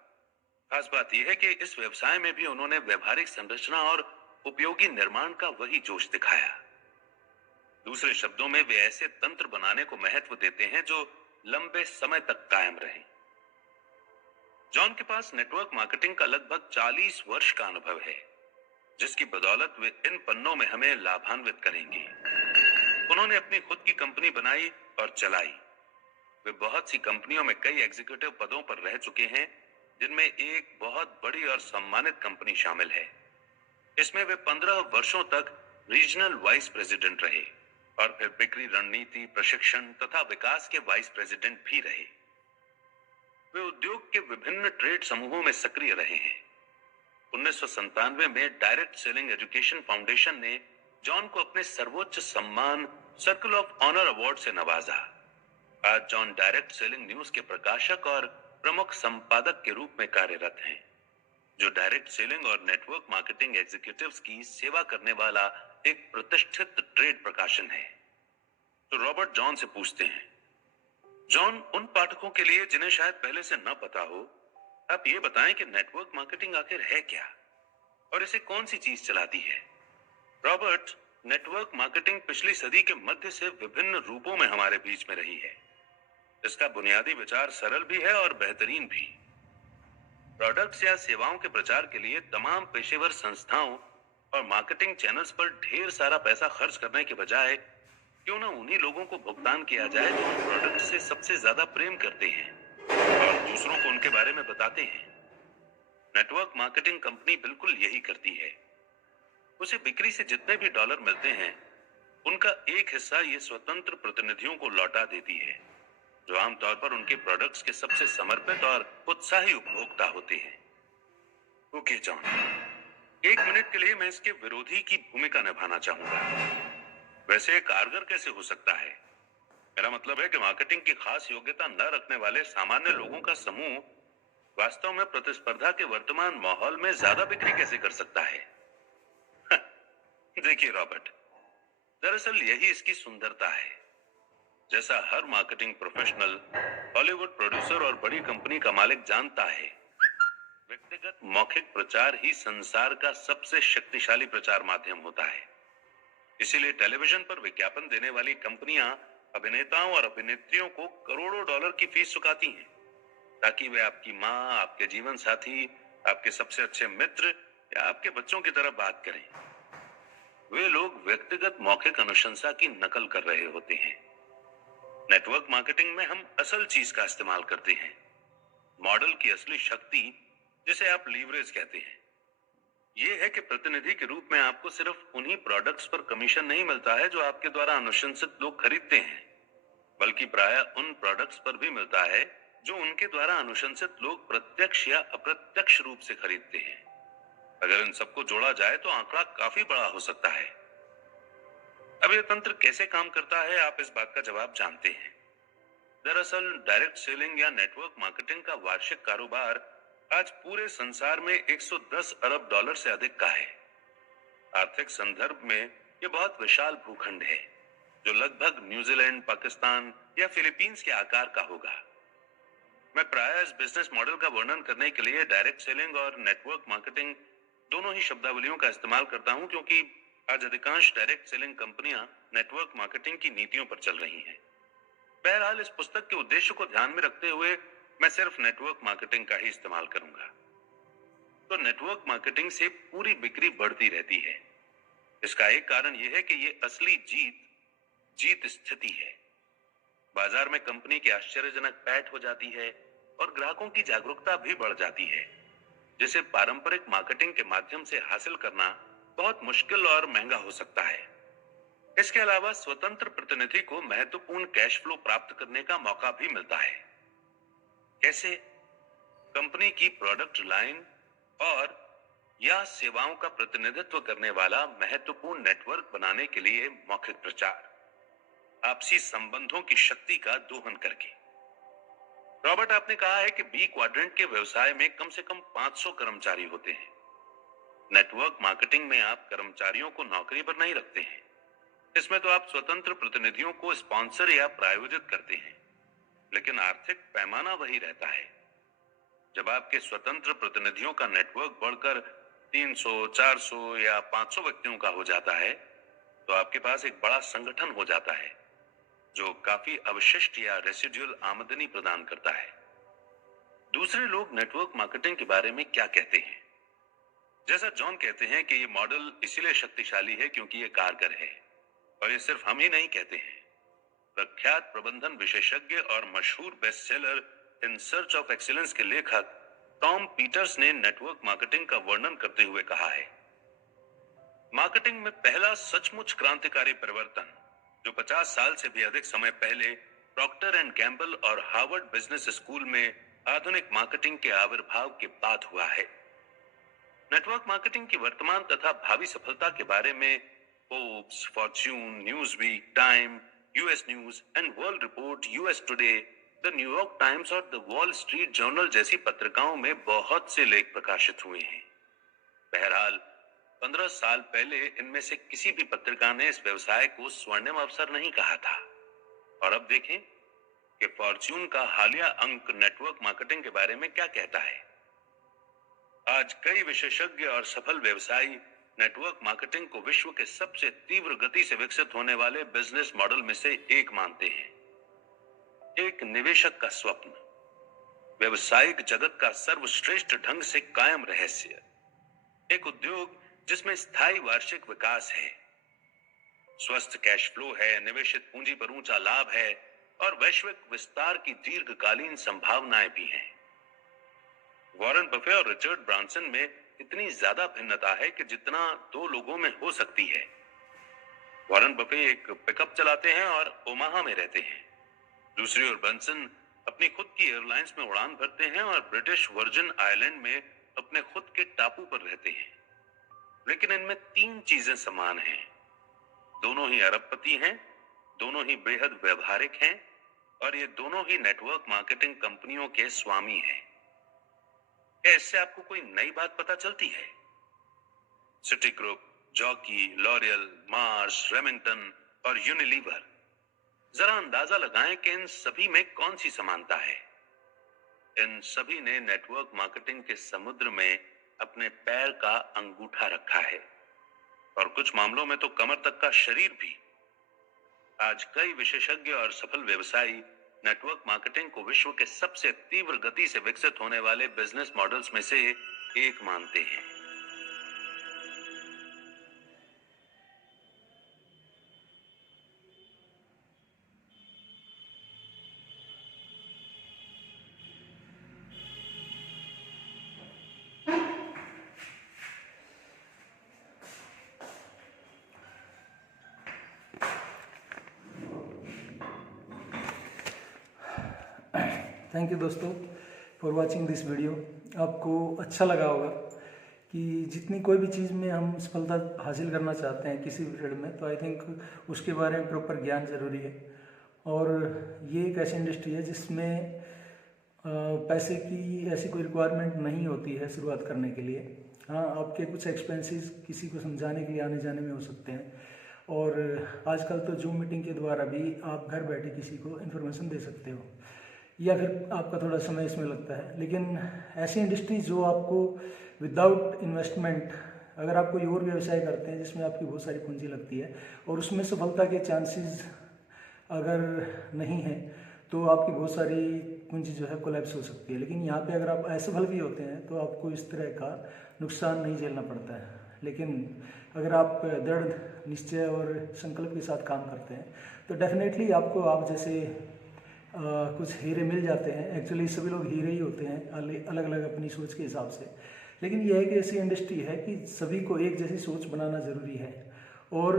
खास बात यह है कि इस व्यवसाय में भी उन्होंने व्यवहारिक संरचना और उपयोगी निर्माण का वही जोश दिखाया। दूसरे शब्दों में, वे ऐसे तंत्र बनाने को महत्व देते हैं जो लंबे समय तक कायम रहें। जॉन के पास नेटवर्क मार्केटिंग का लगभग 40 वर्ष का अनुभव है, जिसकी बदौलत वे इन पन्नों में हमें लाभान्वित करेंगे। उन्होंने अपनी खुद की कंपनी बनाई और चलाई। वे बहुत सी कंपनियों में कई एग्जीक्यूटिव पदों पर रह चुके हैं, जिनमें एक बहुत बड़ी और सम्मानित कंपनी शामिल है। इसमें वे 15 वर्षों तक रीजनल वाइस प्रेसिडेंट रहे और फिर बिक्री रणनीति, प्रशिक्षण तथा विकास के वाइस प्रेसिडेंट भी रहे। वे उद्योग के विभिन्न ट्रेड समूहों में सक्रिय रहे हैं। 1997 में डायरेक्ट सेलिंग एजुकेशन फाउंडेशन ने जॉन को अपने सर्वोच्च सम्मान सर्कल ऑफ ऑनर अवार्ड से नवाजा। आज जॉन डायरेक्ट सेलिंग न्यूज के प्रकाशक और प्रमुख संपादक के रूप में कार्यरत हैं, जो डायरेक्ट सेलिंग और नेटवर्क मार्केटिंग एग्जीक्यूटिव्स की सेवा करने वाला एक प्रतिष्ठित ट्रेड प्रकाशन है। तो रॉबर्ट जॉन से पूछते हैं, जॉन, उन पाठकों के लिए जिन्हें शायद पहले से न पता हो, आप ये बताएं कि नेटवर्क मार्केटिंग आखिर है क्या और इसे कौन सी चीज चलाती है? रॉबर्ट, नेटवर्क मार्केटिंग पिछली सदी के मध्य से विभिन्न रूपों में हमारे बीच में रही है। इसका बुनियादी विचार सरल भी है और बेहतरीन भी। प्रोडक्ट्स या सेवाओं के प्रचार के लिए तमाम पेशेवर संस्थाओं और मार्केटिंग चैनल्स पर ढेर सारा पैसा खर्च करने के बजाय क्यों ना उन्हीं लोगों को भुगतान किया जाए जो उन प्रोडक्ट से सबसे ज्यादा प्रेम करते हैं और दूसरों को उनके बारे में बताते हैं। नेटवर्क मार्केटिंग कंपनी बिल्कुल यही करती है। उसे बिक्री से जितने भी डॉलर मिलते हैं, उनका एक हिस्सा ये स्वतंत्र प्रतिनिधियों को लौटा देती है, जो आमतौर पर उनके प्रोडक्ट्स के सबसे समर्पित और उत्साही उपभोक्ता होते हैं। ओके जॉन, 1 मिनट के लिए मैं इसके विरोधी की भूमिका निभाना चाहूंगा। वैसे कारगर कैसे हो सकता है? मेरा मतलब है कि मार्केटिंग की खास योग्यता न रखने वाले सामान्य लोगों का समूह वास्तव में प्रतिस्पर्धा के वर्तमान माहौल में ज्यादा बिक्री कैसे कर सकता है? देखिए रॉबर्ट, दरअसल यही इसकी सुंदरता है। जैसा हर मार्केटिंग प्रोफेशनल, हॉलीवुड प्रोड्यूसर और बड़ी कंपनी का मालिक जानता है, व्यक्तिगत मौखिक प्रचार ही संसार का सबसे शक्तिशाली प्रचार माध्यम होता है। इसीलिए टेलीविजन पर विज्ञापन देने वाली कंपनियां अभिनेताओं और अभिनेत्रियों को करोड़ों डॉलर की फीस चुकाती हैं, ताकि वे आपकी मां, आपके जीवन साथी, आपके सबसे अच्छे मित्र या आपके बच्चों की तरह बात करें। वे लोग व्यक्तिगत मौखिक अनुशंसा की नकल कर रहे होते हैं। नेटवर्क मार्केटिंग में हम असल चीज का इस्तेमाल करते हैं, मॉडल की असली शक्ति, जिसे आप लीवरेज कहते हैं। यह है कि प्रतिनिधि के रूप में आपको सिर्फ उन्हीं प्रोडक्ट्स पर कमीशन नहीं मिलता है जो आपके द्वारा अनुशंसित लोग खरीदते हैं, बल्कि प्रायः उन प्रोडक्ट्स पर भी मिलता है जो उनके द्वारा अनुशंसित लोग प्रत्यक्ष या अप्रत्यक्ष रूप से खरीदते हैं। अगर इन सबको जोड़ा जाए तो आंकड़ा काफी बड़ा हो सकता है। अब यह तंत्र कैसे काम करता है, आप इस बात का जवाब जानते हैं। दरअसल डायरेक्ट सेलिंग या नेटवर्क मार्केटिंग का वार्षिक कारोबार आज पूरे संसार में 110 अरब डॉलर से अधिक का है। आर्थिक संदर्भ में यह बहुत विशाल भूखंड है, जो लगभग न्यूजीलैंड, पाकिस्तान या फिलीपींस के आकार का होगा। मैं प्रायः इस बिजनेस मॉडल का वर्णन करने के लिए डायरेक्ट सेलिंग और नेटवर्क मार्केटिंग दोनों ही शब्दावलियों का इस्तेमाल करता हूं, क्योंकि आज अधिकांश डायरेक्ट सेलिंग कंपनियां नेटवर्क मार्केटिंग की नीतियों पर चल रही हैं। बहरहाल इस पुस्तक के उद्देश्य को ध्यान में रखते हुए मैं सिर्फ नेटवर्क मार्केटिंग का ही इस्तेमाल करूंगा। तो नेटवर्क मार्केटिंग से पूरी बिक्री बढ़ती रहती है, इसका एक कारण यह है कि ये असली जीत स्थिति है। बाजार में कंपनी की आश्चर्यजनक पैठ हो जाती है और ग्राहकों की जागरूकता भी बढ़ जाती है, जिसे पारंपरिक मार्केटिंग के माध्यम से हासिल करना बहुत मुश्किल और महंगा हो सकता है। इसके अलावा स्वतंत्र प्रतिनिधि को महत्वपूर्ण कैश फ्लो प्राप्त करने का मौका भी मिलता है। कैसे? कंपनी की प्रोडक्ट लाइन और या सेवाओं का प्रतिनिधित्व करने वाला महत्वपूर्ण नेटवर्क बनाने के लिए मौखिक प्रचार, आपसी संबंधों की शक्ति का दोहन करके। रॉबर्ट, आपने कहा है कि बी क्वाड्रेंट के व्यवसाय में कम से कम 500 कर्मचारी होते हैं। नेटवर्क मार्केटिंग में आप कर्मचारियों को नौकरी पर नहीं रखते हैं। इसमें तो आप स्वतंत्र प्रतिनिधियों को स्पॉन्सर या प्रायोजित करते हैं, लेकिन आर्थिक पैमाना वही रहता है। जब आपके स्वतंत्र प्रतिनिधियों का नेटवर्क बढ़कर 300, 400 या 500 व्यक्तियों का हो जाता है, तो आपके पास एक बड़ा संगठन हो जाता है जो काफी अवशिष्ट या रेसिडुअल आमदनी प्रदान करता है। दूसरे लोग नेटवर्क मार्केटिंग के बारे में क्या कहते हैं? जैसा जॉन कहते हैं कि ये मॉडल इसीलिए शक्तिशाली है क्योंकि ये कारगर है, और ये सिर्फ हम ही नहीं कहते हैं। प्रख्यात प्रबंधन विशेषज्ञ और मशहूर bestseller in search of excellence के लेखक टॉम पीटर्स ने नेटवर्क मार्केटिंग का वर्णन करते हुए कहा है, मार्केटिंग में पहला सचमुच क्रांतिकारी परिवर्तन जो 50 साल से भी अधिक समय पहले प्रॉक्टर एंड गैम्बल और हार्वर्ड बिजनेस स्कूल में आधुनिक मार्केटिंग के आविर्भाव के बाद हुआ है। नेटवर्क मार्केटिंग की वर्तमान तथा भावी सफलता के बारे में Forbes, Fortune, Newsweek, time, US news and world report, US today, the New York times और द वॉल स्ट्रीट जर्नल जैसी पत्रिकाओं में बहुत से लेख प्रकाशित हुए हैं। बहरहाल 15 साल पहले इनमें से किसी भी पत्रिका ने इस व्यवसाय को स्वर्णिम अवसर नहीं कहा था। और अब देखें कि फॉर्च्यून का हालिया अंक नेटवर्क मार्केटिंग के बारे में क्या कहता है। आज कई विशेषज्ञ और सफल व्यवसायी नेटवर्क मार्केटिंग को विश्व के सबसे तीव्र गति से विकसित होने वाले बिजनेस मॉडल में से एक मानते हैं। एक निवेशक का स्वप्न, व्यवसायिक जगत का सर्वश्रेष्ठ ढंग से कायम रहस्य, एक उद्योग जिसमें स्थायी वार्षिक विकास है, स्वस्थ कैश फ्लो है, निवेशित पूंजी पर ऊंचा लाभ है और वैश्विक विस्तार की दीर्घकालीन संभावनाएं भी हैं। वॉरेन बफे और रिचर्ड ब्रांसन में इतनी ज्यादा भिन्नता है कि जितना दो लोगों में हो सकती है। वॉरेन बफे एक पिकअप चलाते हैं और ओमाहा में रहते हैं। दूसरी ओर ब्रांसन अपनी खुद की एयरलाइंस में उड़ान भरते हैं और ब्रिटिश वर्जिन आइलैंड में अपने खुद के टापू पर रहते हैं। लेकिन इनमें 3 चीजें समान हैं। दोनों ही अरबपति हैं, दोनों ही बेहद व्यवहारिक हैं और ये दोनों ही नेटवर्क मार्केटिंग कंपनियों के स्वामी हैं। क्या इससे आपको कोई नई बात पता चलती है? City group, jockey, L'Oréal, Marsh, Remington और यूनिलीवर, जरा अंदाजा लगाएं कि इन सभी में कौन सी समानता है। इन सभी ने नेटवर्क मार्केटिंग के समुद्र में अपने पैर का अंगूठा रखा है और कुछ मामलों में तो कमर तक का शरीर भी। आज कई विशेषज्ञ और सफल व्यवसायी नेटवर्क मार्केटिंग को विश्व के सबसे तीव्र गति से विकसित होने वाले बिजनेस मॉडल्स में से एक मानते हैं। थैंक यू दोस्तों फॉर वाचिंग दिस वीडियो। आपको अच्छा लगा होगा कि जितनी कोई भी चीज़ में हम सफलता हासिल करना चाहते हैं किसी भी फील्ड में, तो आई थिंक उसके बारे में प्रॉपर ज्ञान जरूरी है। और ये एक ऐसी इंडस्ट्री है जिसमें पैसे की ऐसी कोई रिक्वायरमेंट नहीं होती है शुरुआत करने के लिए। हाँ, आपके कुछ एक्सपेंसेस किसी को समझाने के लिए आने जाने में हो सकते हैं, और आजकल तो जूम मीटिंग के द्वारा भी आप घर बैठे किसी को इन्फॉर्मेशन दे सकते हो, या फिर आपका थोड़ा समय इसमें लगता है। लेकिन ऐसी इंडस्ट्री जो आपको विदाउट इन्वेस्टमेंट, अगर आप कोई और व्यवसाय करते हैं जिसमें आपकी बहुत सारी पूंजी लगती है और उसमें सफलता के चांसेस अगर नहीं है, तो आपकी बहुत सारी पूंजी जो है कोलैप्स हो सकती है। लेकिन यहाँ पे अगर आप असफल भी होते हैं तो आपको इस तरह का नुकसान नहीं झेलना पड़ता है। लेकिन अगर आप दृढ़ निश्चय और संकल्प के साथ काम करते हैं तो डेफिनेटली आपको आप जैसे कुछ हीरे मिल जाते हैं। एक्चुअली सभी लोग हीरे ही होते हैं अलग अलग अपनी सोच के हिसाब से, लेकिन यह है कि ऐसी इंडस्ट्री है कि सभी को एक जैसी सोच बनाना ज़रूरी है और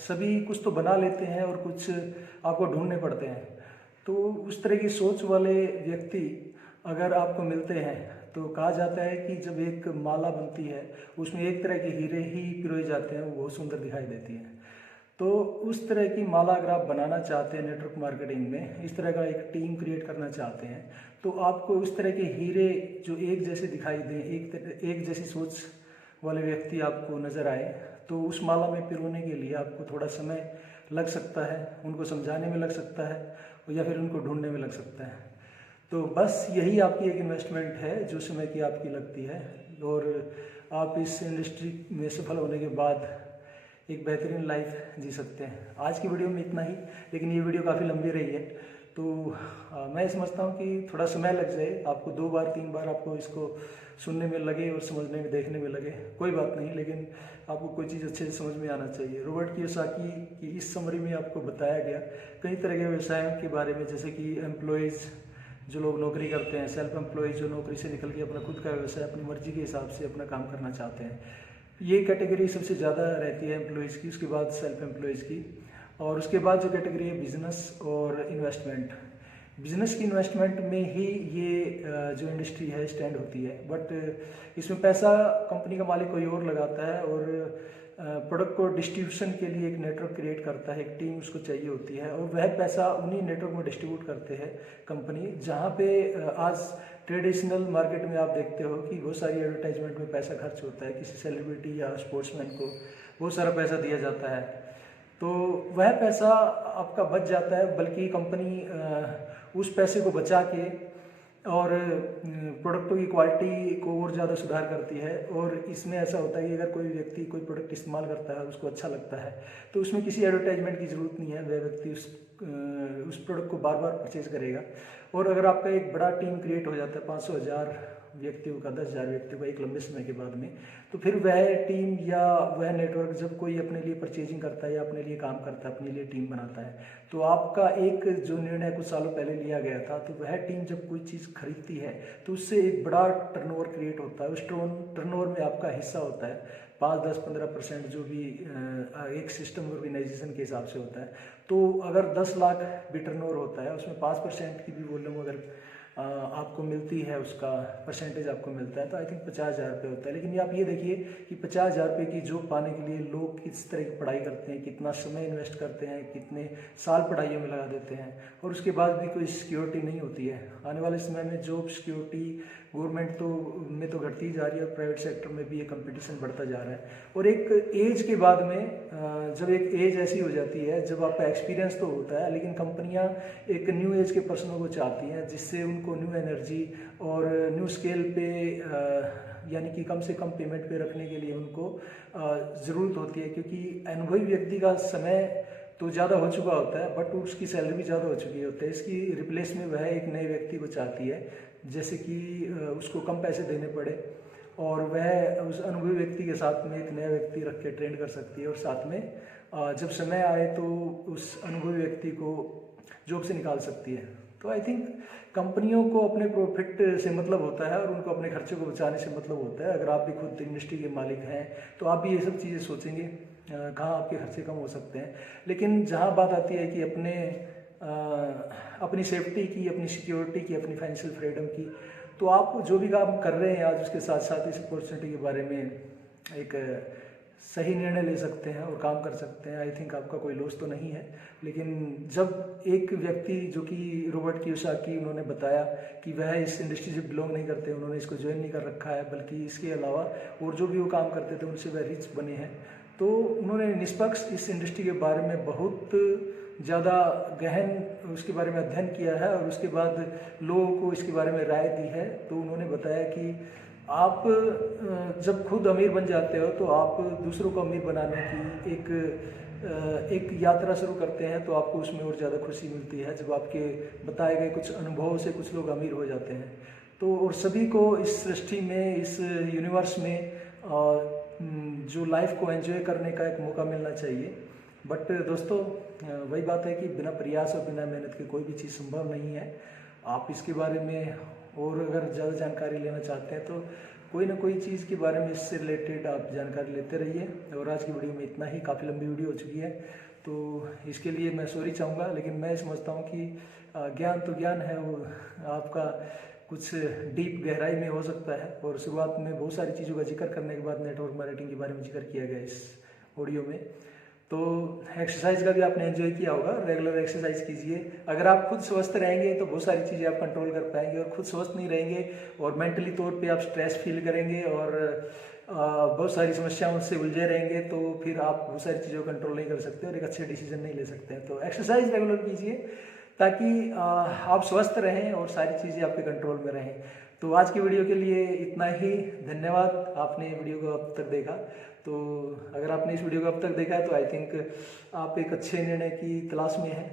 सभी कुछ तो बना लेते हैं और कुछ आपको ढूंढने पड़ते हैं। तो उस तरह की सोच वाले व्यक्ति अगर आपको मिलते हैं तो कहा जाता है कि जब एक माला बनती है उसमें एक तरह के हीरे ही पिरोए जाते हैं, वो बहुत सुंदर दिखाई देती हैं। तो उस तरह की माला अगर आप बनाना चाहते हैं नेटवर्क मार्केटिंग में, इस तरह का एक टीम क्रिएट करना चाहते हैं, तो आपको उस तरह के हीरे जो एक जैसे दिखाई दें, एक जैसी सोच वाले व्यक्ति आपको नज़र आए, तो उस माला में पिरोने के लिए आपको थोड़ा समय लग सकता है, उनको समझाने में लग सकता है या फिर उनको ढूंढने में लग सकता है। तो बस यही आपकी एक इन्वेस्टमेंट है जो समय की आपकी लगती है और आप इस इंडस्ट्री में सफल होने के बाद एक बेहतरीन लाइफ जी सकते हैं। आज की वीडियो में इतना ही, लेकिन ये वीडियो काफ़ी लंबी रही है, तो मैं समझता हूँ कि थोड़ा समय लग जाए, आपको 2 बार 3 बार आपको इसको सुनने में लगे और समझने में देखने में लगे, कोई बात नहीं, लेकिन आपको कोई चीज़ अच्छे से समझ में आना चाहिए। रॉबर्ट कियोसाकी की इस समरी में आपको बताया गया कई तरह के व्यवसायों के बारे में, जैसे कि एम्प्लॉयज़ जो लोग नौकरी करते हैं, सेल्फ एम्प्लॉयज़ जो नौकरी से निकल के अपना खुद का व्यवसाय अपनी मर्जी के हिसाब से अपना काम करना चाहते हैं। ये कैटेगरी सबसे ज़्यादा रहती है एम्प्लॉयज़ की, उसके बाद सेल्फ एम्प्लॉयज़ की, और उसके बाद जो कैटेगरी है बिजनेस और इन्वेस्टमेंट। बिजनेस की इन्वेस्टमेंट में ही ये जो इंडस्ट्री है स्टैंड होती है, बट इसमें पैसा कंपनी का मालिक कोई और लगाता है और प्रोडक्ट को डिस्ट्रीब्यूशन के लिए एक नेटवर्क क्रिएट करता है, एक टीम उसको चाहिए होती है और वह पैसा उन्हीं नेटवर्क में डिस्ट्रीब्यूट करते हैं कंपनी। जहाँ पे आज ट्रेडिशनल मार्केट में आप देखते हो कि बहुत सारी एडवर्टाइजमेंट में पैसा खर्च होता है, किसी सेलिब्रिटी या स्पोर्ट्समैन को बहुत सारा पैसा दिया जाता है, तो वह पैसा आपका बच जाता है, बल्कि कंपनी उस पैसे को बचा के और प्रोडक्टों की क्वालिटी को और ज़्यादा सुधार करती है। और इसमें ऐसा होता है कि अगर कोई व्यक्ति कोई प्रोडक्ट इस्तेमाल करता है, उसको अच्छा लगता है, तो उसमें किसी एडवर्टाइजमेंट की ज़रूरत नहीं है, वह व्यक्ति उस प्रोडक्ट को बार बार परचेज करेगा। और अगर आपका एक बड़ा टीम क्रिएट हो जाता है 500,000 व्यक्तियों का, 10,000 व्यक्तियों का एक लंबे समय के बाद में, तो फिर वह टीम या वह नेटवर्क जब कोई अपने लिए परचेजिंग करता है या अपने लिए काम करता है, अपने लिए टीम बनाता है, तो आपका एक जो निर्णय कुछ सालों पहले लिया गया था, तो वह टीम जब कोई चीज़ खरीदती है तो उससे एक बड़ा टर्नओवर क्रिएट होता है। उस टर्नओवर में आपका हिस्सा होता है 5, 10, 15% जो भी एक सिस्टम ऑर्गेनाइजेशन के हिसाब से होता है। तो अगर 10 लाख भी टर्नओवर होता है, उसमें 5% की भी वॉल्यूम अगर आपको मिलती है, उसका परसेंटेज आपको मिलता है, तो आई थिंक 50,000 रुपये होता है। लेकिन आप ये देखिए कि 50,000 रुपये की जॉब पाने के लिए लोग किस तरह की पढ़ाई करते हैं, कितना समय इन्वेस्ट करते हैं, कितने साल पढ़ाइयों में लगा देते हैं, और उसके बाद भी कोई सिक्योरिटी नहीं होती है। आने वाले समय में जॉब सिक्योरिटी गवर्नमेंट में तो घटती जा रही है और प्राइवेट सेक्टर में भी ये कंपटीशन बढ़ता जा रहा है। और एक एज के बाद में जब एक एज ऐसी हो जाती है जब आपका एक्सपीरियंस तो होता है, लेकिन कंपनियां एक न्यू एज के पर्सनों को चाहती हैं जिससे उनको न्यू एनर्जी और न्यू स्केल पे यानी कि कम से कम पेमेंट पे रखने के लिए उनको ज़रूरत होती है, क्योंकि अनुभवी व्यक्ति का समय तो ज़्यादा हो चुका होता है बट उसकी सैलरी भी ज़्यादा हो चुकी होती है। इसकी रिप्लेस में वह एक नए व्यक्ति को चाहती है, जैसे कि उसको कम पैसे देने पड़े और वह उस अनुभवी व्यक्ति के साथ में एक नया व्यक्ति रख के ट्रेन कर सकती है, और साथ में जब समय आए तो उस अनुभवी व्यक्ति को जॉब से निकाल सकती है। तो आई थिंक कंपनियों को अपने प्रॉफिट से मतलब होता है और उनको अपने खर्चे को बचाने से मतलब होता है। अगर आप भी खुद इंडस्ट्री के मालिक हैं तो आप भी ये सब चीज़ें सोचेंगे कहाँ आपके खर्चे कम हो सकते हैं। लेकिन जहाँ बात आती है कि अपनी सेफ्टी की, अपनी सिक्योरिटी की, अपनी फाइनेंशियल फ्रीडम की, तो आप जो भी काम कर रहे हैं आज उसके साथ साथ इस अपॉर्चुनिटी के बारे में एक सही निर्णय ले सकते हैं और काम कर सकते हैं। आई थिंक आपका कोई लॉस तो नहीं है। लेकिन जब एक व्यक्ति जो कि रॉबर्ट कियोसाकी, उन्होंने बताया कि वह इस इंडस्ट्री से बिलोंग नहीं करते, उन्होंने इसको ज्वाइन नहीं कर रखा है, बल्कि इसके अलावा और जो भी वो काम करते थे उनसे वह रिच बने हैं, तो उन्होंने निष्पक्ष इस इंडस्ट्री के बारे में बहुत ज़्यादा गहन उसके बारे में अध्ययन किया है और उसके बाद लोगों को इसके बारे में राय दी है। तो उन्होंने बताया कि आप जब खुद अमीर बन जाते हो तो आप दूसरों को अमीर बनाने की एक यात्रा शुरू करते हैं, तो आपको उसमें और ज़्यादा खुशी मिलती है जब आपके बताए गए कुछ अनुभवों से कुछ लोग अमीर हो जाते हैं। तो और सभी को इस सृष्टि में, इस यूनिवर्स में जो लाइफ को एंजॉय करने का एक मौका मिलना चाहिए। बट दोस्तों वही बात है कि बिना प्रयास और बिना मेहनत के कोई भी चीज़ संभव नहीं है। आप इसके बारे में और अगर ज़्यादा जानकारी लेना चाहते हैं तो कोई ना कोई चीज़ के बारे में इससे रिलेटेड आप जानकारी लेते रहिए। और आज की वीडियो में इतना ही, काफ़ी लंबी वीडियो हो चुकी है तो इसके लिए मैं सॉरी चाहूँगा। लेकिन मैं समझता हूँ कि ज्ञान तो ज्ञान है, वो आपका कुछ डीप गहराई में हो सकता है। और शुरुआत में बहुत सारी चीज़ों का जिक्र करने के बाद नेटवर्क मार्केटिंग के बारे में जिक्र किया गया इस ऑडियो में। तो एक्सरसाइज का भी आपने एंजॉय किया होगा, रेगुलर एक्सरसाइज कीजिए। अगर आप खुद स्वस्थ रहेंगे तो बहुत सारी चीज़ें आप कंट्रोल कर पाएंगे, और खुद स्वस्थ नहीं रहेंगे और मेंटली तौर पे आप स्ट्रेस फील करेंगे और बहुत सारी समस्याओं से उलझे रहेंगे तो फिर आप बहुत सारी चीज़ों को कंट्रोल नहीं कर सकते और एक अच्छे डिसीजन नहीं ले सकते हैं। तो एक्सरसाइज रेगुलर कीजिए ताकि आप स्वस्थ रहें और सारी चीज़ें आपके कंट्रोल में रहें। तो आज की वीडियो के लिए इतना ही, धन्यवाद। आपने वीडियो को अब तक देखा, तो अगर आपने इस वीडियो को अब तक देखा है तो आई थिंक आप एक अच्छे निर्णय की तलाश में हैं।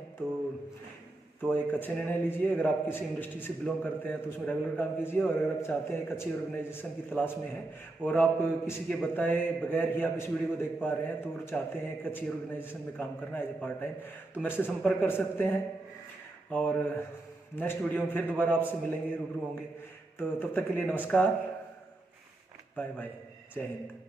तो एक अच्छे निर्णय लीजिए। अगर आप किसी इंडस्ट्री से बिलोंग करते हैं तो उसमें रेगुलर काम कीजिए, और अगर आप चाहते हैं एक अच्छी ऑर्गेनाइजेशन की तलाश में हैं और आप किसी के बताए बगैर ही आप इस वीडियो को देख पा रहे हैं तो चाहते हैं एक अच्छी ऑर्गेनाइजेशन में काम करना एज ए पार्ट टाइम, तो मेरे से संपर्क कर सकते हैं। और नेक्स्ट वीडियो में फिर दोबारा आपसे मिलेंगे, रूबरू होंगे। तो तब तक के लिए नमस्कार, बाय बाय, जय हिंद।